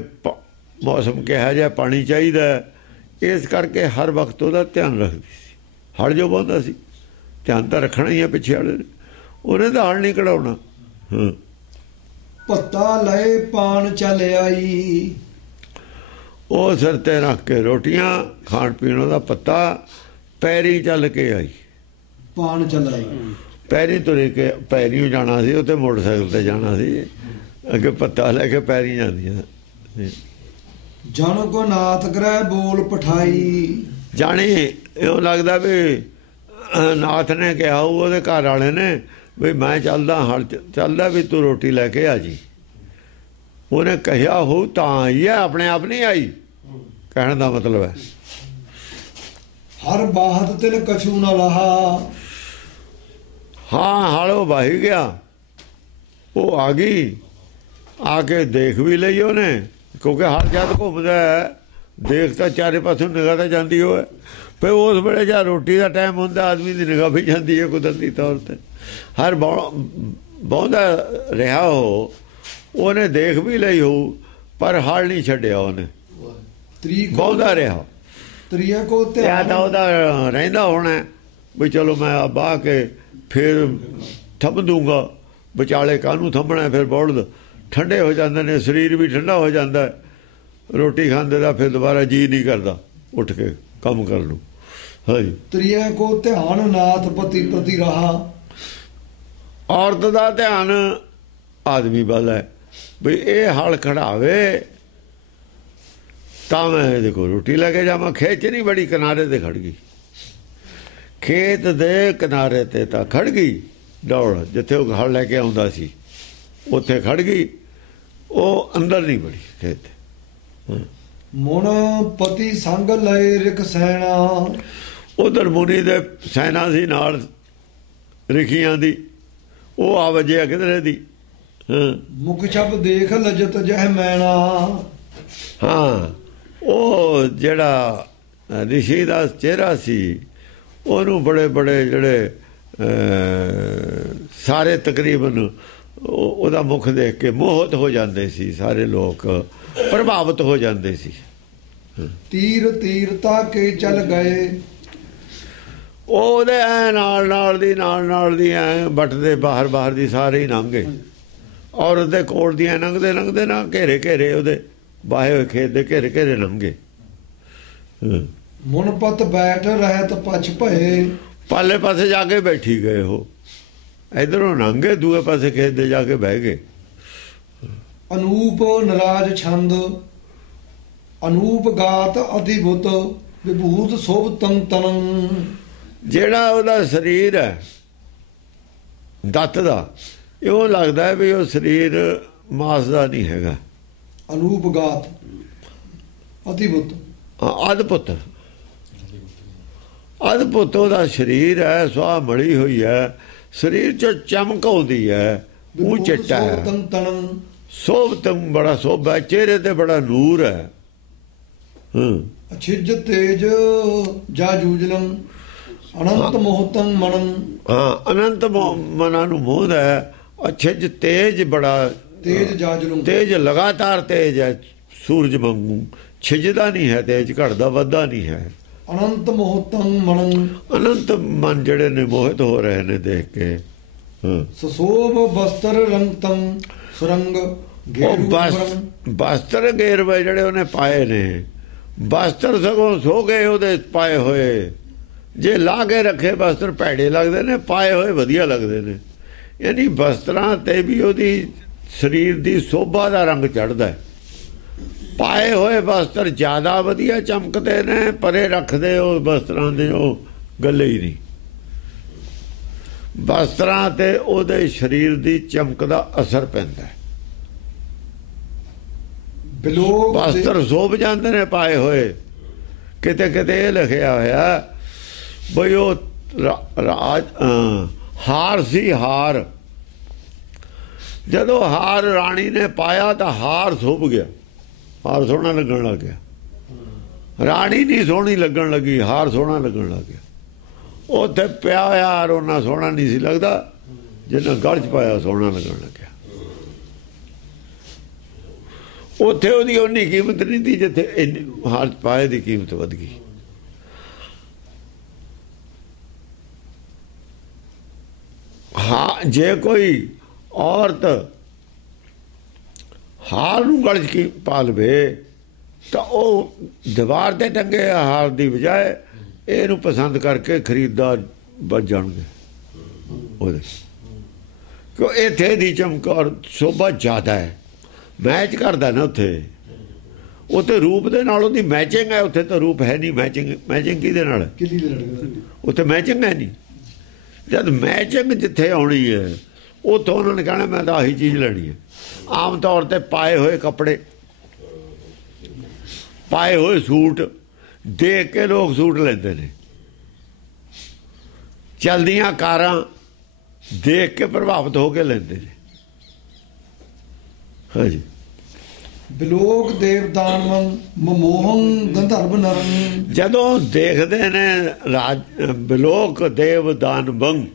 ਮੌਸਮ ਕਿਹਾ ਜਿਹਾ ਪਾਣੀ ਚਾਹੀਦਾ। ਇਸ ਕਰਕੇ ਹਰ ਵਕਤ ਉਹਦਾ ਧਿਆਨ ਰੱਖਦੀ ਸੀ। ਹਲ ਜੋ ਬਹੁੰਦਾ ਸੀ ਧਿਆਨ ਤਾਂ ਰੱਖਣਾ ਹੀ ਆ ਪਿੱਛੇ ਵਾਲੇ ਨੇ, ਉਹਨੇ ਤਾਂ ਹਲ ਨਹੀਂ ਕਢਾਉਣਾ। ਪੱਤਾ ਲਏ ਪਾਨ ਚੱਲ ਆਈ, ਉਹ ਸਿਰ ਤੇ ਰੱਖ ਕੇ ਰੋਟੀਆਂ ਖਾਣ ਪੀਣ, ਉਹਦਾ ਪੱਤਾ ਪੈਰੀ ਚੱਲ ਕੇ ਆਈ। ਪਾਨ ਚੱਲ ਆਈ, ਪੈਰੀ ਤੁਰੇ ਕੇ, ਪੈਰੀਓ ਜਾਣਾ ਸੀ, ਉਹ ਤੇ ਮੋਟਰਸਾਈਕਲ ਤੇ ਜਾਣਾ ਸੀ, ਅੱਗੇ ਪੱਤਾ ਲੈ ਕੇ ਪੈਰੀ ਜਾਂਦੀਆਂ। ਜਨ ਕੋ ਨਾਥ ਗ੍ਰਹਿ ਬੋਲ ਪਠਾਈ, ਜਾਣੀ ਇਉਂ ਲੱਗਦਾ ਵੀ ਨਾਥ ਨੇ ਕਿਹਾ ਉਹਦੇ ਘਰ ਵਾਲੇ ਨੇ ਵੀ ਮੈਂ ਚੱਲਦਾ, ਹਲ ਚੱਲਦਾ ਵੀ ਤੂੰ ਰੋਟੀ ਲੈ ਕੇ ਆ ਜੀ। ਉਹਨੇ ਕਿਹਾ ਹੋ ਤਾਂ ਆਈ ਹੈ, ਆਪਣੇ ਆਪ ਨਹੀਂ ਆਈ। ਕਹਿਣ ਦਾ ਮਤਲਬ ਹੈ ਹਰ ਬਾਹਤ ਤਿਲ ਕਛੂ ਨਾ ਰਹਾ। ਹਾਂ ਹਲ ਉਹ ਵਾਹੀ ਗਿਆ, ਉਹ ਆ ਗਈ, ਆ ਕੇ ਦੇਖ ਵੀ ਲਈ ਉਹਨੇ, ਕਿਉਂਕਿ ਹਰ ਜਦ ਘੁੰਮਦਾ ਹੈ ਦੇਖ ਤਾਂ ਚਾਰੇ ਪਾਸੋਂ ਨਿਗਾਹ ਤਾਂ ਜਾਂਦੀ ਹੋਏ। ਫਿਰ ਉਸ ਵੇਲੇ ਜਾਂ ਰੋਟੀ ਦਾ ਟਾਈਮ ਹੁੰਦਾ, ਆਦਮੀ ਦੀ ਨਿਗਾਹ ਵੀ ਜਾਂਦੀ ਹੈ ਕੁਦਰਤੀ ਤੌਰ 'ਤੇ। ਹਰ ਬਹੁੰਦਾ ਰਿਹਾ ਉਹਨੇ ਦੇਖ ਵੀ ਲਈ ਹੋਊ, ਪਰ ਹਲ ਨਹੀਂ ਛੱਡਿਆ ਉਹਨੇ, ਬਹੁੰਦਾ ਰਿਹਾ। ਤਰੀਆ ਕੋ ਧਿਆਨ ਤਾਂ ਉਹਦਾ ਰਹਿੰਦਾ ਹੋਣਾ ਵੀ ਚਲੋ ਮੈਂ ਆ ਬਾਹ ਕੇ ਫਿਰ ਥੰਮ ਦੂੰਗਾ, ਵਿਚਾਲੇ ਕਾਹਨੂੰ ਥੰਮਣਾ। ਫਿਰ ਬੌਲਦ ਠੰਡੇ ਹੋ ਜਾਂਦੇ ਨੇ, ਸਰੀਰ ਵੀ ਠੰਡਾ ਹੋ ਜਾਂਦਾ, ਰੋਟੀ ਖਾਂਦੇ ਦਾ ਫਿਰ ਦੁਬਾਰਾ ਜੀਅ ਨਹੀਂ ਕਰਦਾ ਉੱਠ ਕੇ ਕੰਮ ਕਰਨ ਨੂੰ। ਹਾਂਜੀ ਤਰੀਆ ਕੋ ਧਿਆਨ ਨਾਥ ਪਤੀ ਪ੍ਰਤੀ ਰਹਾ। ਔਰਤ ਦਾ ਧਿਆਨ ਆਦਮੀ ਵੱਲ ਹੈ ਵੀ ਇਹ ਹਲ ਖੜਾਵੇ ਤਾਂ ਮੈਂ ਇਹਦੇ ਕੋਲ ਰੋਟੀ ਲੈ ਕੇ ਜਾਵਾਂ। ਖੇਤ 'ਚ ਨਹੀਂ ਬੜੀ, ਕਿਨਾਰੇ ਤੇ ਖੜ ਗਈ, ਖੇਤ ਦੇ ਕਿਨਾਰੇ ਤੇ ਤਾਂ ਖੜ ਗਈ ਦੌੜ, ਜਿੱਥੇ ਉਹ ਹਲ ਲੈ ਕੇ ਆਉਂਦਾ ਸੀ ਉੱਥੇ ਖੜ ਗਈ, ਉਹ ਅੰਦਰ ਨਹੀਂ ਬੜੀ ਖੇਤ। ਮੁਣ ਪਤੀ ਸੰਗ ਲਏ ਰਿਕ ਸੈਨਾ, ਉਧਰ ਮੁਨੀ ਦੇ ਸੈਨਾ ਸੀ ਨਾਲ ਰਿਖੀਆਂ ਦੀ, ਉਹ ਆ ਵਜਿਆ ਕਿਧਰੇ ਦੀ। ਮੁਖ ਛਪ ਦੇਖ ਲਜਤ ਜਹ ਮੈਣਾ। ਹਾਂ ਉਹ ਜਿਹੜਾ ਰਿਸ਼ੀ ਦਾ ਚਿਹਰਾ ਸੀ, ਉਹਨੂੰ ਬੜੇ ਬੜੇ ਜਿਹੜੇ ਸਾਰੇ ਤਕਰੀਬਨ ਉਹਦਾ ਮੁਖ ਦੇਖ ਕੇ ਮੋਹਿਤ ਹੋ ਜਾਂਦੇ ਸੀ, ਸਾਰੇ ਲੋਕ ਪ੍ਰਭਾਵਿਤ ਹੋ ਜਾਂਦੇ ਸੀ। ਤੀਰ ਤੀਰਤਾ ਕੇ ਚੱਲ ਗਏ, ਉਹਦੇ ਐ ਨਾਲ ਦੀ ਐ ਵੱਟਦੇ ਬਾਹਰ ਦੀ ਸਾਰੇ ਹੀ ਲੰਘੇ, ਔਰ ਉਹਦੇ ਕੋਲ ਦੀਆਂ ਲੰਘਦੇ ਨਾ ਘੇਰੇ ਉਹਦੇ ਬਾਹੇ ਹੋਏ ਖੇਤ ਦੇ ਘੇਰੇ ਲੰਘੇ। ਮੁਨਪਤ ਬੈਠ ਰਹਿਤ ਪਛ ਭਏ, ਪਾਲੇ ਪਾਸੇ ਜਾ ਕੇ ਬੈਠੀ ਗਏ, ਉਹ ਇਧਰੋਂ ਲੰਘੇ, ਦੂਏ ਪਾਸੇ ਖੇਤ ਦੇ ਜਾ ਕੇ ਬਹਿ ਗਏ। ਅਨੂਪ ਨਰਾਜ ਛੰਦ ਅਨੂਪ ਗਾਤ ਅਧਿਭੁਤ ਵਿਭੂਤ ਸੋਭ ਤੰ ਤਨੰ। ਜਿਹੜਾ ਉਹਦਾ ਸਰੀਰ ਹੈ ਦੱਤ ਦਾ, ਇਉਂ ਲੱਗਦਾ ਹੈ ਵੀ ਉਹ ਸਰੀਰ ਮਾਸ ਦਾ ਨਹੀਂ ਹੈਗਾ। ਅਨੂਪ ਗਾਤ ਅਧਿਭੁਤ ਅਦਭੁਤ, ਅਦਭੁਤ ਉਹਦਾ ਸਰੀਰ ਹੈ, ਸੁਆਹ ਮੜੀ ਹੋਈ ਹੈ, ਸਰੀਰ 'ਚ ਚਮਕ ਆਉਂਦੀ ਹੈ, ਉਹ ਚਿੱਟਾ ਹੈ, ਤੰ ਤਨੰ ਸੋਭ ਤੰ ਬੜਾ ਸੋਭਾ, ਚਿਹਰੇ ਤੇ ਬੜਾ ਨੂਰ ਹੈ। ਅਛਿਜ ਤੇਜ ਜਾ ਜੂਜਲੰ ਅਨੰਤ ਮੋਹਤੰ ਮਨੰ। ਹਾਂ, ਅਨੰਤ ਮਨਾਂ ਨੂੰ ਮੋਹ ਹੈ। ਅਛਿਜ ਤੇਜ, ਬੜਾ ਤੇਜ ਜਾਜਲੰ, ਤੇਜ ਲਗਾਤਾਰ ਤੇਜ ਹੈ, ਸੂਰਜ ਵਾਂਗੂ ਛਿਜਦਾ ਨਹੀਂ ਹੈ, ਤੇਜ ਘਟਦਾ ਵੱਧਦਾ ਨਹੀਂ ਹੈ। ਅਨੰਤ ਮੋਹਤੰ ਮਨੰ। ਅਨੰਤ ਮਨ ਜਿਹੜੇ ਨੇ ਮੋਹਿਤ ਹੋ ਰਹੇ ਨੇ ਦੇਖ ਕੇ। ਸਸੋਭ ਬਸਤਰ ਰੰਗਤੰ ਸੁਰੰਗ ਉਹ ਬਸਤਰ ਗੇਰਵੇ ਜਿਹੜੇ ਉਹਨੇ ਪਾਏ ਨੇ, ਬਸਤਰ ਸਗੋਂ ਸੋ ਗਏ ਉਹਦੇ ਪਾਏ ਹੋਏ। ਜੇ ਲਾ ਕੇ ਰੱਖੇ ਬਸਤਰ ਭੈੜੇ ਲੱਗਦੇ ਨੇ, ਪਾਏ ਹੋਏ ਵਧੀਆ ਲੱਗਦੇ ਨੇ। ਯਾਨੀ ਬਸਤਰਾਂ ਤੇ ਵੀ ਉਹਦੀ ਸਰੀਰ ਦੀ ਸੋਭਾ ਦਾ ਰੰਗ ਚੜ੍ਹਦਾ ਹੈ। ਪਾਏ ਹੋਏ ਬਸਤਰ ਜ਼ਿਆਦਾ ਵਧੀਆ ਚਮਕਦੇ ਨੇ, ਪਰੇ ਰੱਖਦੇ ਉਹ ਬਸਤਰਾਂ ਦੇ ਉਹ ਗੱਲੇ ਹੀ ਨਹੀਂ। ਬਸਤਰਾਂ ਤੇ ਉਹਦੇ ਸਰੀਰ ਦੀ ਚਮਕ ਦਾ ਅਸਰ ਪੈਂਦਾ ਹੈ। ਬਸਤਰ ਸੋਭ ਜਾਂਦੇ ਨੇ ਪਾਏ ਹੋਏ। ਕਿਤੇ ਕਿਤੇ ਇਹ ਲਿਖਿਆ ਹੋਇਆ ਬਈ ਉਹ ਹਾਰ ਸੀ, ਹਾਰ ਜਦੋਂ ਹਾਰ ਰਾਣੀ ਨੇ ਪਾਇਆ ਤਾਂ ਹਾਰ ਸੋਭ ਗਿਆ, ਹਾਰ ਸੋਹਣਾ ਲੱਗਣ ਲੱਗ ਗਿਆ। ਰਾਣੀ ਨਹੀਂ ਸੋਹਣੀ ਲੱਗਣ ਲੱਗੀ, ਹਾਰ ਸੋਹਣਾ ਲੱਗਣ ਲੱਗ ਗਿਆ। ਉੱਥੇ ਪਿਆ ਹੋਇਆ ਹਾਰ ਉਹਨਾਂ ਸੋਹਣਾ ਨਹੀਂ ਸੀ ਲੱਗਦਾ, ਜਿੰਨਾ ਗਲ 'ਚ ਪਾਇਆ ਸੋਹਣਾ ਲੱਗਣ ਲੱਗਿਆ। ਉੱਥੇ ਉਹਦੀ ਉਨੀ ਕੀਮਤ ਨਹੀਂ ਸੀ ਜਿੱਥੇ ਹਾਰ ਪਾਏ ਦੀ ਕੀਮਤ ਵੱਧ ਗਈ। ਹਾਂ, ਜੇ ਕੋਈ ਔਰਤ ਹਾਰ ਨੂੰ ਗਲ 'ਚ ਪਾ ਲਵੇ ਤਾਂ ਉਹ ਦੀਵਾਰ ਤੇ ਟੰਗੇ ਹਾਰ ਦੀ ਬਜਾਏ ਇਹਨੂੰ ਪਸੰਦ ਕਰਕੇ ਖਰੀਦਦਾਰ ਬਣ ਜਾਣਗੇ ਉਹਦੇ, ਕਿਉਂ ਇੱਥੇ ਦੀ ਚਮਕ ਔਰ ਸ਼ੋਭਾ ਜ਼ਿਆਦਾ ਹੈ, ਮੈਚ ਕਰਦਾ ਨਾ। ਉੱਥੇ ਰੂਪ ਦੇ ਨਾਲ ਉਹਦੀ ਮੈਚਿੰਗ ਹੈ, ਉੱਥੇ ਤਾਂ ਰੂਪ ਹੈ ਨਹੀਂ। ਮੈਚਿੰਗ ਕਿਹਦੇ ਨਾਲ? ਉੱਥੇ ਮੈਚਿੰਗ ਹੈ ਨਹੀਂ। ਜਦ ਮੈਚਿੰਗ ਜਿੱਥੇ ਆਉਣੀ ਹੈ ਉੱਥੋਂ ਉਹਨਾਂ ਨੇ ਕਹਿਣਾ ਮੈਂ ਤਾਂ ਆਹੀ ਚੀਜ਼ ਲੈਣੀ ਹੈ। ਆਮ ਤੌਰ ਤੇ ਪਾਏ ਹੋਏ ਕੱਪੜੇ, ਪਾਏ ਹੋਏ ਸੂਟ ਦੇਖ ਕੇ ਲੋਕ ਸੂਟ ਲੈਂਦੇ ਨੇ। ਚਲਦੀਆਂ ਕਾਰਾਂ ਦੇਖ ਕੇ ਪ੍ਰਭਾਵਿਤ ਹੋ ਕੇ ਲੈਂਦੇ ਨੇ। ਹਾਂਜੀ। ਬਿਲੋਕ ਦੇਵਦਾਨਵੰ ਮਮੋਹੰ ਗੰਧਰਵ ਨਰੰ। ਜਦੋਂ ਦੇਖਦੇ ਨੇ ਬਿਲੋਕ ਦੇਵਦਾਨਵੰ,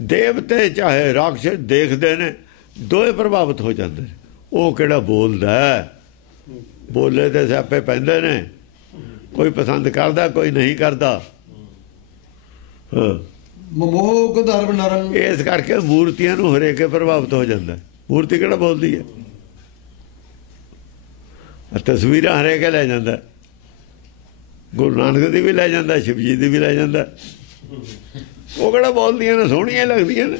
ਦੇਵਤੇ ਚਾਹੇ ਰਾਖਸ਼ ਦੇਖਦੇ ਨੇ, ਦੋਏ ਪ੍ਰਭਾਵਿਤ ਹੋ ਜਾਂਦੇ ਨੇ। ਉਹ ਕਿਹੜਾ ਬੋਲਦਾ, ਬੋਲੇ ਤੇ ਸਿਆਪੇ ਪੈਂਦੇ ਨੇ। ਕੋਈ ਪਸੰਦ ਕਰਦਾ, ਕੋਈ ਨਹੀਂ ਕਰਦਾ। ਮਮੋਹ ਗੰਧਰਵ ਨਰੰ। ਇਸ ਕਰਕੇ ਮੂਰਤੀਆਂ ਨੂੰ ਹਰੇਕੇ ਪ੍ਰਭਾਵਿਤ ਹੋ ਜਾਂਦਾ। ਮੂਰਤੀ ਕਿਹੜਾ ਬੋਲਦੀ ਹੈ? ਤਸਵੀਰਾਂ ਹਰੇਕ ਲੈ ਜਾਂਦਾ। ਗੁਰੂ ਨਾਨਕ ਦੀ ਵੀ ਲੈ ਜਾਂਦਾ, ਸ਼ਿਵ ਜੀ ਦੀ ਵੀ ਲੈ ਜਾਂਦਾ। ਉਹ ਕਿਹੜਾ ਬੋਲਦੀਆਂ ਨੇ, ਸੋਹਣੀਆਂ ਲੱਗਦੀਆਂ ਨੇ।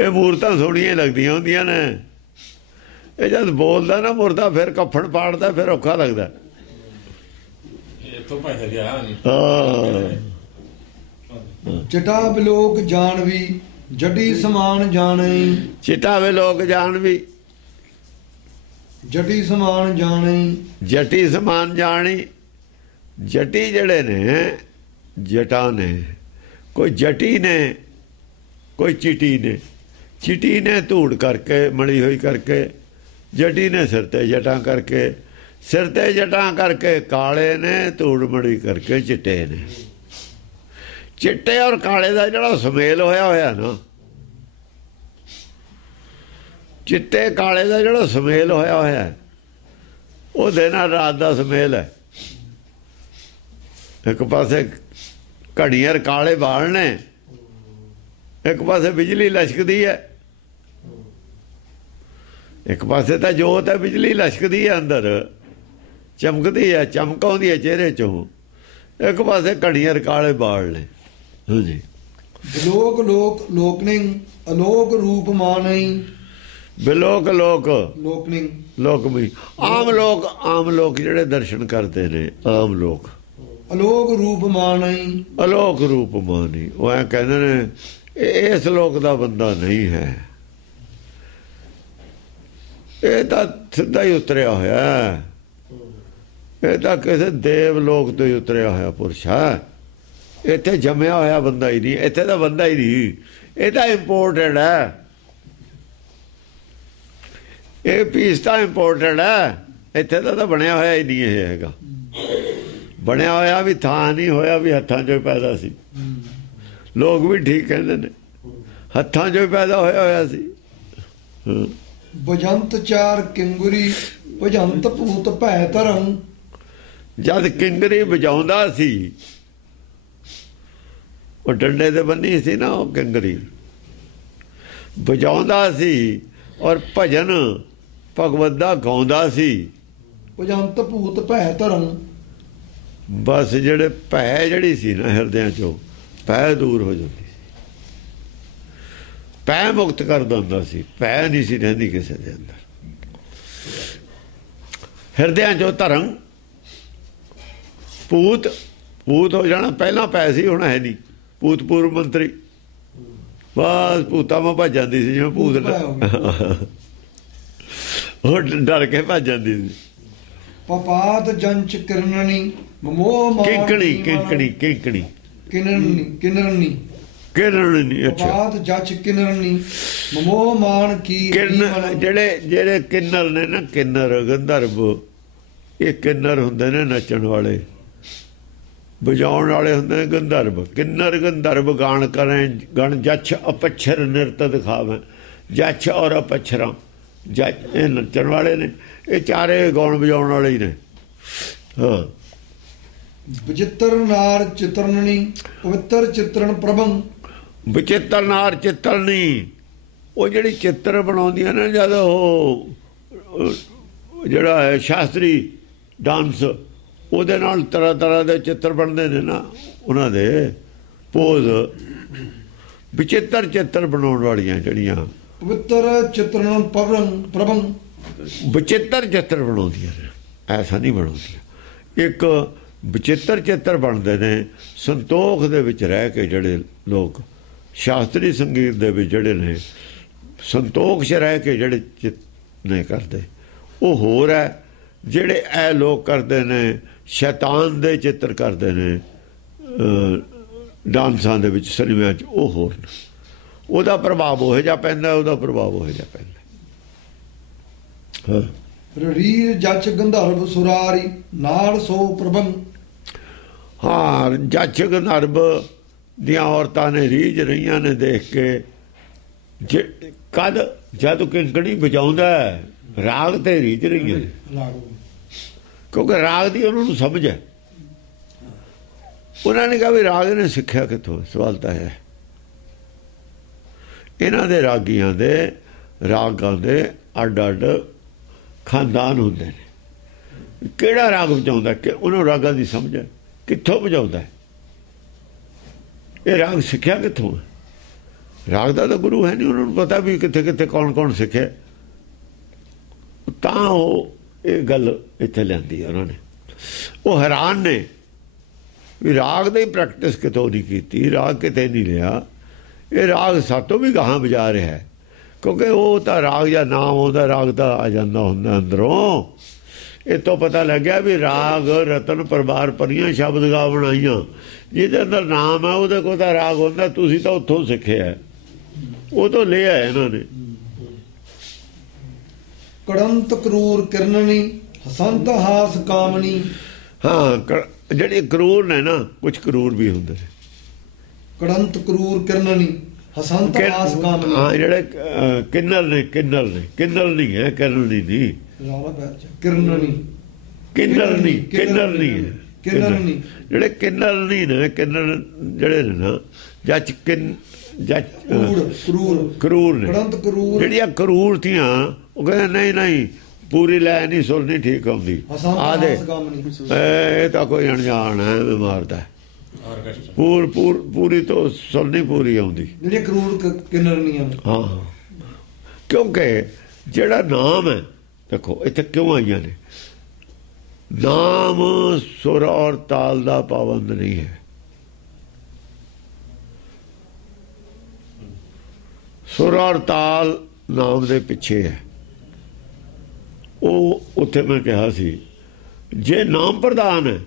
ਇਹ ਮੂਰਤਾਂ ਸੋਹਣੀਆਂ ਲੱਗਦੀਆਂ ਹੁੰਦੀਆਂ ਨੇ। ਇਹ ਜਦ ਬੋਲਦਾ ਨਾ ਮੁਰਦਾ, ਫਿਰ ਕੱਫਣ ਪਾੜਦਾ, ਫਿਰ ਔਖਾ ਲੱਗਦਾ। ਚਿਟਾ ਬਿਲੋਕ ਜਾਣਵੀ ਜਟੀ ਸਮਾਨ ਜਾਣੇ। ਚਿਟਾ ਬਿਲੋਕ ਜਾਣਵੀ ਜਟੀ ਸਮਾਨ ਜਾਣੀ। ਜਟੀ ਸਮਾਨ ਜਾਣੀ। ਜਟੀ ਜਿਹੜੇ ਨੇ ਜਟਾ ਨੇ, ਕੋਈ ਜਟੀ ਨੇ, ਕੋਈ ਚਿਟੀ ਨੇ। ਚਿਟੀ ਨੇ ਧੂੜ ਕਰਕੇ ਮੜੀ ਹੋਈ ਕਰਕੇ, ਜਟੀ ਨੇ ਸਿਰ ਤੇ ਜਟਾਂ ਕਰਕੇ। ਸਿਰ ਤੇ ਜਟਾਂ ਕਰਕੇ ਕਾਲੇ ਨੇ, ਧੂੜ ਮੜੀ ਕਰਕੇ ਚਿੱਟੇ ਨੇ। ਚਿੱਟੇ ਔਰ ਕਾਲੇ ਦਾ ਜਿਹੜਾ ਸੁਮੇਲ ਹੋਇਆ ਨਾ, ਚਿੱਟੇ ਕਾਲੇ ਦਾ ਜਿਹੜਾ ਸੁਮੇਲ ਹੋਇਆ ਉਹਦੇ ਨਾਲ ਰਾਤ ਦਾ ਸੁਮੇਲ ਹੈ। ਇੱਕ ਪਾਸੇ ਘੜੀਆਂ ਕਾਲੇ ਬਾਲ ਨੇ, ਇੱਕ ਪਾਸੇ ਬਿਜਲੀ ਲਸ਼ਕਦੀ ਹੈ। ਇੱਕ ਪਾਸੇ ਤਾਂ ਜੋਤ ਹੈ, ਬਿਜਲੀ ਲਸ਼ਕਦੀ ਹੈ, ਅੰਦਰ ਚਮਕਦੀ ਹੈ, ਚਮਕ ਆਉਂਦੀ ਹੈ ਚਿਹਰੇ ਚੋਂ। ਇੱਕ ਪਾਸੇ ਘੜੀਆਂ ਕਾਲੇ ਬਾਲ ਨੇ। ਹਾਂਜੀ। ਲੋਕ ਲੋਕ ਲੋਕਨਿੰ ਅਲੋਕ ਰੂਪ ਮਾਨਈ। ਬਿਲੋਕ ਲੋਕ ਲੋਕਨਿੰਗ ਲੋਕਮੀ ਆਮ ਲੋਕ ਜਿਹੜੇ ਦਰਸ਼ਨ ਕਰਦੇ ਨੇ ਆਮ ਲੋਕ ਅਲੋਕ ਰੂਪ ਮਾਨਈ ਅਲੋਕ ਰੂਪ ਮਾਨੀ ਉਹ ਐ ਕਹਿੰਦੇ ਨੇ ਇਸ ਲੋਕ ਦਾ ਬੰਦਾ ਨਹੀਂ ਹੈ ਇਹ ਤਾਂ ਸਿੱਧਾ ਹੀ ਉਤਰਿਆ ਹੋਇਆ ਇਹ ਤਾਂ ਕਿਸੇ ਦੇਵ ਲੋਕ ਤੋਂ ਹੀ ਉਤਰਿਆ ਹੋਇਆ ਪੁਰਸ਼ ਹੈ ਇੱਥੇ ਜੰਮਿਆ ਹੋਇਆ ਬੰਦਾ ਹੀ ਨਹੀਂ ਇੱਥੇ ਤਾਂ ਬੰਦਾ ਹੀ ਨਹੀਂ ਇਹ ਤਾਂ ਇੰਪੋਰਟਡ ਹੈ ਇਹ ਪੀਸ ਤਾਂ ਇੰਪੋਰਟਡ ਹੈ ਇੱਥੇ ਤਾਂ ਬਣਿਆ ਹੋਇਆ ਹੀ ਨਹੀਂ ਇਹ ਹੈਗਾ ਬਣਿਆ ਹੋਇਆ ਵੀ ਥਾਂ ਨਹੀਂ ਹੋਇਆ ਵੀ ਹੱਥਾਂ 'ਚੋਂ ਪੈਦਾ ਸੀ ਲੋਕ ਵੀ ਠੀਕ ਕਹਿੰਦੇ ਨੇ ਹੱਥਾਂ 'ਚੋਂ ਪੈਦਾ ਹੋਇਆ ਸੀ ਬਜੰਤ ਚਾਰ ਕਿੰਗੁਰੀ ਭਜੰਤ ਭੂਤ ਭੈ ਧਰਮ ਜਦ ਕਿੰਗਰੀ ਵਜਾਉਂਦਾ ਸੀ ਉਹ ਡੰਡੇ ਤੇ ਬੰਨੀ ਸੀ ਨਾ ਉਹ ਕਿੰਗਰੀ ਵਜਾਉਂਦਾ ਸੀ ਔਰ ਭਜਨ ਭਗਵਤ ਦਾ ਗਾਉਂਦਾ ਸੀ ਭਜੰਤ ਭੂਤ ਭੈ ਧਰਮ ਬਸ ਜਿਹੜੇ ਭੈ ਜਿਹੜੀ ਸੀ ਨਾ ਹਿਰਦਿਆਂ ਚੋਂ ਭੈ ਦੂਰ ਹੋ ਜਾਂਦੀ ਸੀ ਭੈ ਮੁਕਤ ਕਰ ਦਿੰਦਾ ਸੀ ਭੈ ਨਹੀਂ ਸੀ ਰਹਿੰਦੀ ਕਿਸੇ ਦੇ ਅੰਦਰ ਹਿਰਦਿਆਂ ਚੋਂ ਧਰਮ ਭੂਤ ਹੋ ਜਾਣਾ ਪਹਿਲਾਂ ਪੈ ਸੀ ਹੁਣ ਹੈ ਨਹੀਂ ਭੂਤ ਪੂਰਵ ਮੰਤਰੀ ਬਸ ਭੂਤਾਂ ਮੈਂ ਭੱਜ ਜਾਂਦੀ ਸੀ ਜਿਵੇਂ ਭੂਤ ਉਹ ਡਰ ਕੇ ਭੱਜ ਜਾਂਦੀ ਸੀ ਪਪਾਤ ਜੰਚ ਕਿਰਨਣੀ ਮੋਹ ਕਿੰਕਣੀ ਕਿਰਨਣੀ ਅੱਛਾ ਪਪਾਤ ਜੰਚ ਕਿਰਨਣੀ ਮੋਹ ਮਾਨ ਕੀ ਜਿਹੜੇ ਕਿੰਨਰ ਨੇ ਨਾ ਕਿੰਨਰ ਗੰਧਰਵ ਇਹ ਕਿੰਨਰ ਹੁੰਦੇ ਨੇ ਨੱਚਣ ਵਾਲੇ ਵਜਾਉਣ ਵਾਲੇ ਹੁੰਦੇ ਨੇ ਗੰਧਰਵ ਕਿੰਨਰ ਗੰਧਰਵ ਗਾਣ ਕਰੇ ਗਣ ਜੱਛ ਅਪੱਛਰ ਨਿਰਤ ਦਿਖਾਵੇ ਜੱਛ ਔਰ ਅਪੱਛਰਾਂ ਜੱਜ ਇਹ ਨੱਚਣ ਵਾਲੇ ਨੇ ਇਹ ਚਾਰੇ ਗਾਉਣ ਵਜਾਉਣ ਵਾਲੇ ਹੀ ਨੇ ਹਾਂ ਵਿਚਿੱਤਰ ਨਾਰ ਚਿਤਰਨਣੀ ਪਵਿੱਤਰ ਚਿਤਰਨ ਪ੍ਰਭੰ ਵਿਚਿੱਤਰ ਨਾਰ ਚਿਤਰਨੀ ਉਹ ਜਿਹੜੀ ਚਿੱਤਰ ਬਣਾਉਂਦੀਆਂ ਨੇ ਜਦ ਉਹ ਜਿਹੜਾ ਹੈ ਸ਼ਾਸਤਰੀ ਡਾਂਸ ਉਹਦੇ ਨਾਲ ਤਰ੍ਹਾਂ ਤਰ੍ਹਾਂ ਦੇ ਚਿੱਤਰ ਬਣਦੇ ਨੇ ਨਾ ਉਹਨਾਂ ਦੇ ਪੋਜ਼ ਵਿਚਿੱਤਰ ਚਿੱਤਰ ਬਣਾਉਣ ਵਾਲੀਆਂ ਜਿਹੜੀਆਂ ਪਵਿੱਤਰ ਚਿਤਰਨ ਪ੍ਰਭੰ ਵਿਚਿੱਤਰ ਚਿੱਤਰ ਬਣਾਉਂਦੀਆਂ ਨੇ ਐਸਾ ਨਹੀਂ ਬਣਾਉਂਦੀਆਂ ਇੱਕ ਵਿਚਿੱਤਰ ਚਿੱਤਰ ਬਣਦੇ ਨੇ ਸੰਤੋਖ ਦੇ ਵਿੱਚ ਰਹਿ ਕੇ ਜਿਹੜੇ ਲੋਕ ਸ਼ਾਸਤਰੀ ਸੰਗੀਤ ਦੇ ਵਿੱਚ ਜਿਹੜੇ ਨੇ ਸੰਤੋਖ 'ਚ ਰਹਿ ਕੇ ਜਿਹੜੇ ਨਹੀਂ ਕਰਦੇ ਉਹ ਹੋਰ ਹੈ ਜਿਹੜੇ ਇਹ ਲੋਕ ਕਰਦੇ ਨੇ ਸ਼ੈਤਾਨ ਦੇ ਚਿੱਤਰ ਕਰਦੇ ਨੇ ਡਾਂਸਾਂ ਦੇ ਵਿੱਚ ਸਿਨੇਮਿਆਂ 'ਚ ਉਹ ਹੋਰ ਨੇ ਉਹਦਾ ਪ੍ਰਭਾਵ ਉਹ ਜਿਹਾ ਪੈਂਦਾ ਉਹਦਾ ਪ੍ਰਭਾਵ ਉਹ ਜਿਹਾ ਪੈਂਦਾ ਰੀਰ ਜੱਚ ਗੰਧਰਵ ਸੁਰਾਰੀ ਨਾਲ ਸੋ ਪ੍ਰਭੰ ਹਾਂ ਜੱਚ ਗੰਧਰਵ ਦੀਆਂ ਔਰਤਾਂ ਨੇ ਰੀਝ ਰਹੀਆਂ ਨੇ ਦੇਖ ਕੇ ਕਦ ਜਦ ਕਿੰਕਣੀ ਵਜਾਉਂਦਾ ਰਾਗ ਤੇ ਰੀਝ ਰਹੀਆਂ ਕਿਉਂਕਿ ਰਾਗ ਦੀ ਉਹਨਾਂ ਨੂੰ ਸਮਝ ਹੈ ਉਹਨਾਂ ਨੇ ਕਿਹਾ ਵੀ ਰਾਗ ਨੇ ਸਿੱਖਿਆ ਕਿੱਥੋਂ ਸਵਾਲ ਤਾਂ ਹੈ ਇਹਨਾਂ ਦੇ ਰਾਗੀਆਂ ਦੇ ਰਾਗਾਂ ਦੇ ਅੱਡ ਅੱਡ ਖਾਨਦਾਨ ਹੁੰਦੇ ਨੇ ਕਿਹੜਾ ਰਾਗ ਵਜਾਉਂਦਾ ਕਿ ਉਹਨੂੰ ਰਾਗਾਂ ਦੀ ਸਮਝ ਹੈ ਕਿੱਥੋਂ ਵਜਾਉਂਦਾ ਇਹ ਰਾਗ ਸਿੱਖਿਆ ਕਿੱਥੋਂ ਰਾਗ ਦਾ ਤਾਂ ਗੁਰੂ ਹੈ ਨਹੀਂ ਉਹਨਾਂ ਨੂੰ ਪਤਾ ਵੀ ਕਿੱਥੇ ਕਿੱਥੇ ਕੌਣ ਕੌਣ ਸਿੱਖਿਆ ਤਾਂ ਉਹ ਇਹ ਗੱਲ ਇੱਥੇ ਲਿਆਂਦੀ ਉਹਨਾਂ ਨੇ ਉਹ ਹੈਰਾਨ ਨੇ ਵੀ ਰਾਗ ਦੀ ਪ੍ਰੈਕਟਿਸ ਕਿਤੋਂ ਨਹੀਂ ਕੀਤੀ ਰਾਗ ਕਿਤੇ ਨਹੀਂ ਲਿਆ ਇਹ ਰਾਗ ਸਾਤੋਂ ਵੀ ਗਾਹਾਂ ਵਜਾ ਰਿਹਾ ਹੈ ਕਿਉਂਕਿ ਉਹ ਤਾਂ ਰਾਗ ਜਾਂ ਨਾਮ ਆਉਂਦਾ ਰਾਗ ਤਾਂ ਆ ਜਾਂਦਾ ਹੁੰਦਾ ਅੰਦਰੋਂ ਇਹ ਤੋਂ ਪਤਾ ਲੱਗਿਆ ਵੀ ਰਾਗ ਰਤਨ ਪਰਵਾਰ ਪਰੀਆਂ ਸ਼ਬਦ ਗਾ ਬਣਾਈਆਂ ਜਿਹਦੇ ਅੰਦਰ ਨਾਮ ਹੈ ਉਹਦੇ ਕੋਲ ਤਾਂ ਰਾਗ ਹੁੰਦਾ ਤੁਸੀਂ ਤਾਂ ਉੱਥੋਂ ਸਿੱਖਿਆ ਉਹ ਤੋਂ ਲਿਆ ਇਹਨਾਂ ਨੇ ਕੜੰਤ ਕਰੂਰ ਕਿਰਨਣੀ ਹਸੰਤ ਹਾਸ ਕਾਮਣੀ ਹਾਂ ਜਿਹੜੇ ਕਰੂਰ ਨੇ ਨਾ ਕੁਝ ਕਰੂਰ ਵੀ ਹੁੰਦੇ ਨੇ ਕੜੰਤ ਕਰੂਰ ਕਿਰਨਣੀ ਹਸੰਤ ਹਾਸ ਕਾਮਣੀ ਹਾਂ ਜਿਹੜੇ ਕਿੰਨਰ ਨਹੀਂ ਹੈ ਕਿਰਨਣੀ ਨਹੀਂ ਕਿਰਨਣੀ ਜਿਹੜੇ ਕਿੰਨਰ ਨੇ ਕਿੰਨਰ ਜਿਹੜੇ ਨੇ ਨਾ ਜੱਚ ਕਰੂਰ ਨੇ ਜਿਹੜੀਆਂ ਕਰੂਰ ਥੀਆਂ ਉਹ ਕਹਿੰਦੇ ਨਹੀਂ ਪੂਰੀ ਲੈ ਨਹੀਂ ਸੁਣਨੀ ਠੀਕ ਆਉਂਦੀ ਆਦੇ ਇਹ ਤਾਂ ਕੋਈ ਅਣਜਾਣ ਹੈ ਮਾਰਦਾ ਪੂਰੀ ਤੋਂ ਸੁਣਨੀ ਪੂਰੀ ਆਉਂਦੀ ਜਿਹੜੀਆਂ ਕਰੂਰ ਕਿੰਨਰਨੀਆਂ ਹਾਂ ਕਿਉਂਕਿ ਜਿਹੜਾ ਨਾਮ ਹੈ, ਦੇਖੋ ਇੱਥੇ ਕਿਉਂ ਆਈਆਂ ਨੇ, ਨਾਮ ਸੁਰ ਔਰ ਤਾਲ ਦਾ ਪਾਬੰਦ ਨਹੀਂ ਹੈ। ਸੁਰ ਔਰ ਤਾਲ ਨਾਮ ਦੇ ਪਿੱਛੇ ਹੈ। ਉਹ ਉੱਥੇ ਮੈਂ ਕਿਹਾ ਸੀ ਜੇ ਨਾਮ ਪ੍ਰਧਾਨ ਹੈ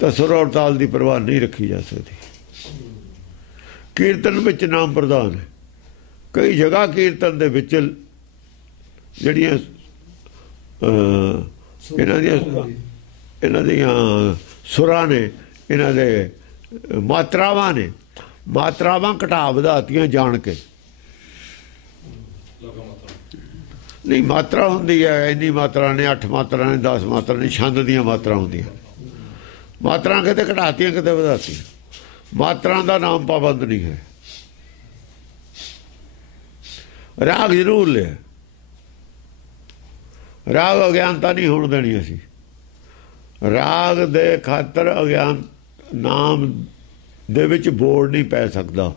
ਤਾਂ ਸੁਰ ਔਰ ਤਾਲ ਦੀ ਪਰਵਾਹ ਨਹੀਂ ਰੱਖੀ ਜਾ ਸਕਦੀ। ਕੀਰਤਨ ਵਿੱਚ ਨਾਮ ਪ੍ਰਧਾਨ ਹੈ। ਕਈ ਜਗ੍ਹਾ ਕੀਰਤਨ ਦੇ ਵਿੱਚ ਜਿਹੜੀਆਂ ਇਹਨਾਂ ਦੀਆਂ ਸੁਰਾਂ ਨੇ, ਇਹਨਾਂ ਦੇ ਮਾਤਰਾਵਾਂ ਨੇ, ਮਾਤਰਾਵਾਂ ਘਟਾ ਵਧਾਤੀਆਂ ਜਾਣ ਕੇ। ਨਹੀਂ, ਮਾਤਰਾ ਹੁੰਦੀ ਹੈ, ਇੰਨੀ ਮਾਤਰਾ ਨੇ, 8 ਮਾਤਰਾ ਨੇ, 10 ਮਾਤਰਾ ਨੇ, ਛੰਦ ਦੀਆਂ ਮਾਤਰਾ ਹੁੰਦੀਆਂ। ਮਾਤਰਾ ਕਿਤੇ ਘਟਾਤੀਆਂ ਕਿਤੇ ਵਧਾਤੀਆਂ। ਮਾਤਰਾ ਦਾ ਨਾਮ ਪਾਬੰਦ ਨਹੀਂ ਹੈ। ਰਾਗ ਜ਼ਰੂਰ ਲਿਆ, ਰਾਗ ਅਗਿਆਨਤਾ ਨਹੀਂ ਹੋਣ ਦੇਣੀ ਅਸੀਂ। ਰਾਗ ਦੇ ਖਾਤਰ ਅਗਿਆਨ ਨਾਮ ਦੇ ਵਿੱਚ ਬੋੜ ਨਹੀਂ ਪੈ ਸਕਦਾ।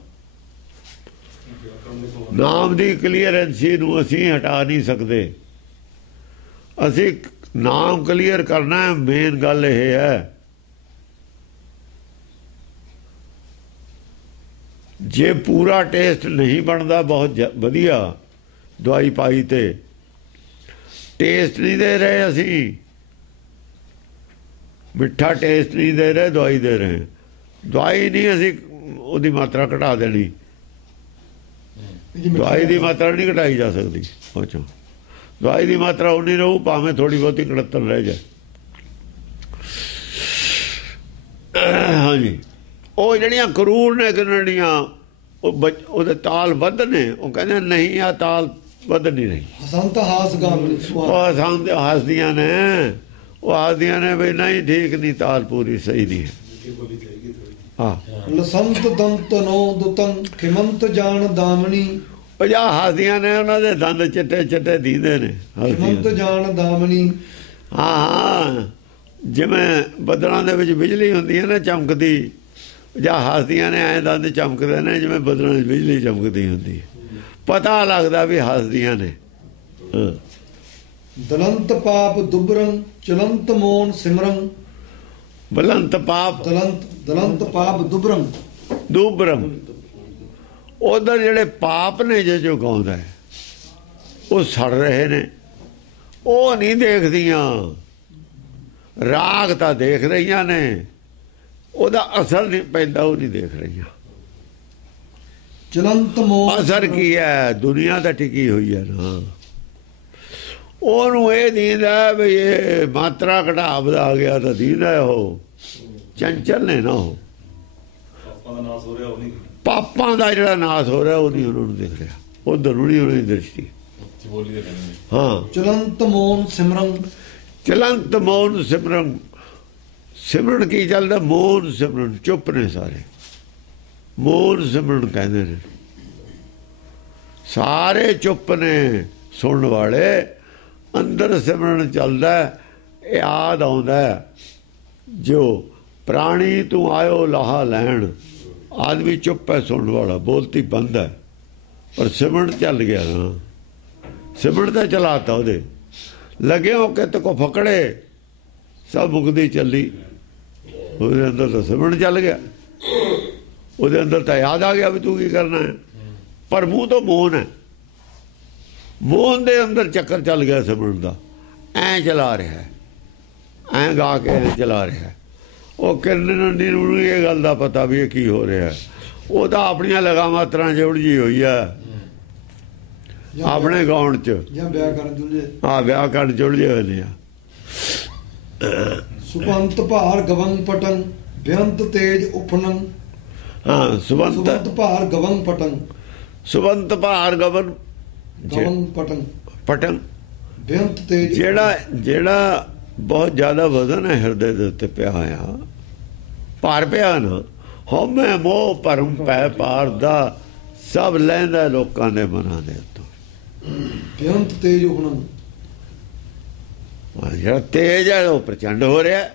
ਨਾਮ ਦੀ ਕਲੀਅਰੈਂਸੀ ਨੂੰ ਅਸੀਂ ਹਟਾ ਨਹੀਂ ਸਕਦੇ। ਅਸੀਂ ਨਾਮ ਕਲੀਅਰ ਕਰਨਾ ਹੈ, ਮੇਨ ਗੱਲ ਇਹ ਹੈ। ਜੇ ਪੂਰਾ ਟੇਸਟ ਨਹੀਂ ਬਣਦਾ ਬਹੁਤ ਵਧੀਆ, ਦਵਾਈ ਪਾਈ ਤੇ ਟੇਸਟ ਨਹੀਂ ਦੇ ਰਹੇ, ਅਸੀਂ ਮਿੱਠਾ ਟੇਸਟ ਨਹੀਂ ਦੇ ਰਹੇ, ਦਵਾਈ ਦੇ ਰਹੇ। ਦਵਾਈ ਨਹੀਂ, ਅਸੀਂ ਉਹਦੀ ਮਾਤਰਾ ਘਟਾ ਦੇਣੀ। ਦਵਾਈ ਦੀ ਮਾਤਰਾ ਨਹੀਂ ਘਟਾਈ ਜਾ ਸਕਦੀ। ਅੱਛਾ, ਦਵਾਈ ਦੀ ਮਾਤਰਾ ਉਨੀ ਰਹੂ ਭਾਵੇਂ ਥੋੜੀ ਬਹੁਤੀ ਕੜਤਨ ਰਹਿ ਜਾਏ। ਹਾਂਜੀ, ਉਹ ਜਿਹੜੀਆਂ ਕਰੂਰ ਨੇ ਕਿੰਨੀਆਂ ਉਹਦੇ ਤਾਲ ਵੱਧ ਨੇ, ਉਹ ਕਹਿੰਦੇ ਨਹੀਂ ਆ ਤਾਲ ਵੱਧ ਨਹੀਂ ਰਹੀ। ਹਸੰਤ ਹਾਸ ਗਾਵਨੀ, ਉਹ ਹਸੰਤ ਹੱਸਦੀਆਂ ਨੇ, ਉਹ ਹੱਸਦੀਆਂ ਨੇ ਵੀ ਨਹੀਂ ਠੀਕ ਨਹੀਂ, ਤਾਲ ਪੂਰੀ ਸਹੀ ਨਹੀਂ ਹੈ। ਲਸੰਤ ਦੰਤ ਨੋ ਦੁਤੰ ਖਿਮੰਤ ਜਾਣ ਦਾਮਣੀ, ਉਹ ਜਾਂ ਹੱਸਦੀਆਂ ਨੇ, ਉਹਨਾਂ ਦੇ ਦੰਦ ਚਿੱਟੇ ਚਿੱਟੇ ਦੀਂਦੇ ਨੇ। ਖਿਮੰਤ ਜਾਣ ਦਾਮਣੀ, ਹਾਂ, ਜਿਵੇਂ ਬੱਦਲਾਂ ਦੇ ਵਿੱਚ ਬਿਜਲੀ ਹੁੰਦੀ ਹੈ ਨਾ ਚਮਕਦੀ, ਜਾਂ ਹੱਸਦੀਆਂ ਨੇ ਐਂ ਦੰਦ ਚਮਕਦੇ ਨੇ ਜਿਵੇਂ ਬੱਦਲਾਂ 'ਚ ਬਿਜਲੀ ਚਮਕਦੀ ਹੁੰਦੀ ਹੈ। ਪਤਾ ਲੱਗਦਾ ਵੀ ਹੱਸਦੀਆਂ ਨੇ। ਦਲੰਤ ਪਾਪ ਦੁਬਰੰ ਚਲੰਤ ਮੋਨ ਸਿਮਰੰ, ਬਲੰਤ ਪਾਪ ਦਲੰਤ ਪਾਪ ਦੁਬਰੰ ਦੁਬਰੰ। ਉਧਰ ਜਿਹੜੇ ਪਾਪ ਨੇ ਜੋ ਗਾਉਂਦਾ ਹੈ ਉਹ ਸੜ ਰਹੇ ਨੇ, ਉਹ ਨਹੀਂ ਦੇਖਦੀਆਂ। ਰਾਗ ਤਾਂ ਦੇਖ ਰਹੀਆਂ ਨੇ, ਉਹਦਾ ਅਸਰ ਨਹੀਂ ਪੈਂਦਾ, ਉਹ ਨਹੀਂ ਦੇਖ ਰਹੀਆਂ। ਚਲੰਤ ਮੋਹ ਅਸਰ ਕੀ ਹੈ? ਦੁਨੀਆ ਤਾਂ ਟਿਕੀ ਹੋਈ ਹੈ ਨਾ। ਉਹਨੂੰ ਇਹ ਦੀਂਦਾ ਵੀ ਇਹ ਮਾਤਰਾ ਘਟਾ ਵਧਾ ਗਿਆ ਤਾਂ ਦੀਂਦਾ ਉਹ ਚੰਚਲ ਨੇ ਨਾ। ਉਹ ਪਾਪਾਂ ਦਾ ਜਿਹੜਾ ਨਾਸ ਹੋ ਰਿਹਾ ਉਹ ਨਹੀਂ ਉਹਨਾਂ ਨੂੰ ਦਿਖ ਰਿਹਾ। ਉਹ ਜ਼ਰੂਰੀ ਉਹਨਾਂ ਦੀ ਦ੍ਰਿਸ਼ਟੀ। ਹਾਂ, ਚਲੰਤ ਮੋਨ ਸਿਮਰਨ, ਚਲੰਤ ਮੋਨ ਸਿਮਰਨ। ਸਿਮਰਨ ਕੀ ਚੱਲਦਾ? ਮੋਨ ਸਿਮਰਨ। ਚੁੱਪ ਨੇ ਸਾਰੇ, ਮੋਨ ਸਿਮਰਨ ਕਹਿੰਦੇ ਨੇ। ਸਾਰੇ ਚੁੱਪ ਨੇ ਸੁਣਨ ਵਾਲੇ। ਅੰਦਰ ਸਿਮਰਨ ਚੱਲਦਾ। ਇਹ ਆਦ ਆਉਂਦਾ ਜੋ ਪ੍ਰਾਣੀ ਤੂੰ ਆਇਓ ਲਾਹਾ ਲੈਣ। ਆਦਮੀ ਚੁੱਪ ਹੈ, ਸੁਣਨ ਵਾਲਾ, ਬੋਲਤੀ ਬੰਦ ਹੈ, ਪਰ ਸਿਮਰਨ ਚੱਲ ਗਿਆ ਨਾ। ਸਿਮਰਨ ਤਾਂ ਚਲਾਤਾ ਉਹਦੇ ਲੱਗੇ ਹੋ ਕੇ ਤੇ ਕੋ ਫਕੜੇ ਸਭ ਮੁਕਦੀ ਚੱਲੀ। ਉਹਦੇ ਅੰਦਰ ਤਾਂ ਸਿਮਰਨ ਚੱਲ ਗਿਆ। ਉਹਦੇ ਅੰਦਰ ਤਾਂ ਯਾਦ ਆ ਗਿਆ ਵੀ ਤੂੰ ਕੀ ਕਰਨਾ ਹੈ, ਪਰ ਮੂੰਹ ਤੋਂ ਮੋਹਨ ਹੈ। ਮੋਹਨ ਦੇ ਅੰਦਰ ਚੱਕਰ ਚੱਲ ਗਿਆ ਸਿਮਰਨ ਦਾ। ਐਂ ਚਲਾ ਰਿਹਾ, ਐਂ ਗਾ ਕੇ ਐਂ ਚਲਾ ਰਿਹਾ। ਉਹ ਕਿਰਨ ਨੂੰ ਇਹ ਗੱਲ ਦਾ ਪਤਾ ਵੀ ਇਹ ਕੀ ਹੋ ਰਿਹਾ। ਉਹ ਤਾਂ ਆਪਣੀਆਂ ਲਗਾ ਮਾਤਰਾਂ 'ਚ ਉਲਝੀ ਹੋਈ ਆ, ਆਪਣੇ ਗਾਉਣ 'ਚ। ਵਿਆਹ ਕਰਨ 'ਚ ਉਲਝੇ ਹੋਏ ਨੇ। ਸੁਪੰਤ ਭਾਰ ਗਵੰਗ ਪਟੰ ਬੇਅੰਤ ਤੇਜ ਉਫਨੰ। ਹਾਂ, ਸੁਬੰਤ ਭਾਰ ਗਵੰਗ ਪਟੰ। ਸੁਬੰਤ ਭਾਰ ਗਵਨ ਪਟੰ ਪਟੰ ਬੇਅੰਤ ਤੇਜ। ਜਿਹੜਾ ਬਹੁਤ ਜ਼ਿਆਦਾ ਵਜ਼ਨ ਹੈ ਹਿਰਦੇ ਦੇ ਉੱਤੇ ਪਿਆ ਹੋਇਆ, ਭਾਰ ਪਿਆ ਨਾ। ਹਉਮੈ ਮੋਹ ਭਰਮ ਪੈ ਪਾਰ ਦਾ ਸਭ ਲੈਂਦਾ ਲੋਕਾਂ ਦੇ ਮਨਾਂ ਦੇ ਉੱਤੋਂ। ਬੇਅੰਤ ਤੇਜ ਉਫਨੰ। ਜਿਹੜਾ ਤੇਜ ਹੈ ਉਹ ਪ੍ਰਚੰਡ ਹੋ ਰਿਹਾ।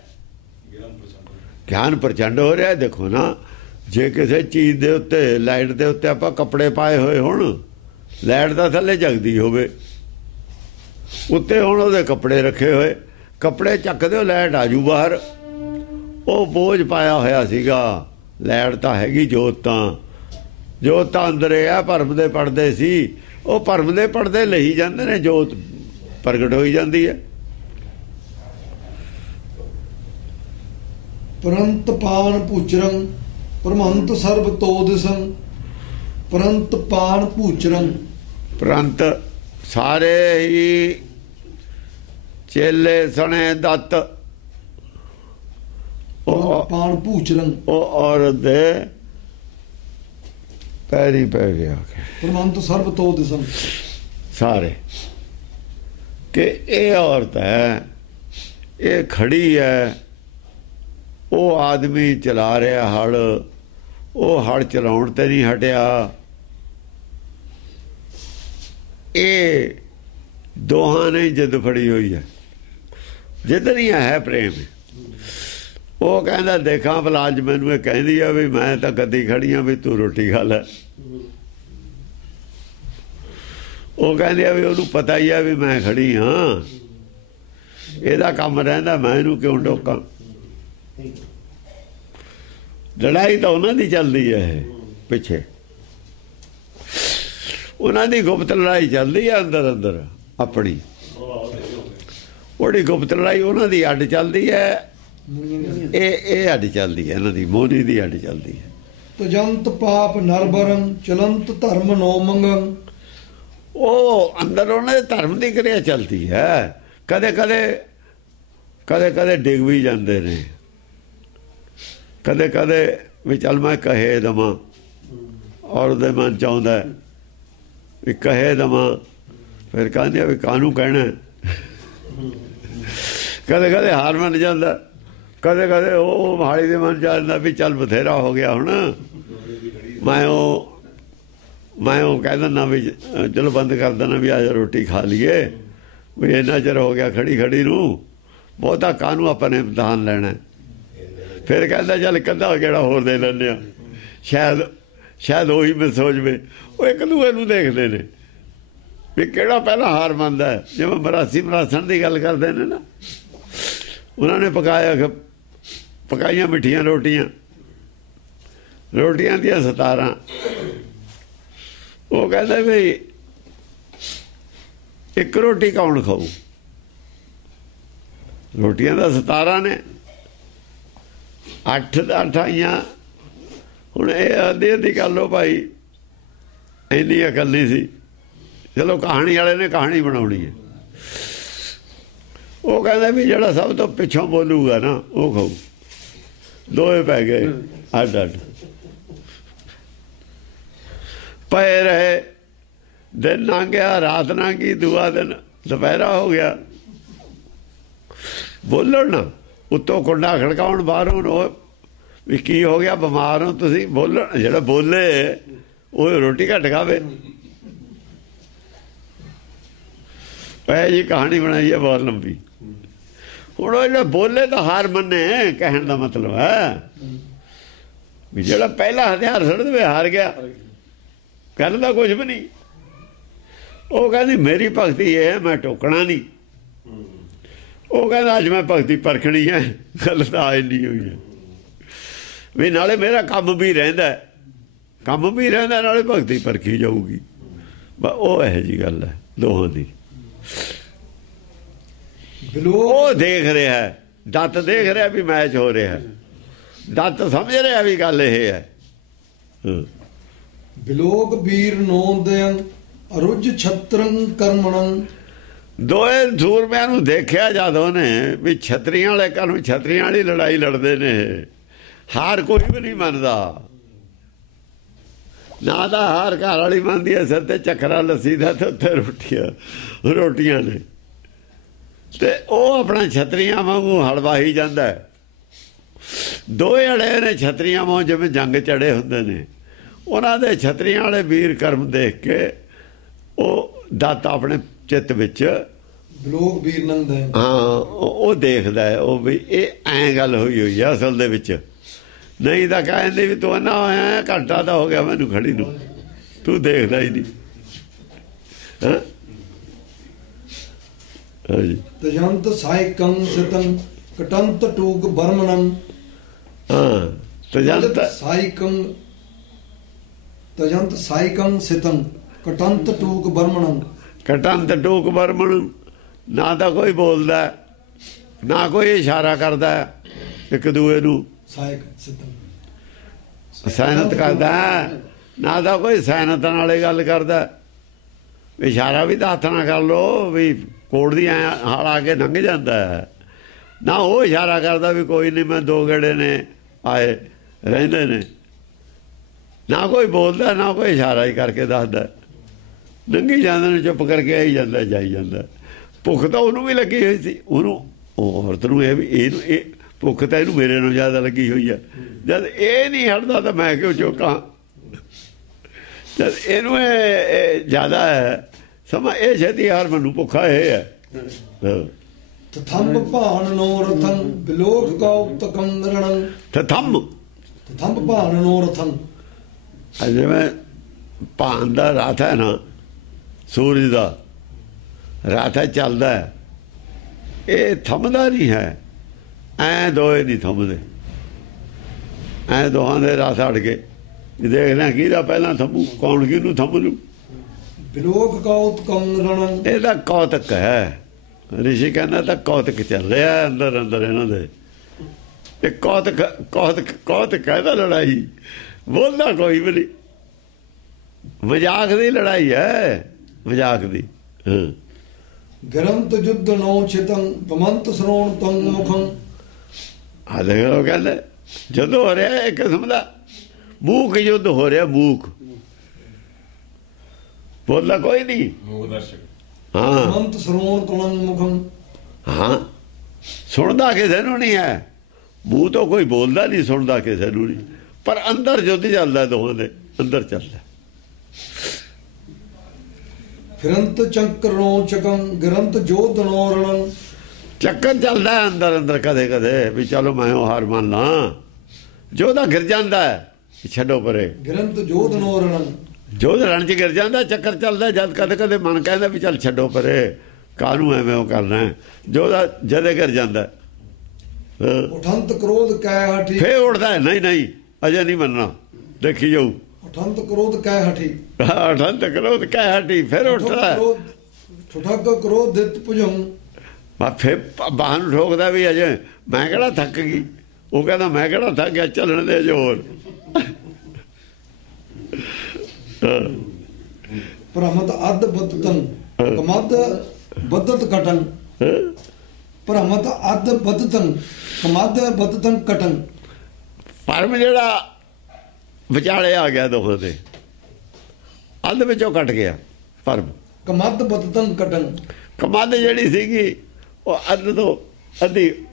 ਗਿਆਨ ਪ੍ਰਚੰਡ ਹੋ ਰਿਹਾ। ਦੇਖੋ ਨਾ, ਜੇ ਕਿਸੇ ਚੀਜ਼ ਦੇ ਉੱਤੇ, ਲਾਈਟ ਦੇ ਉੱਤੇ ਆਪਾਂ ਕੱਪੜੇ ਪਾਏ ਹੋਏ ਹੋਣ ਲਾਈਟ ਦਾ ਥੱਲੇ ਜਗਦੀ ਹੋਵੇ, ਉੱਤੇ ਹੁਣ ਉਹਦੇ ਕੱਪੜੇ ਰੱਖੇ ਹੋਏ, ਕੱਪੜੇ ਚੱਕ ਦਿਓ ਲਾਈਟ ਆਜੂ ਬਾਹਰ। ਉਹ ਬੋਝ ਪਾਇਆ ਹੋਇਆ ਸੀਗਾ। ਲਾਈਟ ਤਾਂ ਹੈਗੀ, ਜੋਤ ਤਾਂ ਅੰਦਰ ਆ। ਭਰਮ ਦੇ ਪੜਦੇ ਸੀ, ਉਹ ਭਰਮ ਦੇ ਪੜਦੇ ਲਈ ਜਾਂਦੇ ਨੇ, ਜੋਤ ਪ੍ਰਗਟ ਹੋਈ ਜਾਂਦੀ ਹੈ। ਪ੍ਰੰਤ ਪਾਨ ਭੂਚਰੰ ਪਰਮਹੰਤ ਸਰਬ ਤੋਦਿਸੰ। ਪ੍ਰੰਤ ਪਾਨ ਭੂਚਰੰ, ਪ੍ਰੰਤ ਸਾਰੇ ਹੀ ਚੇਲੇ ਸਣੇ ਦੱਤ। ਪਾਨ ਭੂਚਰੰ, ਉਹ ਔਰਤ ਦੇ ਪੈਰੀ ਪੈ ਗਿਆ ਪਰਮਹੰਤ ਸਰਬ ਤੋਦਿਸੰ ਸਾਰੇ, ਕਿ ਇਹ ਔਰਤ ਹੈ, ਇਹ ਖੜੀ ਹੈ। ਉਹ ਆਦਮੀ ਚਲਾ ਰਿਹਾ ਹਲ, ਉਹ ਹਲ ਚਲਾਉਣ ਤੇ ਨਹੀਂ ਹਟਿਆ। ਇਹ ਦੋਹਾਂ ਨੇ ਜਿੱਦ ਫੜੀ ਹੋਈ ਹੈ। ਜਿੱਦ ਨਹੀਂ ਹੈ, ਪ੍ਰੇਮ। ਉਹ ਕਹਿੰਦਾ ਦੇਖਾਂ ਭਲਾ ਅੱਜ ਮੈਨੂੰ ਇਹ ਕਹਿੰਦੀ ਆ ਵੀ ਮੈਂ ਤਾਂ ਗੱਦੀ ਖੜੀ ਆ ਵੀ ਤੂੰ ਰੋਟੀ ਖਾ ਲੈ। ਉਹ ਕਹਿੰਦੇ ਆ ਵੀ ਉਹਨੂੰ ਪਤਾ ਹੀ ਆ ਵੀ ਮੈਂ ਖੜੀ ਹਾਂ, ਇਹਦਾ ਕੰਮ ਰਹਿੰਦਾ, ਮੈਂ ਇਹਨੂੰ ਕਿਉਂ ਟੋਕਾਂ। ਲੜਾਈ ਤਾਂ ਉਹਨਾਂ ਦੀ ਚੱਲਦੀ ਹੈ ਪਿੱਛੇ, ਉਹਨਾਂ ਦੀ ਗੁਪਤ ਲੜਾਈ ਚੱਲਦੀ ਹੈ ਅੰਦਰ ਅੰਦਰ ਆਪਣੀ। ਉਹਦੀ ਗੁਪਤ ਲੜਾਈ ਉਹਨਾਂ ਦੀ ਅੱਡ ਚੱਲਦੀ ਹੈ, ਇਹ ਅੱਡ ਚੱਲਦੀ ਹੈ, ਇਹਨਾਂ ਦੀ ਮੋਹਨੀ ਦੀ ਅੱਡ ਚੱਲਦੀ ਹੈ। ਤਜੰਤ ਪਾਪ ਨਰਬਰੰ ਚਲੰਤ ਧਰਮ ਨੋ ਮੰਗੰ। ਉਹ ਅੰਦਰ ਉਹਨਾਂ ਦੇ ਧਰਮ ਦੀ ਕਿਰਿਆ ਚੱਲਦੀ ਹੈ। ਕਦੇ ਕਦੇ ਡਿੱਗ ਵੀ ਜਾਂਦੇ ਨੇ, ਕਦੇ ਵੀ ਚੱਲ ਮੈਂ ਕਹੇ ਦੇਵਾਂ, ਔਰ ਉਹਦੇ ਮਨ ਚ ਆਉਂਦਾ ਵੀ ਕਹੇ ਦੇਵਾਂ, ਫਿਰ ਕਹਿੰਦੇ ਵੀ ਕਾਹਨੂੰ ਕਹਿਣਾ। ਕਦੇ ਹਾਰ ਮੰਨ ਜਾਂਦਾ, ਕਦੇ ਉਹ ਮਹਾਲੀ ਦੇ ਮਨ ਚ ਆ ਜਾਂਦਾ ਵੀ ਚੱਲ ਬਥੇਰਾ ਹੋ ਗਿਆ ਹੁਣ, ਮੈਂ ਉਹ ਕਹਿ ਦਿੰਦਾ ਵੀ ਚਲੋ ਬੰਦ ਕਰ ਦੇਣਾ ਵੀ ਆ ਜਾ ਰੋਟੀ ਖਾ ਲਈਏ, ਵੀ ਇੰਨਾ ਚਿਰ ਹੋ ਗਿਆ ਖੜੀ ਨੂੰ, ਬਹੁਤਾ ਕਾਹਨੂੰ ਆਪਾਂ ਨੇ ਇਮਤਿਹਾਨ ਲੈਣਾ। ਫਿਰ ਕਹਿੰਦਾ ਚੱਲ ਕੰਧਾ ਕਿਹੜਾ ਹੋਰ ਦੇ ਲੈਂਦੇ ਆ, ਸ਼ਾਇਦ ਉਹੀ ਮਿਸ ਹੋ ਜਾਵੇ। ਉਹ ਇੱਕ ਦੂਏ ਨੂੰ ਦੇਖਦੇ ਨੇ ਵੀ ਕਿਹੜਾ ਪਹਿਲਾਂ ਹਾਰ ਮੰਨਦਾ। ਜਿਵੇਂ ਮਰਾਸਣ ਦੀ ਗੱਲ ਕਰਦੇ ਨੇ ਨਾ, ਉਹਨਾਂ ਨੇ ਪਕਾਈਆਂ ਮਿੱਠੀਆਂ ਰੋਟੀਆਂ ਦੀਆਂ 17। ਉਹ ਕਹਿੰਦਾ ਵੀ ਇੱਕ ਰੋਟੀ ਕੌਣ ਖਾਊ, ਰੋਟੀਆਂ ਦਾ 17 ਨੇ, 8 ਆਈਆਂ। ਹੁਣ ਇਹ ਅੱਧੀ ਕਰ ਲਓ ਭਾਈ, ਇੰਨੀ ਅਕਲ ਨਹੀਂ ਸੀ। ਚਲੋ ਕਹਾਣੀ ਵਾਲੇ ਨੇ ਕਹਾਣੀ ਬਣਾਉਣੀ ਹੈ। ਉਹ ਕਹਿੰਦਾ ਵੀ ਜਿਹੜਾ ਸਭ ਤੋਂ ਪਿੱਛੋਂ ਬੋਲੂਗਾ ਨਾ ਉਹ ਖਾਊ। ਦੋਏ ਪੈ ਗਏ ਅੱਡ ਪਏ ਰਹੇ। ਦਿਨ ਲੰਘ ਗਿਆ, ਰਾਤ ਲੰਘ ਗਈ, ਦੂਆ ਦਿਨ ਦੁਪਹਿਰਾ ਹੋ ਗਿਆ। ਬੋਲਣ ਨਾ, ਉੱਤੋਂ ਕੁੰਡਾ ਖੜਕਾਉਣ ਬਾਹਰੋਂ, ਉਹ ਵੀ ਕੀ ਹੋ ਗਿਆ, ਬਿਮਾਰ ਹੋ ਤੁਸੀਂ। ਬੋਲਣ, ਜਿਹੜਾ ਬੋਲੇ ਉਹ ਰੋਟੀ ਘੱਟ ਖਾਵੇ। ਇਹ ਜੀ ਕਹਾਣੀ ਬਣਾਈ ਹੈ ਬਹੁਤ ਲੰਬੀ। ਹੁਣ ਉਹ ਜਿਹੜਾ ਬੋਲੇ ਤਾਂ ਹਾਰ ਮੰਨੇ, ਕਹਿਣ ਦਾ ਮਤਲਬ ਹੈ ਵੀ ਜਿਹੜਾ ਪਹਿਲਾ ਹਥਿਆਰ ਛੱਡ ਦੇਵੇ ਹਾਰ ਗਿਆ, ਗੱਲ ਦਾ ਕੁਝ ਵੀ ਨਹੀਂ। ਉਹ ਕਹਿੰਦੀ ਮੇਰੀ ਭਗਤੀ ਇਹ, ਮੈਂ ਟੋਕਣਾ ਨਹੀਂ। ਉਹ ਕਹਿੰਦਾ ਅੱਜ ਮੈਂ ਭਗਤੀ ਪਰਖਣੀ ਹੈ। ਗੱਲ ਤਾਂ ਇੰਨੀ ਹੋਈ ਹੈ ਵੀ ਨਾਲੇ ਮੇਰਾ ਕੰਮ ਵੀ ਰਹਿੰਦਾ ਨਾਲੇ ਭਗਤੀ ਪਰਖੀ ਜਾਊਗੀ। ਉਹ ਇਹੋ ਜਿਹੀ ਗੱਲ ਹੈ ਦੋਹਾਂ ਦੀ। ਉਹ ਦੇਖ ਰਿਹਾ, ਦੱਤ ਦੇਖ ਰਿਹਾ ਵੀ ਮੈਚ ਹੋ ਰਿਹਾ, ਦੱਤ ਸਮਝ ਰਿਹਾ ਵੀ ਗੱਲ ਇਹ ਹੈ। ਬਿਲੋਕ ਵੀਰ ਨੋਂਦਿਆਂ ਅਰੁਜ ਛਤਰੰ ਕਰਮਣੰ। ਦੋਏ ਸੂਰਮਿਆਂ ਨੂੰ ਦੇਖਿਆ ਜਦੋਂ ਨੇ ਵੀ ਛਤਰੀਆਂ ਵਾਲੇ ਘਰ ਛਤਰੀਆਂ ਵਾਲੀ ਲੜਾਈ ਲੜਦੇ ਨੇ, ਹਾਰ ਕੋਈ ਵੀ ਨਹੀਂ ਮੰਨਦਾ। ਨਾ ਤਾਂ ਹਾਰ ਘਰ ਵਾਲੀ ਮੰਨਦੀ ਹੈ, ਸਿਰ ਤੇ ਚੱਕਰਾ ਲੱਸੀ ਦਾ ਤੇ ਉੱਥੇ ਰੋਟੀਆਂ ਨੇ, ਤੇ ਉਹ ਆਪਣਾ ਛਤਰੀਆਂ ਵਾਂਗੂ ਹਲਵਾਹੀ ਜਾਂਦਾ। ਦੋਏ ਅੜੇ ਨੇ ਛਤਰੀਆਂ ਵਾਂਗ, ਜਿਵੇਂ ਜੰਗ ਚੜੇ ਹੁੰਦੇ ਨੇ। ਉਹਨਾਂ ਦੇ ਛਤਰੀਆਂ ਵਾਲੇ ਵੀਰ ਕਰਮ ਦੇਖ ਕੇ ਉਹ ਦੱਤ ਆਪਣੇ ਚਿੱਤ ਵਿੱਚ ਲੋਕ ਵੀਰ ਨੰਦ ਹੈ, ਹਾਂ ਉਹ ਦੇਖਦਾ ਹੈ ਉਹ ਵੀ ਇਹ ਐਂ ਗੱਲ ਹੋਈ ਹੈ ਅਸਲ ਦੇ ਵਿੱਚ। ਨਹੀਂ ਤਾਂ ਕਹਿੰਦੇ ਵੀ ਤੂੰ ਨਾ ਹੋਇਆ, ਘੰਟਾ ਤਾਂ ਹੋ ਗਿਆ ਮੈਨੂੰ ਖੜੀ ਨੂੰ, ਤੂੰ ਦੇਖਦਾ ਹੀ ਨਹੀਂ। ਤਜੰਤ ਸਾਇਕੰ ਸਿਤੰ ਕਟੰਤ ਟੂਕ ਬਰਮਣੰ ਤਜੰਤ ਸਾਇਕੰ ਸਿਤੰ ਕਟੰਤ ਟੂਕ ਬਰਮਣੰ। ਕਟੰਤ ਟੂਕ ਬਰਮਣ, ਨਾ ਤਾਂ ਕੋਈ ਬੋਲਦਾ ਨਾ ਕੋਈ ਇਸ਼ਾਰਾ ਕਰਦਾ ਇੱਕ ਦੂਏ ਨੂੰ, ਸੈਨਤ ਕਰਦਾ, ਨਾ ਤਾਂ ਕੋਈ ਸੈਨਤ ਨਾਲੇ ਗੱਲ ਕਰਦਾ। ਇਸ਼ਾਰਾ ਵੀ ਤਾਂ ਹੱਥ ਨਾਲ ਕਰ ਲੋ ਵੀ ਕੋੜ ਦੀ ਐ ਹਾਲ ਆ ਕੇ ਲੰਘ ਜਾਂਦਾ, ਨਾ ਉਹ ਇਸ਼ਾਰਾ ਕਰਦਾ ਵੀ ਕੋਈ ਨਹੀਂ ਮੈਂ 2 ਗੇੜੇ ਨੇ ਆਏ ਰਹਿੰਦੇ ਨੇ, ਨਾ ਕੋਈ ਬੋਲਦਾ ਨਾ ਕੋਈ ਇਸ਼ਾਰਾ ਹੀ ਕਰਕੇ ਦੱਸਦਾ। ਲੰਘੀ ਜਾਂਦੇ ਨੇ, ਚੁੱਪ ਕਰਕੇ ਆਈ ਜਾਂਦਾ ਜਾਈ ਜਾਂਦਾ। ਭੁੱਖ ਤਾਂ ਉਹਨੂੰ ਵੀ ਲੱਗੀ ਹੋਈ ਸੀ, ਉਹਨੂੰ ਉਹ ਔਰਤ ਨੂੰ ਇਹ ਵੀ ਇਹਨੂੰ ਇਹ ਭੁੱਖ ਤਾਂ ਇਹਨੂੰ ਮੇਰੇ ਨੂੰ ਜ਼ਿਆਦਾ ਲੱਗੀ ਹੋਈ ਹੈ। ਜਦ ਇਹ ਨਹੀਂ ਹਟਦਾ ਤਾਂ ਮੈਂ ਕਿਉਂ ਚੋਕਾਂ, ਜਦ ਇਹਨੂੰ ਇਹ ਜ਼ਿਆਦਾ ਹੈ ਸਮਾਂ, ਇਹ ਛੇਤੀ ਹਾਰ ਮੈਨੂੰ ਭੁੱਖਾ ਇਹ ਹੈ। ਤਥੰਬ ਭਾਣ ਨੋ ਰਥੰ ਬਿਲੋਕ ਕੌਤਕੰ ਰਣੰ। ਤਥੰਬ ਭਾਣ ਨੋ ਰਥੰ, ਜਿਵੇਂ ਭਾਣ ਦਾ ਰਥ ਹੈ ਨਾ, ਸੂਰਜ ਦਾ ਰਥ ਹੈ, ਚੱਲਦਾ ਹੈ, ਇਹ ਥੰਮਦਾ ਨਹੀਂ ਹੈ। ਐ ਦੋਏ ਨਹੀਂ ਥੰਮਦੇ, ਐ ਦੋਹਾਂ ਦੇ ਰਥ ਅੜ ਕੇ ਦੇਖਦੇ ਕਿਹਦਾ ਪਹਿਲਾਂ ਥੰਮੂ, ਕੌਣ ਕਿਹਨੂੰ ਥੰਮ ਲੂ। ਬਿਲੋਕ ਕੌਤਕੰ ਰਣੰ, ਇਹਦਾ ਕੌਤਕ ਹੈ। ਰਿਸ਼ੀ ਕਹਿੰਦਾ ਤਾਂ ਕੌਤਕ ਚੱਲ ਰਿਹਾ ਅੰਦਰ ਅੰਦਰ ਇਹਨਾਂ ਦੇ। ਇਹ ਕੌਤਕ ਹੈ ਤਾਂ ਲੜਾਈ, ਬੋਲਦਾ ਕੋਈ ਵੀ ਨਹੀਂ, ਮਜ਼ਾਕ ਦੀ ਲੜਾਈ ਹੈ, ਮਜ਼ਾਕ ਦੀ। ਗਰੰਤ ਜੁੱਧ ਨੋ ਛਿਤੰ ਪਮੰਤ ਸਰੋਣ ਤੰ ਮੁਖੰ। ਆ ਦੇਖ ਲੋ, ਕਹਿੰਦੇ ਜੁੱਧ ਹੋ ਰਿਹਾ ਇੱਕ ਕਿਸਮ ਦਾ, ਮੂਕ ਯੁੱਧ ਹੋ ਰਿਹਾ, ਮੂਕ ਬੋਲਦਾ ਕੋਈ ਨਹੀਂ। ਹਾਂ, ਪਮੰਤ ਸਰੋਣ ਤੰ ਮੁਖੰ, ਹਾਂ ਸੁਣਦਾ ਕਿਸੇ ਨੂੰ ਨਹੀਂ ਹੈ, ਮੂੰਹ ਤੋਂ ਕੋਈ ਬੋਲਦਾ ਨਹੀਂ, ਸੁਣਦਾ ਕਿਸੇ ਨੂੰ ਨਹੀਂ, ਪਰ ਅੰਦਰ ਯੁੱਧ ਚੱਲਦਾ, ਦੋਹਾਂ ਦੇ ਅੰਦਰ ਚੱਲਦਾ। ਫਿਰੰਤ ਚੰਕਰੋਂ ਚਕੰ ਗਰੰਤ ਜੋਧ ਨੋ ਰਣੰ। ਚੱਕਰ ਚੱਲਦਾ ਅੰਦਰ ਅੰਦਰ, ਕਦੇ ਕਦੇ ਵੀ ਚਲੋ ਮੈਂ ਉਹ ਹਾਰ ਮੰਨ ਲਾਂ, ਜੋਧਾ ਗਿਰ ਜਾਂਦਾ ਛੱਡੋ ਪਰੇ। ਗਰੰਤ ਜੋਧ ਨੋ ਰਣੰ, ਜੋਧ ਰਣ 'ਚ ਗਿਰ ਜਾਂਦਾ, ਚੱਕਰ ਚੱਲਦਾ। ਜਦ ਕਦੇ ਕਦੇ ਮਨ ਕਹਿੰਦਾ ਵੀ ਚੱਲ ਛੱਡੋ ਪਰੇ, ਕਾਹਨੂੰ ਐਵੇਂ ਉਹ ਕਰਨਾ, ਜੋਧਾ ਜਦੇ ਗਿਰ ਜਾਂਦਾ। ਉਠੰਤ ਕ੍ਰੋਧ ਕੈ ਹਠੀ, ਫੇਰ ਉੱਠਦਾ, ਨਹੀਂ ਨਹੀਂ ਅਜੇ ਨਹੀਂ ਮੰਨਣਾ, ਦੇਖੀ ਜਾਊ। ਉਠੰਤ ਕ੍ਰੋਧ ਕੈ ਹਠੀ, ਉਠੰਤ ਕ੍ਰੋਧ ਕੈ ਹਠੀ, ਫਿਰ ਉੱਠਦਾ। ਠੁਠਕ ਕ੍ਰੋਧ ਦਿੱਤ ਭੁਜੰ, ਫਿਰ ਬਾਹਰ ਨੂੰ ਠੋਕਦਾ ਵੀ ਅਜੇ ਮੈਂ ਕਿਹੜਾ ਥੱਕ ਗਈ, ਉਹ ਕਹਿੰਦਾ ਮੈਂ ਕਿਹੜਾ ਥੱਕ ਗਿਆ, ਚੱਲਣ ਦੇ ਜ਼ੋਰ। ਭ੍ਰਮਤ ਅੱਧ ਬਦਤੰ ਕਮਦ ਬਦਤ ਕਟੰ। ਭ੍ਰਮਤ ਅੱਧ ਬਦਤੰ ਕਮਦ ਬਦਤੰ ਕਟੰ। ਪਰਮ ਜਿਹੜਾ ਵਿਚਾਲੇ ਆ ਗਿਆ ਦੋਹਾਂ ਦੇ, ਅੱਧ ਵਿੱਚੋਂ ਕੱਟ ਗਿਆ ਪਰਮ। ਕਮਦ ਬਦਤੰ ਕਟੰ, ਕਮਦ ਜਿਹੜੀ ਸੀਗੀ ਉਹ ਅੱਧ ਤੋਂ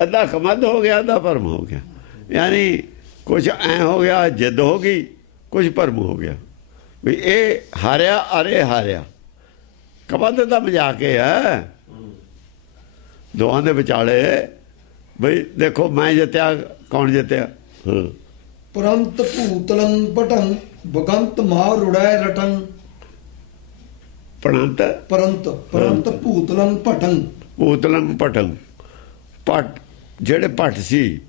ਅੱਧਾ ਕਮਦ ਹੋ ਗਿਆ, ਅੱਧਾ ਭਰਮ ਹੋ ਗਿਆ। ਯਾਨੀ ਕੁਛ ਐ ਹੋ ਗਿਆ, ਜਿੱਦ ਹੋ ਗਈ, ਕੁਛ ਭਰਮ ਹੋ ਗਿਆ ਵੀ ਇਹ ਹਾਰਿਆ ਅਰੇ ਹਾਰਿਆ। ਕਮਦ ਦਾ ਮਜ਼ਾਕ ਇਹ ਹੈ ਦੋਹਾਂ ਦੇ ਵਿਚਾਲੇ, ਬਈ ਦੇਖੋ ਮੈਂ ਜਿੱਤਿਆ, ਕੌਣ ਜਿੱਤਿਆ। ਪਰੰਤ ਭੂਤਲੰ ਪਟੰ ਬਗੰਤ ਮਾਰ ਉੜੈ ਰਟੰ। ਪਰੰਤ ਭੂਤਲੰ ਪਟੰ, ਭੂਤਲੰ ਪਟੰ, ਪਟ ਜਿਹੜੇ ਪਟ ਸੀ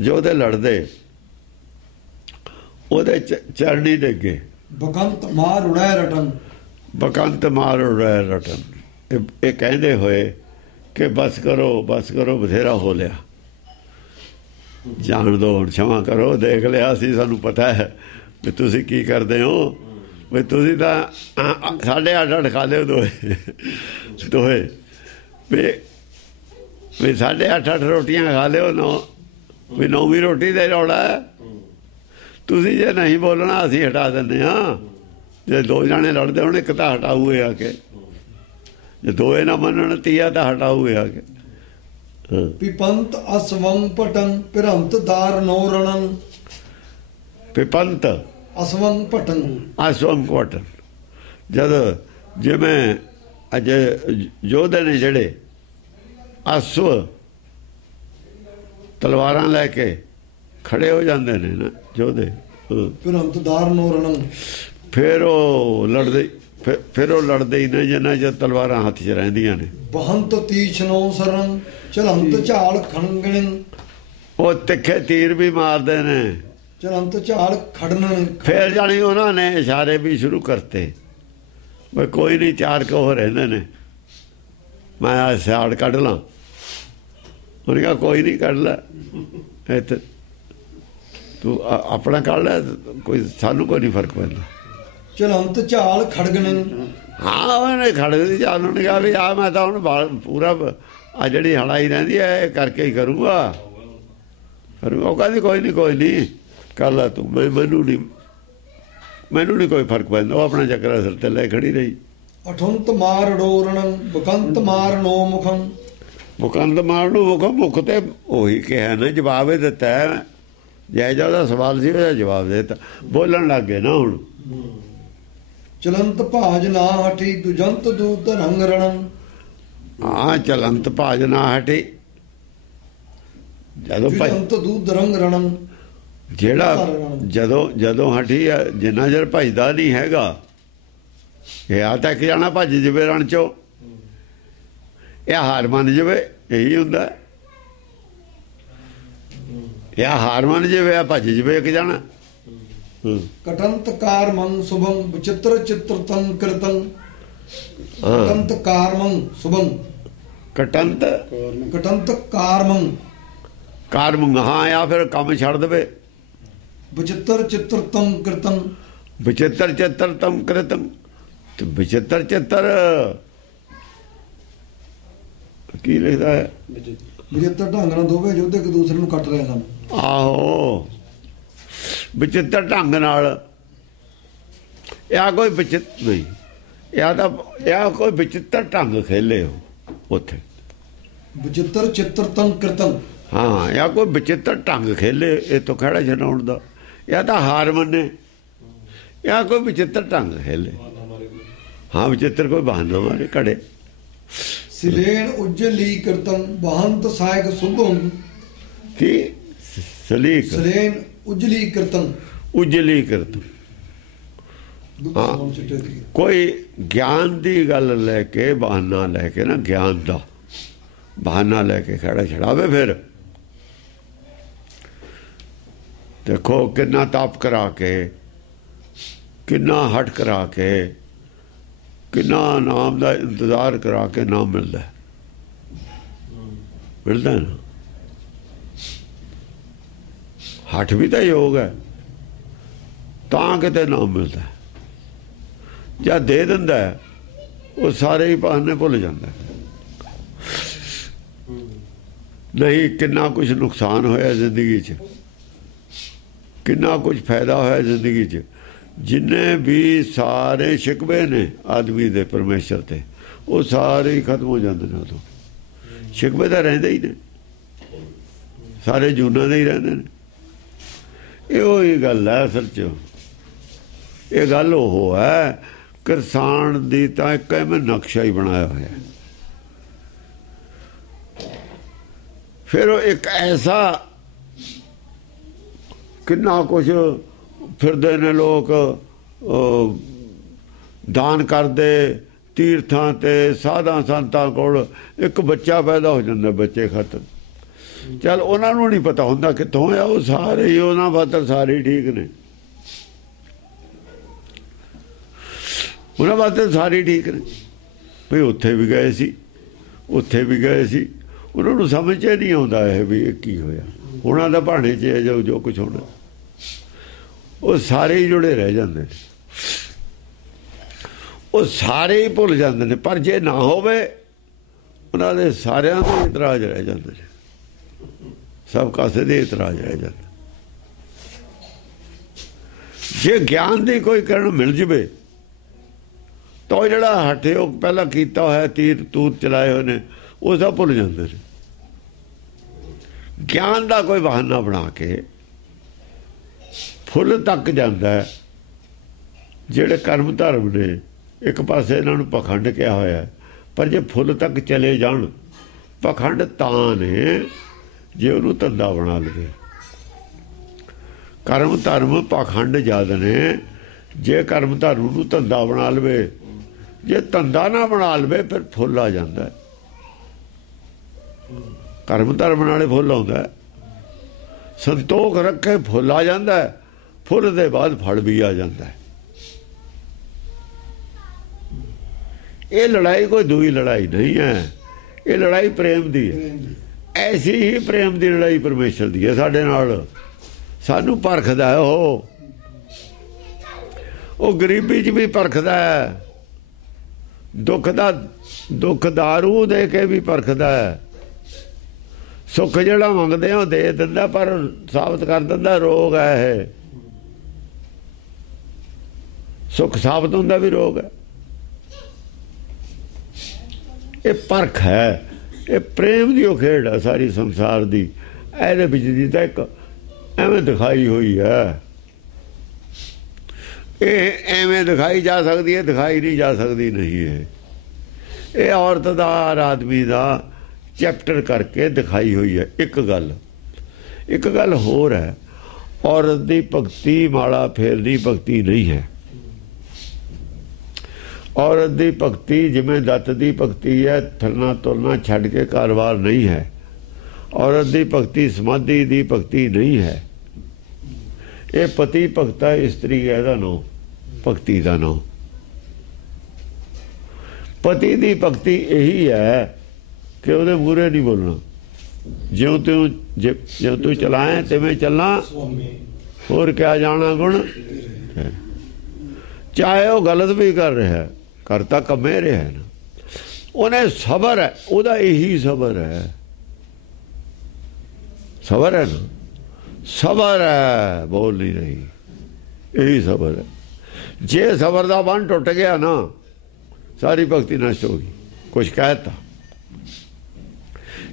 ਜੋ ਉਹਦੇ ਲੜਦੇ, ਉਹਦੇ ਚਰਣੀ ਦੇ ਅੱਗੇ ਬਗੰਤ ਮਾਰ ਉੜੈ ਰਟਨ। ਬਕੰਤ ਮਾਰ ਉੜੈ ਰਟਨ, ਇਹ ਕਹਿੰਦੇ ਹੋਏ ਕਿ ਬਸ ਕਰੋ ਬਥੇਰਾ ਹੋ ਲਿਆ, ਜਾਣ ਦੋ, ਹੁਣ क्षमा ਕਰੋ, ਦੇਖ ਲਿਆ ਸੀ, ਸਾਨੂੰ ਪਤਾ ਹੈ ਵੀ ਤੁਸੀਂ ਕੀ ਕਰਦੇ ਹੋ, ਵੀ ਤੁਸੀਂ ਤਾਂ ਸਾਡੇ ਅੱਡ ਖਾ ਲਿਓ ਦੋਏ ਵੀ ਸਾਡੇ 8 ਰੋਟੀਆਂ ਖਾ ਲਿਓ, ਵੀ 9ਵੀਂ ਰੋਟੀ ਦਾ ਰੌਲਾ ਹੈ। ਤੁਸੀਂ ਜੇ ਨਹੀਂ ਬੋਲਣਾ ਅਸੀਂ ਹਟਾ ਦਿੰਦੇ ਹਾਂ। ਜੇ 2 ਜਾਣੇ ਲੜਦੇ ਹੋਣ, ਇੱਕ ਤਾਂ ਹਟਾਊਏ ਆ ਕੇ, ਜੇ ਦੋਏ ਨਾ ਮੰਨਣ, ਤੀਆ ਤਾਂ ਹਟਾਊਏ ਆ ਕੇ। ਪਿਪੰਤ ਅਸਵੰ ਪਟੰ ਪਿਰੰਤ ਦਾਰ ਨੋ ਰਣੰ। ਪਿਪੰਤ ਅਸਵੰ ਪਟੰ, ਅਸਵੰ ਪਟੰ, ਜਦ ਜਿਵੇਂ ਅਜੇ ਯੋਧੇ ਨੇ ਜਿਹੜੇ ਅਸਵ ਤਲਵਾਰਾਂ ਲੈ ਕੇ ਖੜੇ ਹੋ ਜਾਂਦੇ ਨੇ ਨਾ ਯੋਧੇ, ਪਿਰੰਤ ਦਾਰ ਨੋ ਰਣੰ, ਫਿਰ ਉਹ ਲੜਦੇ ਫਿਰ ਉਹ ਲੜਦੇ ਹੀ ਨੇ ਜਿੰਨਾ ਚਿਰ ਤਲਵਾਰਾਂ ਹੱਥ 'ਚ ਰਹਿੰਦੀਆਂ ਨੇ। ਬਹੰਤ ਤੀਛਨੋ ਸਰਨ ਚਲੰਤ ਝਾਲ ਖਣਗਣ, ਉਹ ਤਿੱਖੇ ਤੀਰ ਵੀ ਮਾਰਦੇ ਨੇ। ਚਲੰਤ ਝਾਲ ਖੜਨਣ, ਫਿਰ ਜਾਣੀ ਉਹਨਾਂ ਨੇ ਇਸ਼ਾਰੇ ਵੀ ਸ਼ੁਰੂ ਕਰਤੇ ਬਈ ਕੋਈ ਨਹੀਂ, ਚਾਰ ਕੋ ਰਹਿੰਦੇ ਨੇ, ਮੈਂ ਆ ਸਿਆੜ ਕੱਢ ਲਾਂ। ਉਹਨੇ ਕਿਹਾ ਕੋਈ ਨਹੀਂ, ਕੱਢ ਲੈ, ਇੱਥੇ ਤੂੰ ਆਪਣਾ ਕੱਢ ਲੈ, ਕੋਈ ਸਾਨੂੰ ਕੋਈ ਨਹੀਂ ਫਰਕ ਪੈਂਦਾ। ਚਲੰਤ ਝਾਲ ਖੜਗਣ, ਹਾਂ ਉਹਨੇ ਖੜਗ ਦੀ ਚਾਲ ਉਹਨੇ ਕਿਹਾ ਵੀ ਆ ਮੈਂ ਤਾਂ ਹੁਣ ਪੂਰਾ ਆ ਜਿਹੜੀ ਹਲਾਈ ਰਹਿੰਦੀ ਹੈ ਇਹ ਕਰਕੇ ਹੀ ਕਰੂੰਗਾ। ਉਹ ਕਹਿੰਦੀ ਕੋਈ ਨਹੀਂ ਕਰ ਲੈ ਤੂੰ, ਮੈਨੂੰ ਨਹੀਂ ਕੋਈ ਫਰਕ ਪੈਂਦਾ। ਉਹ ਆਪਣਾ ਚੱਕਰ ਸਿਰ ਤੇ ਲੈ ਖੜੀ ਰਹੀ। ਅਠੁੰਤ ਮਾਰ ਡੋਰਣ ਬਕੰਤ ਮਾਰ ਨੋ ਮੁਖੰ, ਮੁਕੰਦ ਮਾਰਨ ਨੂੰ ਮੁੱਖ ਤੇ ਉਹੀ ਕਿਹਾ ਨਾ, ਜਵਾਬ ਹੀ ਦਿੱਤਾ ਹੈ। ਜਾਇਜਾ ਉਹਦਾ ਸਵਾਲ ਸੀ, ਉਹਦਾ ਜਵਾਬ ਦੇ ਦਿੱਤਾ। ਬੋਲਣ ਲੱਗ ਗਏ ਨਾ ਹੁਣ। ਚਲੰਤ ਭਾਜ ਨਾ ਹਟੀ ਦੁਜੰਤ ਦੂਤ ਰੰਗ ਰਣੰ, ਹਾਂ ਚਲੰਤ ਭਾਜ ਨਾ ਹਟੀ, ਜਦੋਂ ਦੁਜੰਤ ਦੂਤ ਰੰਗ ਰਣੰ, ਜਿਹੜਾ ਜਦੋਂ ਹਟੀ ਆ, ਜਿੰਨਾ ਚਿਰ ਭਜਦਾ ਨਹੀਂ ਹੈਗਾ, ਇਹ ਆ ਤੱਕ ਜਾਣਾ ਭੱਜ ਜਵੇ ਰਣ ਚੋਂ, ਇਹ ਹਾਰ ਮੰਨ ਜਾਵੇ, ਇਹੀ ਹੁੰਦਾ। ਇਹ ਹਾਰ ਮੰਨ ਜਾਵੇ, ਆ ਭੱਜ ਜਵੇ ਇੱਕ ਜਾਣਾ। ਕਟੰਤ ਕਾਰਮੰ ਸੁਭੰ ਵਿਚਿਤ੍ਰ ਚਿਤ੍ਰਤੰ ਕਿਰਤੰ, ਕਟੰਤ ਕਾਰਮੰ ਸੁਭੰ, ਕਟੰਤ ਕਾਰਮੰ ਹਾਂ, ਜਾਂ ਫਿਰ ਕੰਮ ਛੱਡ ਦੇਵੇ। ਵਿਚਿਤ੍ਰ ਚਿਤ੍ਰਤੰ ਕਿਰਤੰ, ਵਿਚਿੱਤਰ ਚਿੱਤਰਤਮ ਕ੍ਰਿਤਮ, ਤੇ ਵਿਚਿੱਤਰ ਚਿੱਤਰ ਕੀ ਲਿਖਦਾ ਹੈ? ਵਿਚਿੱਤਰ ਢੰਗ ਨਾਲ ਦੋਵੇਂ ਯੋਧੇ ਇੱਕ ਦੂਸਰੇ ਨੂੰ ਕੱਟ ਰਹੇ ਸਨ। ਆਹੋ ਵਿਚਿੱਤਰ ਢੰਗ ਨਾਲ, ਇਹ ਕੋਈ ਵਿਚਿੱਤਰ ਨਹੀਂ, ਇਹ ਕੋਈ ਵਿਚਿੱਤਰ ਢੰਗ ਖੇਲੇ ਉੱਥੇ। ਵਿਚਿੱਤਰ ਚਿਤ੍ਰਤੰ ਕਿਰਤੰ, ਹਾਂ ਇਹ ਕੋਈ ਵਿਚਿੱਤਰ ਢੰਗ ਖੇਲੇ, ਇਹ ਤੋਂ ਖੜਾ ਛਡਾਉਣ ਦਾ। ਇਹ ਤਾਂ ਹਾਰ ਮੰਨੇ, ਇਹ ਕੋਈ ਵਿਚਿੱਤਰ ਢੰਗ ਖੇਲੇ। ਹਾਂ ਵਿਚਿੱਤਰ ਕੋਈ ਬਹਾਨਾ ਮਾਰੇ ਘੜੇ। ਸਿਲੇਨ ਉਜਲੀ ਕਿਰਤੰ ਬਹੰਤ ਸਾਇਕ ਸੁਭੰ, ਕੀ ਸਲੀਕ ਸਿਲੇਨ ਉਜਲੀ ਕਿਰਤੰ, ਉਜਲੀ ਕਿਰਤੰ। ਕੋਈ ਗਿਆਨ ਦੀ ਗੱਲ ਲੈ ਕੇ, ਬਹਾਨਾ ਲੈ ਕੇ ਨਾ, ਗਿਆਨ ਦਾ ਬਹਾਨਾ ਲੈ ਕੇ ਖੜਾ ਛੜਾਵੇ। ਫਿਰ ਦੇਖੋ ਕਿੰਨਾ ਤਾਪ ਕਰਾ ਕੇ, ਕਿੰਨਾ ਹਟ ਕਰਾ ਕੇ, ਕਿੰਨਾ ਨਾਮ ਦਾ ਇੰਤਜ਼ਾਰ ਕਰਾ ਕੇ ਨਾਮ ਮਿਲਦਾ ਨਾ। ਹੱਠ ਵੀ ਤਾਂ ਯੋਗ ਹੈ, ਤਾਂ ਕਿਤੇ ਨਾਮ ਮਿਲਦਾ। ਜਦ ਦੇ ਦਿੰਦਾ ਉਹ ਸਾਰੇ ਹੀ ਬਹਾਨੇ ਭੁੱਲ ਜਾਂਦਾ। ਨਹੀਂ ਕਿੰਨਾ ਕੁਝ ਨੁਕਸਾਨ ਹੋਇਆ ਜ਼ਿੰਦਗੀ 'ਚ, ਕਿੰਨਾ ਕੁਝ ਫਾਇਦਾ ਹੋਇਆ ਜ਼ਿੰਦਗੀ 'ਚ। ਜਿੰਨੇ ਵੀ ਸਾਰੇ ਸ਼ਿਕਵੇ ਨੇ ਆਦਮੀ ਦੇ ਪਰਮੇਸ਼ਰ ਤੇ, ਉਹ ਸਾਰੇ ਹੀ ਖਤਮ ਹੋ ਜਾਂਦੇ ਨੇ। ਉਦੋਂ ਸ਼ਿਕਵੇ ਤਾਂ ਰਹਿੰਦੇ ਹੀ ਨੇ, ਸਾਰੇ ਜੂਨਾਂ ਦੇ ਹੀ ਰਹਿੰਦੇ ਨੇ। ਇਹੋ ਹੀ ਗੱਲ ਹੈ ਅਸਲ 'ਚ। ਇਹ ਗੱਲ ਉਹ ਹੈ, ਕਿਰਸਾਨ ਦੀ ਤਾਂ ਇੱਕ ਐਵੇਂ ਨਕਸ਼ਾ ਹੀ ਬਣਾਇਆ ਹੋਇਆ। ਫਿਰ ਉਹ ਇੱਕ ਐਸਾ, ਕਿੰਨਾ ਕੁਛ ਫਿਰਦੇ ਨੇ ਲੋਕ, ਦਾਨ ਕਰਦੇ ਤੀਰਥਾਂ ਤੇ, ਸਾਧਾਂ ਸੰਤਾਂ ਕੋਲ। ਇੱਕ ਬੱਚਾ ਪੈਦਾ ਹੋ ਜਾਂਦਾ, ਬੱਚੇ ਖਾਤਰ। ਚੱਲ ਉਹਨਾਂ ਨੂੰ ਨਹੀਂ ਪਤਾ ਹੁੰਦਾ ਕਿੱਥੋਂ ਆ, ਉਹ ਸਾਰੇ ਹੀ ਉਹਨਾਂ ਖਾਤਰ ਸਾਰੇ ਹੀ ਠੀਕ ਨੇ, ਉਹਨਾਂ ਵਾਸਤੇ ਸਾਰੇ ਠੀਕ ਨੇ। ਵੀ ਉੱਥੇ ਵੀ ਗਏ ਸੀ, ਉੱਥੇ ਵੀ ਗਏ ਸੀ, ਉਹਨਾਂ ਨੂੰ ਸਮਝ ਨਹੀਂ ਆਉਂਦਾ ਇਹ ਵੀ ਇਹ ਕੀ ਹੋਇਆ। ਉਹਨਾਂ ਦਾ ਭਾਣੇ 'ਚ ਜੋ ਕੁਛ ਹੋਣਾ, ਉਹ ਸਾਰੇ ਹੀ ਜੁੜੇ ਰਹਿ ਜਾਂਦੇ ਨੇ, ਉਹ ਸਾਰੇ ਹੀ ਭੁੱਲ ਜਾਂਦੇ ਨੇ। ਪਰ ਜੇ ਨਾ ਹੋਵੇ, ਉਹਨਾਂ ਦੇ ਸਾਰਿਆਂ ਦੇ ਇਤਰਾਜ਼ ਰਹਿ ਜਾਂਦੇ ਨੇ, ਸਭ ਕਾਸੇ ਦੇ ਇਤਰਾਜ਼ ਰਹਿ ਜਾਂਦੇ। ਜੇ ਗਿਆਨ ਦੀ ਕੋਈ ਕਿਰਨ ਮਿਲ ਜਵੇ ਤਾਂ ਜਿਹੜਾ ਹੱਥੇ ਉਹ ਪਹਿਲਾਂ ਕੀਤਾ ਹੋਇਆ ਤੀਰ ਤੂਤ ਚਲਾਏ ਹੋਏ ਨੇ, ਉਹ ਸਭ ਭੁੱਲ ਜਾਂਦੇ ਨੇ। ਗਿਆਨ ਦਾ ਕੋਈ ਬਹਾਨਾ ਬਣਾ ਕੇ ਫੁੱਲ ਤੱਕ ਜਾਂਦਾ ਹੈ। ਜਿਹੜੇ ਕਰਮ ਧਰਮ ਨੇ, ਇੱਕ ਪਾਸੇ ਇਹਨਾਂ ਨੂੰ ਪਖੰਡ ਕਿਹਾ ਹੋਇਆ, ਪਰ ਜੇ ਫੁੱਲ ਤੱਕ ਚਲੇ ਜਾਣ, ਪਖੰਡ ਤਾਂ ਨੇ ਜੇ ਉਹਨੂੰ ਧੰਦਾ ਬਣਾ ਲਵੇ। ਕਰਮ ਧਰਮ ਪਖੰਡ ਜਦ ਨੇ, ਜੇ ਕਰਮ ਧਰਮ ਨੂੰ ਧੰਦਾ ਬਣਾ ਲਵੇ ਜੇ ਧੰਦਾ ਨਾ ਬਣਾ ਲਵੇ ਫਿਰ ਫੁੱਲ ਆ ਜਾਂਦਾ। ਕਰਮ ਧਰਮ ਨਾਲੇ ਫੁੱਲ ਆਉਂਦਾ। ਸੰਤੋਖ ਰੱਖੇ ਫੁੱਲ ਆ ਜਾਂਦਾ। ਫੁੱਲ ਦੇ ਬਾਅਦ ਫਲ ਵੀ ਆ ਜਾਂਦਾ। ਇਹ ਲੜਾਈ ਕੋਈ ਦੂਈ ਲੜਾਈ ਨਹੀਂ ਹੈ, ਇਹ ਲੜਾਈ ਪ੍ਰੇਮ ਦੀ ਹੈ। ਐਸੀ ਹੀ ਪ੍ਰੇਮ ਦੀ ਲੜਾਈ ਪਰਮੇਸ਼ਰ ਦੀ ਹੈ ਸਾਡੇ ਨਾਲ। ਸਾਨੂੰ ਪਰਖਦਾ ਉਹ ਗਰੀਬੀ 'ਚ ਵੀ ਪਰਖਦਾ ਹੈ, ਦੁੱਖ ਦਾਰੂ ਦੇ ਕੇ ਵੀ ਪਰਖਦਾ ਹੈ। ਸੁੱਖ ਜਿਹੜਾ ਮੰਗਦੇ ਉਹ ਦੇ ਦਿੰਦਾ, ਪਰ ਸਾਬਤ ਕਰ ਦਿੰਦਾ ਰੋਗ ਹੈ ਇਹ। ਸੁੱਖ ਸਾਬਤ ਹੁੰਦਾ ਵੀ ਰੋਗ ਹੈ। ਇਹ ਪਰਖ ਹੈ, ਇਹ ਪ੍ਰੇਮ ਦੀ ਉਹ ਖੇਡ ਹੈ ਸਾਰੀ ਸੰਸਾਰ ਦੀ। ਇਹਦੇ ਵਿੱਚ ਦੀ ਤਾਂ ਇੱਕ ਐਵੇਂ ਦਿਖਾਈ ਹੋਈ ਹੈ। ਇਹ ਐਵੇਂ ਦਿਖਾਈ ਜਾ ਸਕਦੀ ਹੈ, ਦਿਖਾਈ ਨਹੀਂ ਜਾ ਸਕਦੀ ਨਹੀਂ। ਇਹ ਔਰਤ ਦਾ ਆਦਮੀ ਦਾ ਚੈਪਟਰ ਕਰਕੇ ਦਿਖਾਈ ਹੋਈ ਹੈ। ਇੱਕ ਗੱਲ ਹੋਰ ਹੈ, ਔਰਤ ਦੀ ਭਗਤੀ ਮਾਲਾ ਫੇਰਦੀ ਭਗਤੀ ਨਹੀਂ ਹੈ। ਔਰਤ ਦੀ ਭਗਤੀ ਜਿਵੇਂ ਦੱਤ ਦੀ ਭਗਤੀ ਹੈ, ਥਰਨਾ ਤੁਰਨਾ ਛੱਡ ਕੇ ਕਾਰਵਾਰ ਨਹੀਂ ਹੈ। ਔਰਤ ਦੀ ਭਗਤੀ ਸਮਾਧੀ ਦੀ ਭਗਤੀ ਨਹੀਂ ਹੈ। ਇਹ ਪਤੀ ਭਗਤਾ ਇਸਤਰੀ ਹੈ ਇਹਦਾ ਨਾਂ, ਭਗਤੀ ਦਾ ਨਾਂ। ਪਤੀ ਦੀ ਭਗਤੀ ਇਹੀ ਹੈ ਕਿ ਉਹਦੇ ਮੂਹਰੇ ਨਹੀਂ ਬੋਲਣਾ। ਜਿਉਂ ਤੂੰ ਚਲਾਏ ਤਿਵੇਂ ਚੱਲਾਂ, ਹੋਰ ਕਿਆ ਜਾਣਾ ਗੁਣ। ਚਾਹੇ ਉਹ ਗਲਤ ਵੀ ਕਰ ਰਿਹਾ, ਕਰਤਾ ਕੰਮੇ ਰਿਹਾ ਨਾ, ਉਹਨੇ ਸਬਰ ਹੈ, ਉਹਦਾ ਇਹੀ ਸਬਰ ਹੈ। ਸਬਰ ਹੈ ਨਾ, ਸਬਰ ਹੈ, ਬੋਲ ਨਹੀਂ ਰਹੀ, ਇਹੀ ਸਬਰ ਹੈ। ਜੇ ਸਬਰ ਦਾ ਬੰਨ ਟੁੱਟ ਗਿਆ ਨਾ, ਸਾਰੀ ਭਗਤੀ ਨਸ਼ਟ ਹੋ ਗਈ। ਕੁਛ ਕਹਿਤਾ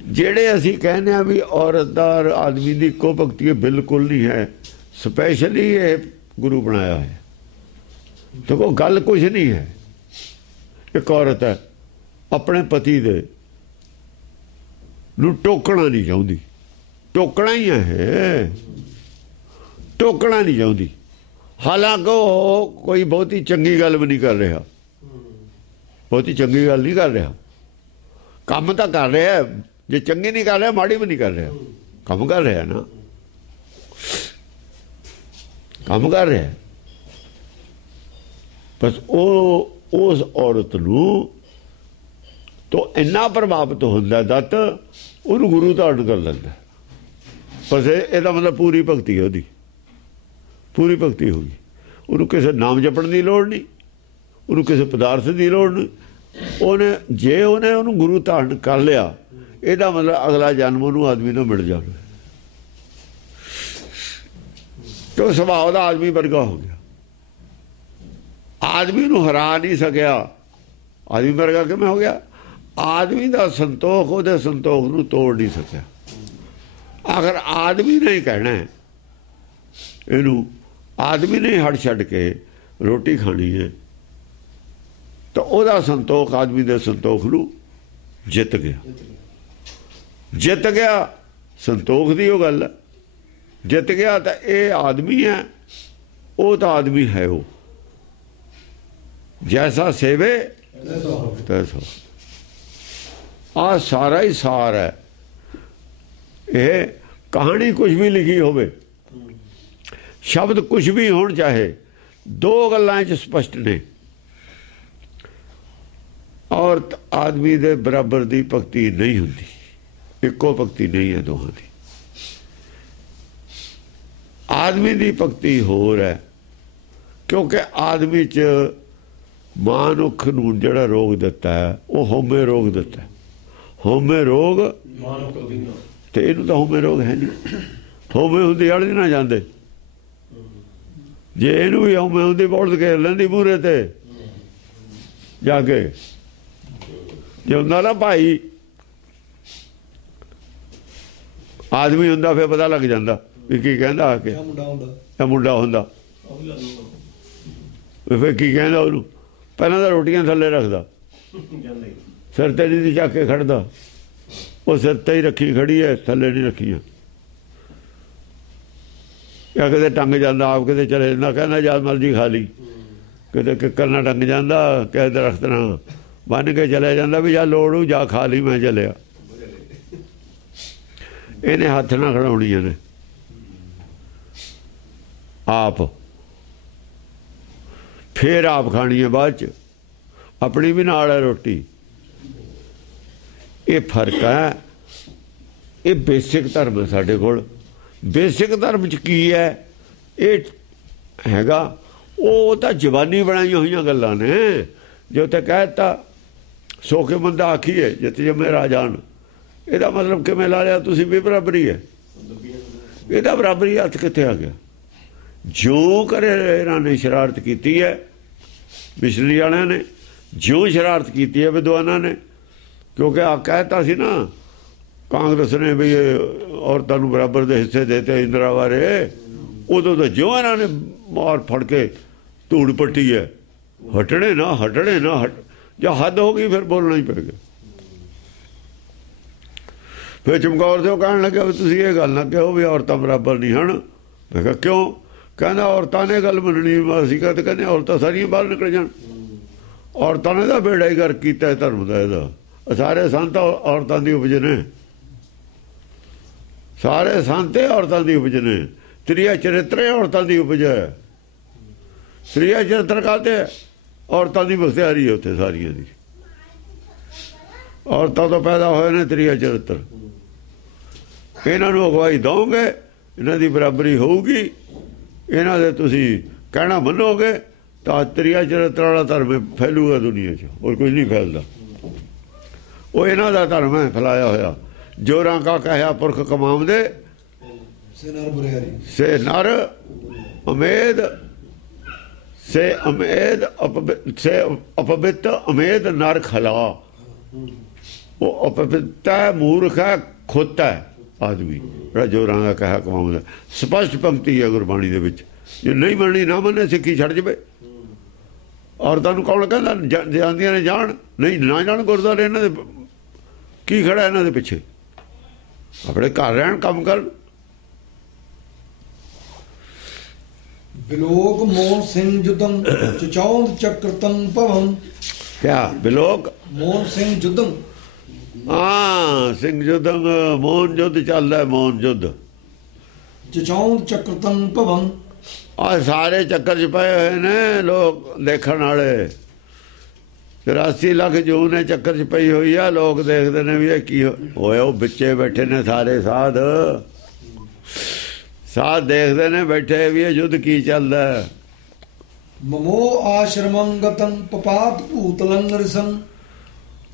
ਜਿਹੜੇ ਅਸੀਂ ਕਹਿੰਦੇ ਆ ਵੀ ਔਰਤ ਦਾ ਆਦਮੀ ਦੀ ਇੱਕੋ ਭਗਤੀ ਬਿਲਕੁਲ ਨਹੀਂ ਹੈ। ਸਪੈਸ਼ਲੀ ਇਹ ਗੁਰੂ ਬਣਾਇਆ ਹੈ। ਦੇਖੋ ਗੱਲ ਕੁਛ ਨਹੀਂ ਹੈ। ਇੱਕ ਔਰਤ ਹੈ ਆਪਣੇ ਪਤੀ ਦੇ ਨੂੰ ਟੋਕਣਾ ਨਹੀਂ ਚਾਹੁੰਦੀ, ਟੋਕਣਾ ਹੀ ਹੈ, ਟੋਕਣਾ ਨਹੀਂ ਚਾਹੁੰਦੀ। ਹਾਲਾਂਕਿ ਉਹ ਕੋਈ ਬਹੁਤੀ ਚੰਗੀ ਗੱਲ ਵੀ ਨਹੀਂ ਕਰ ਰਿਹਾ, ਬਹੁਤੀ ਚੰਗੀ ਗੱਲ ਨਹੀਂ ਕਰ ਰਿਹਾ। ਕੰਮ ਤਾਂ ਕਰ ਰਿਹਾ, ਜੇ ਚੰਗੀ ਨਹੀਂ ਕਰ ਰਿਹਾ ਮਾੜੀ ਵੀ ਨਹੀਂ ਕਰ ਰਿਹਾ, ਕੰਮ ਕਰ ਰਿਹਾ ਨਾ, ਕੰਮ ਕਰ ਰਿਹਾ। ਬਸ ਉਹ ਉਸ ਔਰਤ ਨੂੰ ਤੋਂ ਇੰਨਾ ਪ੍ਰਭਾਵਿਤ ਹੁੰਦਾ ਦੱਤ, ਉਹਨੂੰ ਗੁਰੂ ਧਾਰਨ ਕਰ ਲੈਂਦਾ। ਬਸ ਇਹਦਾ ਮਤਲਬ ਪੂਰੀ ਭਗਤੀ ਹੈ, ਉਹਦੀ ਪੂਰੀ ਭਗਤੀ ਹੋ ਗਈ। ਉਹਨੂੰ ਕਿਸੇ ਨਾਮ ਜਪਣ ਦੀ ਲੋੜ ਨਹੀਂ, ਉਹਨੂੰ ਕਿਸੇ ਪਦਾਰਥ ਦੀ ਲੋੜ ਨਹੀਂ। ਜੇ ਉਹਨੇ ਉਹਨੂੰ ਗੁਰੂ ਧਾਰਨ ਕਰ ਲਿਆ, ਇਹਦਾ ਮਤਲਬ ਅਗਲਾ ਜਨਮ ਉਹਨੂੰ ਆਦਮੀ ਨੂੰ ਮਿਲ ਜਾਵੇ। ਤੇ ਸੁਭਾਅ ਦਾ ਆਦਮੀ ਵਰਗਾ ਹੋ ਗਿਆ। ਆਦਮੀ ਨੂੰ ਹਰਾ ਨਹੀਂ ਸਕਿਆ, ਆਦਮੀ ਵਰਗਾ ਕਿਵੇਂ ਹੋ ਗਿਆ? ਆਦਮੀ ਦਾ ਸੰਤੋਖ ਉਹਦੇ ਸੰਤੋਖ ਨੂੰ ਤੋੜ ਨਹੀਂ ਸਕਿਆ। ਅਗਰ ਆਦਮੀ ਨੇ ਕਹਿਣਾ ਇਹਨੂੰ, ਆਦਮੀ ਨੇ ਹਟ ਛੱਡ ਕੇ ਰੋਟੀ ਖਾਣੀ ਹੈ, ਤਾਂ ਉਹਦਾ ਸੰਤੋਖ ਆਦਮੀ ਦੇ ਸੰਤੋਖ ਨੂੰ ਜਿੱਤ ਗਿਆ। ਜਿੱਤ ਗਿਆ, ਸੰਤੋਖ ਦੀ ਉਹ ਗੱਲ ਹੈ। ਜਿੱਤ ਗਿਆ ਤਾਂ ਇਹ ਆਦਮੀ ਹੈ, ਉਹ ਤਾਂ ਆਦਮੀ ਹੈ। ਉਹ ਜੈਸਾ ਸੇਵੇ ਤੈਸਾ, ਆ ਸਾਰਾ ਹੀ ਸਾਰ ਹੈ। ਇਹ ਕਹਾਣੀ ਕੁਝ ਵੀ ਲਿਖੀ ਹੋਵੇ, ਸ਼ਬਦ ਕੁਝ ਵੀ ਹੋਣ ਚਾਹੇ, ਦੋ ਗੱਲਾਂ 'ਚ ਸਪਸ਼ਟ ਨੇ। ਔਰਤ ਆਦਮੀ ਦੇ ਬਰਾਬਰ ਦੀ ਭਗਤੀ ਨਹੀਂ ਹੁੰਦੀ, ਇੱਕੋ ਭਗਤੀ ਨਹੀਂ ਹੈ ਦੋਹਾਂ ਦੀ। ਆਦਮੀ ਦੀ ਭਗਤੀ ਹੋਰ ਹੈ, ਕਿਉਂਕਿ ਆਦਮੀ 'ਚ ਮਾਨੁਖ ਨੂੰ ਜਿਹੜਾ ਰੋਗ ਦਿੱਤਾ ਹੈ, ਉਹ ਹਉਮੈ ਰੋਗ ਦਿੱਤਾ। ਹਉਮੈ ਰੋਗ, ਤੇ ਇਹਨੂੰ ਤਾਂ ਹਉਮੈ ਰੋਗ ਹੈ ਨਹੀਂ। ਹਉਮੈ ਹੁੰਦੀ ਅੜ ਨਾ ਜਾਂਦੇ। ਜੇ ਇਹਨੂੰ ਵੀ ਹਉਮੈ ਹੁੰਦੀ, ਬੋਲਦ ਘੇਰ ਲੈਂਦੀ ਮੂਹਰੇ ਤੇ ਜਾ ਕੇ। ਜੇ ਹੁੰਦਾ ਨਾ ਭਾਈ ਆਦਮੀ ਹੁੰਦਾ, ਫਿਰ ਪਤਾ ਲੱਗ ਜਾਂਦਾ ਵੀ ਕੀ ਕਹਿੰਦਾ। ਆ ਕੇ ਮੁੰਡਾ ਹੁੰਦਾ, ਫਿਰ ਕੀ ਕਹਿੰਦਾ ਉਹਨੂੰ? ਪਹਿਲਾਂ ਤਾਂ ਰੋਟੀਆਂ ਥੱਲੇ ਰੱਖਦਾ, ਸਿਰ ਤੇ ਨਹੀਂ ਚੱਕ ਕੇ ਖੜਦਾ। ਉਹ ਸਿਰ ਤੇ ਹੀ ਰੱਖੀ ਖੜੀ ਹੈ, ਥੱਲੇ ਨਹੀਂ ਰੱਖੀਆਂ। ਜਾਂ ਕਿਤੇ ਟੰਗ ਜਾਂਦਾ, ਆਪ ਕਿਤੇ ਚਲੇ ਜਾਂਦਾ, ਕਹਿੰਦਾ ਜਦ ਮਰਜੀ ਖਾ ਲਈ, ਕਿਤੇ ਕਿੱਕਰ ਨਾ ਟੰਗ ਜਾਂਦਾ, ਕਿਸੇ ਦਰਖਤ ਨਾਲ ਬੰਨ ਕੇ ਚਲਿਆ ਜਾਂਦਾ ਵੀ ਜਾਂ ਲੋੜ ਹੋ ਜਾ ਖਾ ਲਈ ਮੈਂ ਚੱਲਿਆ। ਇਹਨੇ ਹੱਥ ਨਾਲ ਖੜਾਉਣੀਆਂ ਨੇ ਆਪ, ਫੇਰ ਆਪ ਖਾਣੀ ਹੈ ਬਾਅਦ 'ਚ, ਆਪਣੀ ਵੀ ਨਾਲ ਹੈ ਰੋਟੀ। ਇਹ ਫਰਕ ਹੈ। ਇਹ ਬੇਸਿਕ ਧਰਮ ਹੈ ਸਾਡੇ ਕੋਲ। ਬੇਸਿਕ ਧਰਮ 'ਚ ਕੀ ਹੈ? ਇਹ ਹੈਗਾ ਉਹ ਤਾਂ ਜ਼ਬਾਨੀ ਬਣਾਈਆਂ ਹੋਈਆਂ ਗੱਲਾਂ ਨੇ। ਜੋ ਤੇ ਕਹਿ ਦਿੱਤਾ ਸੋ ਕੇ ਬੰਦਾ ਆਖੀਏ ਜਿੱਤ ਜੰਮੇ ਰਾਜਾਨ, ਇਹਦਾ ਮਤਲਬ ਕਿਵੇਂ ਲਾ ਲਿਆ ਤੁਸੀਂ ਵੀ ਬਰਾਬਰੀ ਹੈ? ਇਹਦਾ ਬਰਾਬਰੀ ਹੱਥ ਕਿੱਥੇ ਆ ਗਿਆ? ਜੋ ਕਰੇ ਇਹਨਾਂ ਨੇ ਸ਼ਰਾਰਤ ਕੀਤੀ ਹੈ, ਮਿਸ਼ਨਰੀ ਵਾਲਿਆਂ ਨੇ ਜੋ ਸ਼ਰਾਰਤ ਕੀਤੀ ਹੈ ਵਿਦਵਾਨਾਂ ਨੇ, ਕਿਉਂਕਿ ਆ ਕਹਿਤਾ ਸੀ ਨਾ ਕਾਂਗਰਸ ਨੇ ਵੀ ਔਰਤਾਂ ਨੂੰ ਬਰਾਬਰ ਦੇ ਹਿੱਸੇ ਦੇਤੇ ਇੰਦਰਾ ਬਾਰੇ, ਉਦੋਂ ਤਾਂ ਜੋ ਇਹਨਾਂ ਨੇ ਮਾਰ ਫੜ ਕੇ ਧੂੜ ਪੱਟੀ ਹੈ। ਹਟਣੇ ਨਾ ਹਟਣੇ ਨਾ ਜਾਂ ਹੱਦ ਹੋ ਗਈ ਫਿਰ ਬੋਲਣਾ ਹੀ ਪਏਗਾ। ਫਿਰ ਚਮਕੌਰ ਸਿੰਘ ਕਹਿਣ ਲੱਗਾ ਵੀ ਤੁਸੀਂ ਇਹ ਗੱਲ ਨਾ ਕਹੋ ਵੀ ਔਰਤਾਂ ਬਰਾਬਰ ਨਹੀਂ ਹਨ। ਮੈਂ ਕਿਹਾ ਕਿਉਂ? ਕਹਿੰਦਾ ਔਰਤਾਂ ਨੇ ਗੱਲ ਮੰਨਣੀ। ਅਸੀਂ ਕਹਿੰਦੇ ਔਰਤਾਂ ਸਾਰੀਆਂ ਬਾਹਰ ਨਿਕਲ ਜਾਣ। ਔਰਤਾਂ ਨੇ ਤਾਂ ਬੇੜਾ ਹੀ ਕਰ ਕੀਤਾ ਧਰਮ ਦਾ। ਇਹਦਾ ਸਾਰੇ ਸੰਤ ਔਰਤਾਂ ਦੀ ਉਪਜ ਨੇ, ਸਾਰੇ ਸੰਤ ਔਰਤਾਂ ਦੀ ਉਪਜ ਨੇ। ਤ੍ਰਿਆ ਚਰਿੱਤਰ ਔਰਤਾਂ ਦੀ ਉਪਜ ਹੈ। ਤ੍ਰਿਆ ਚਰਿੱਤਰ ਕਾਹਤੇ? ਔਰਤਾਂ ਦੀ ਬਖਤਿਆਰੀ ਹੈ ਉੱਥੇ ਸਾਰੀਆਂ ਦੀ। ਔਰਤਾਂ ਤੋਂ ਪੈਦਾ ਹੋਏ ਨੇ ਤ੍ਰਿਆ ਚਰਿੱਤਰ। ਇਹਨਾਂ ਨੂੰ ਅਗਵਾਈ ਦਓਗੇ, ਇਹਨਾਂ ਦੀ ਬਰਾਬਰੀ ਹੋਊਗੀ, ਇਹਨਾਂ ਦੇ ਤੁਸੀਂ ਕਹਿਣਾ ਮੰਨੋਗੇ ਤਾਂ ਤ੍ਰਿਆ ਚਰਿੱਤਰ ਵਾਲਾ ਧਰਮ ਫੈਲੂਗਾ ਦੁਨੀਆ 'ਚ, ਹੋਰ ਕੁਝ ਨਹੀਂ ਫੈਲਦਾ। ਉਹ ਇਹਨਾਂ ਦਾ ਧਰਮ ਹੈ ਫੈਲਾਇਆ ਹੋਇਆ। ਜੋਰਾਂ ਕਾ ਕਹਿਆ ਪੁਰਖ ਕਮਾਉਂਦੇ ਸੇ ਨਰ ਉਮੇਦ ਸੇ ਉਮੇਦ ਸੇ ਅਪਵਿੱਤ ਉਮੇਦ ਨਰ ਖਲਾ। ਉਹ ਅਪਵਿੱਤ ਹੈ, ਮੂਰਖ ਹੈ, ਖੁੱਤ ਹੈ ਆਦਮੀ ਜਿਹੜਾ ਜੋਰਾਂ ਦਾ ਕਹਿਆ ਕਮਾਉਂਦਾ। ਸਪਸ਼ਟ ਪੰਕਤੀ ਹੈ ਗੁਰਬਾਣੀ ਦੇ ਵਿੱਚ। ਜੇ ਨਹੀਂ ਮੰਨਣੀ ਨਾ ਮੰਨੇ, ਸਿੱਖੀ ਛੱਡ ਜਾਵੇ। ਔਰਤਾਂ ਨੂੰ ਕੌਣ ਕਹਿੰਦਾ ਜਾਂਦੀਆਂ ਨੇ ਜਾਣ? ਨਹੀਂ ਨਾ ਜਾਣ। ਗੁਰਦੁਆਰੇ ਇਹਨਾਂ ਦੇ ਕੀ ਖੜਾ ਇਹਨਾਂ ਦੇ ਪਿੱਛੇ? ਆਪਣੇ ਘਰ ਰਹਿਣ, ਕੰਮ ਕਰਨ। ਬਿਲੋਕ ਮੋਹਨ ਸਿੰਘ ਜੁਦੰ ਚਚੌਂਦ ਚੱਕਰਤੰ ਭਵੰ। ਕਿਆ ਬਿਲੋਕ? ਮੋਹਨ ਸਿੰਘ ਜੁਦੰ। ਹਾਂ, ਸਿੰਘ ਜੁਦੰ, ਮੋਹਨ ਯੁੱਧ ਚੱਲਦਾ। ਮੋਹਨ ਯੁੱਧ ਚਚੌਂਦ ਚੱਕਰਤੰ ਭਵੰ। ਆ ਸਾਰੇ ਚੱਕਰ 'ਚ ਪਏ ਹੋਏ ਨੇ ਲੋਕ ਦੇਖਣ ਵਾਲੇ। 84 ਲੱਖ ਜੂਨ ਨੇ ਚੱਕਰ 'ਚ ਪਈ ਹੋਈ ਆ। ਲੋਕ ਦੇਖਦੇ ਨੇ ਵੀ ਇਹ ਕੀ ਹੋਇਆ। ਉਹ ਵਿੱਚੇ ਬੈਠੇ ਨੇ ਸਾਰੇ ਸਾਧ। ਸਾਧ ਦੇਖਦੇ ਨੇ ਬੈਠੇ ਵੀ ਇਹ ਯੁੱਧ ਕੀ ਚੱਲਦਾ। ਮਮੋ ਆਸ਼ਰਮੰ ਗਤੰ ਪਪਾਤ ਭੂਤਲੰ ਰਿਸੰ।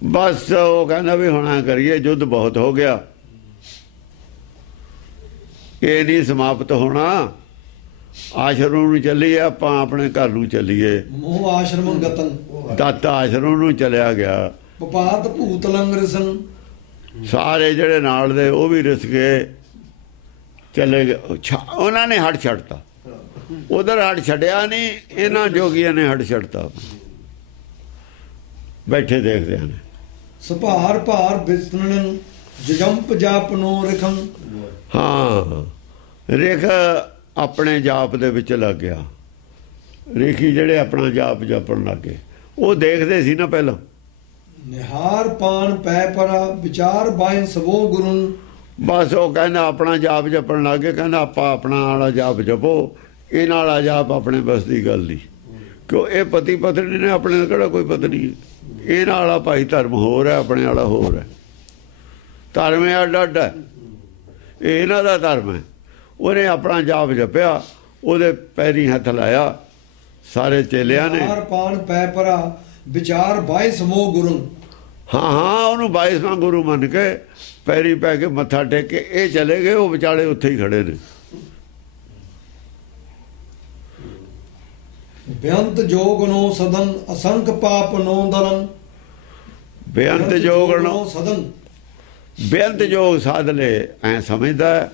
ਬਸ ਉਹ ਕਹਿੰਦਾ ਵੀ ਹੁਣ ਕਰੀਏ, ਯੁੱਧ ਬਹੁਤ ਹੋ ਗਿਆ, ਇਹ ਨਹੀਂ ਸਮਾਪਤ ਹੋਣਾ। ਆਸ਼ਰਮ ਨੂੰ ਚੱਲੀਏ, ਆਪਾਂ ਆਪਣੇ ਘਰ ਨੂੰ ਚੱਲੀਏ। ਮੋਹ ਆਸ਼ਰਮੰ ਗਤੰ, ਦੱਤ ਆਸ਼ਰਮ ਨੂੰ ਚਲਿਆ ਗਿਆ। ਪਪਾਤ ਭੂਤਲੰ ਰਿਸੰ। ਸਾਰੇ ਜਿਹੜੇ ਨਾਲ ਦੇ ਉਹ ਵੀ ਰਿਸ ਗਏ, ਚਲੇ ਗਏ। ਉਹਨਾਂ ਨੇ ਹੱਟ ਛੱਡਤਾ। ਉਧਰ ਹੱਟ ਛੱਡਿਆ ਨਹੀਂ, ਇਹਨਾਂ ਜੋਗੀਆਂ ਨੇ ਹੱਟ ਛੱਡਤਾ। ਬੈਠੇ ਦੇਖਦੇ ਹਨ। ਸੁਭਾਰ ਭਾਰ ਬਿਸਨਨ ਜਜੰਪ ਜਾਪਨੋ ਰਖੰ। ਹਾਂ, ਰੇਖ ਆਪਣੇ ਜਾਪ ਦੇ ਵਿੱਚ ਲੱਗ ਗਿਆ। ਰੇਖੀ ਜਿਹੜੇ ਆਪਣਾ ਜਾਪ ਜਪਣ ਲੱਗੇ, ਉਹ ਦੇਖਦੇ ਸੀ ਨਾ ਪਹਿਲਾਂ। ਨਿਹਾਰ ਪਾਨ ਪੈ ਪਰਾ ਵਿਚਾਰ ਬਾਇਨ ਸਭੋ ਗੁਰੂ। ਬਸ ਉਹ ਕਹਿੰਦਾ ਆਪਣਾ ਜਾਪ ਜਪਣ ਲੱਗੇ। ਕਹਿੰਦਾ ਆਪਾਂ ਆਪਣਾ ਵਾਲਾ ਜਾਪ ਜਪੋ, ਇਹਨਾਂ ਵਾਲਾ ਜਾਪ ਆਪਣੇ ਬਸ ਦੀ ਗੱਲ ਨਹੀਂ। ਕਿਉਂ? ਇਹ ਪਤੀ ਪਤਨੀ ਨੇ, ਆਪਣੇ ਨਾਲ ਕਿਹੜਾ ਕੋਈ ਪਤਨੀ। ਇਹਨਾਂ ਵਾਲਾ ਭਾਈ ਧਰਮ ਹੋਰ ਹੈ, ਆਪਣੇ ਵਾਲਾ ਹੋਰ ਹੈ। ਧਰਮ ਅੱਡ ਅੱਡ ਹੈ। ਇਹ ਇਹਨਾਂ ਦਾ ਧਰਮ ਹੈ। ਉਹਨੇ ਆਪਣਾ ਜਾਪ ਜਪਿਆ, ਉਹਦੇ ਪੈਰੀਂ ਹੱਥ ਲਾਇਆ ਸਾਰੇ ਚੇਲਿਆਂ ਨੇ। ਨਿਹਾਰ ਪਾਨ ਪੈ ਪਰਾ ਵਿਚਾਰ ਬਾਇ ਸਮੋ ਗੁਰੂ। ਹਾਂ ਹਾਂ, ਉਹਨੂੰ 22ਵਾਂ ਗੁਰੂ ਮੰਨ ਕੇ ਪੈਰੀ ਪੈ ਕੇ ਮੱਥਾ ਟੇਕ ਕੇ ਇਹ ਚਲੇ ਗਏ। ਉਹ ਵਿਚਾਲੇ ਉੱਥੇ ਹੀ ਖੜੇ ਨੇ। ਬੇਅੰਤ ਜੋਗ ਨੋ ਸਦਨ ਅਸੰਖ ਪਾਪ ਨੋ ਦਲਨ। ਬੇਅੰਤ ਜੋਗ ਨੋ ਸਦਨ। ਬੇਅੰਤ ਜੋਗ ਸਾਧ ਲੈ। ਐ ਸਮਝਦਾ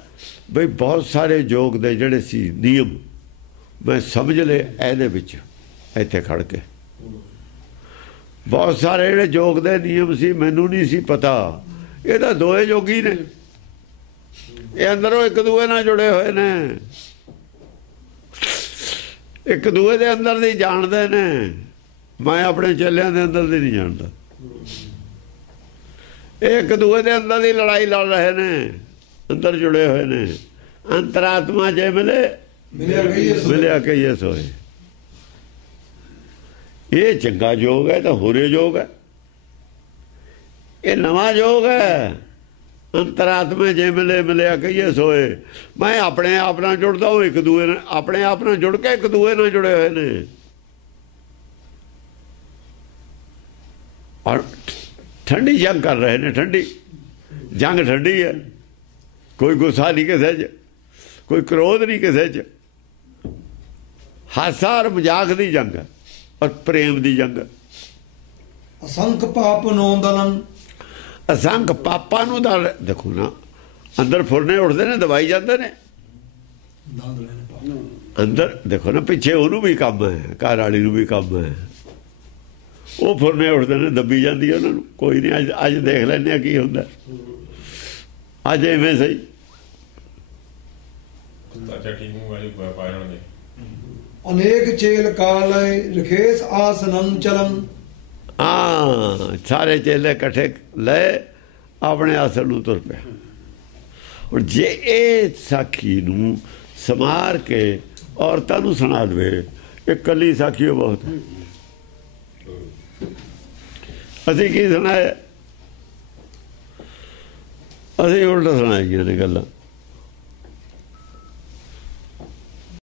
ਬਈ ਬਹੁਤ ਸਾਰੇ ਯੋਗ ਦੇ ਜਿਹੜੇ ਸੀ ਨਿਯਮ ਮੈਂ ਸਮਝ ਲਏ ਇਹਦੇ ਵਿੱਚ, ਇੱਥੇ ਖੜ ਕੇ। ਬਹੁਤ ਸਾਰੇ ਜਿਹੜੇ ਯੋਗ ਦੇ ਨਿਯਮ ਸੀ ਮੈਨੂੰ ਨਹੀਂ ਸੀ ਪਤਾ। ਇਹ ਤਾਂ ਦੋਏ ਯੋਗੀ ਨੇ, ਇਹ ਅੰਦਰੋਂ ਇੱਕ ਦੂਏ ਨਾਲ ਜੁੜੇ ਹੋਏ ਨੇ। ਇੱਕ ਦੂਏ ਦੇ ਅੰਦਰ ਦੀ ਜਾਣਦੇ ਨੇ। ਮੈਂ ਆਪਣੇ ਚੇਲਿਆਂ ਦੇ ਅੰਦਰ ਦੀ ਨਹੀਂ ਜਾਣਦਾ। ਇਹ ਇੱਕ ਦੂਏ ਦੇ ਅੰਦਰ ਦੀ ਲੜਾਈ ਲੜ ਰਹੇ ਨੇ, ਅੰਦਰ ਜੁੜੇ ਹੋਏ ਨੇ। ਅੰਤਰਾਤਮਾ ਜੇ ਮਿਲਿਆ ਕਹੀਏ ਸੋਏ। ਇਹ ਚੰਗਾ ਯੋਗ ਹੈ ਤਾਂ ਹੋਰੇ ਯੋਗ ਹੈ, ਇਹ ਨਵਾਂ ਯੋਗ ਹੈ। ਅੰਤਰਾਤਮਾ ਜੇ ਮਿਲਿਆ ਕਹੀਏ ਸੋਏ। ਮੈਂ ਆਪਣੇ ਆਪ ਨਾਲ ਜੁੜਦਾ ਹੂੰ, ਇੱਕ ਦੂਏ ਨਾਲ ਆਪਣੇ ਆਪ ਨਾਲ ਜੁੜ ਕੇ ਇੱਕ ਦੂਏ ਨਾਲ ਜੁੜੇ ਹੋਏ ਨੇ। ਔਰ ਠੰਡੀ ਜੰਗ ਕਰ ਰਹੇ ਨੇ। ਠੰਡੀ ਜੰਗ ਠੰਡੀ ਹੈ। ਕੋਈ ਗੁੱਸਾ ਨਹੀਂ ਕਿਸੇ 'ਚ, ਕੋਈ ਕ੍ਰੋਧ ਨਹੀਂ ਕਿਸੇ 'ਚ। ਹਾਸਾ ਔਰ ਮਜ਼ਾਕ ਦੀ ਜੰਗ ਹੈ ਔਰ ਪ੍ਰੇਮ ਦੀ ਜੰਗ। ਅਸੰਖ ਪਾਪ ਨੌਂਦਲਨ, ਅਸੰਖ ਪਾਪਾਂ ਨੂੰ ਦਾ ਦੇਖੋ ਨਾ, ਅੰਦਰ ਫੁਰਨੇ ਉੱਠਦੇ ਨੇ, ਦਵਾਈ ਜਾਂਦੇ ਨੇ ਅੰਦਰ। ਦੇਖੋ ਨਾ ਪਿੱਛੇ ਉਹਨੂੰ ਵੀ ਕੰਮ ਹੈ, ਘਰ ਵਾਲੀ ਨੂੰ ਵੀ ਕੰਮ ਹੈ। ਉਹ ਫੁਰਨੇ ਉੱਠਦੇ ਨੇ, ਦੱਬੀ ਜਾਂਦੀ ਹੈ ਉਹਨਾਂ ਨੂੰ। ਕੋਈ ਨਹੀਂ, ਅੱਜ ਦੇਖ ਲੈਂਦੇ ਆ ਕੀ ਹੁੰਦਾ। ਅੱਜ ਐਵੇਂ ਸਹੀ ਅਨੇਕ ਚੇਲ ਕਾਲੈ ਰਖੇਸ ਆਸਨੰ ਚਲੰ। ਹਾਂ, ਸਾਰੇ ਚੇਲੇ ਇਕੱਠੇ ਲੈ ਆਪਣੇ ਆਸਣ ਨੂੰ ਤੁਰ ਪਿਆ। ਹੁਣ ਜੇ ਇਹ ਸਾਖੀ ਨੂੰ ਸਮਾਰ ਕੇ ਔਰਤਾਂ ਨੂੰ ਸੁਣਾ ਦੇਵੇ, ਇਹ ਇਕੱਲੀ ਸਾਖੀ ਉਹ ਬਹੁਤ ਹੈ। ਅਸੀਂ ਕੀ ਸੁਣਾਇਆ? ਅਸੀਂ ਉਲਟ ਸੁਣਾਈਆਂ ਨੇ ਗੱਲਾਂ।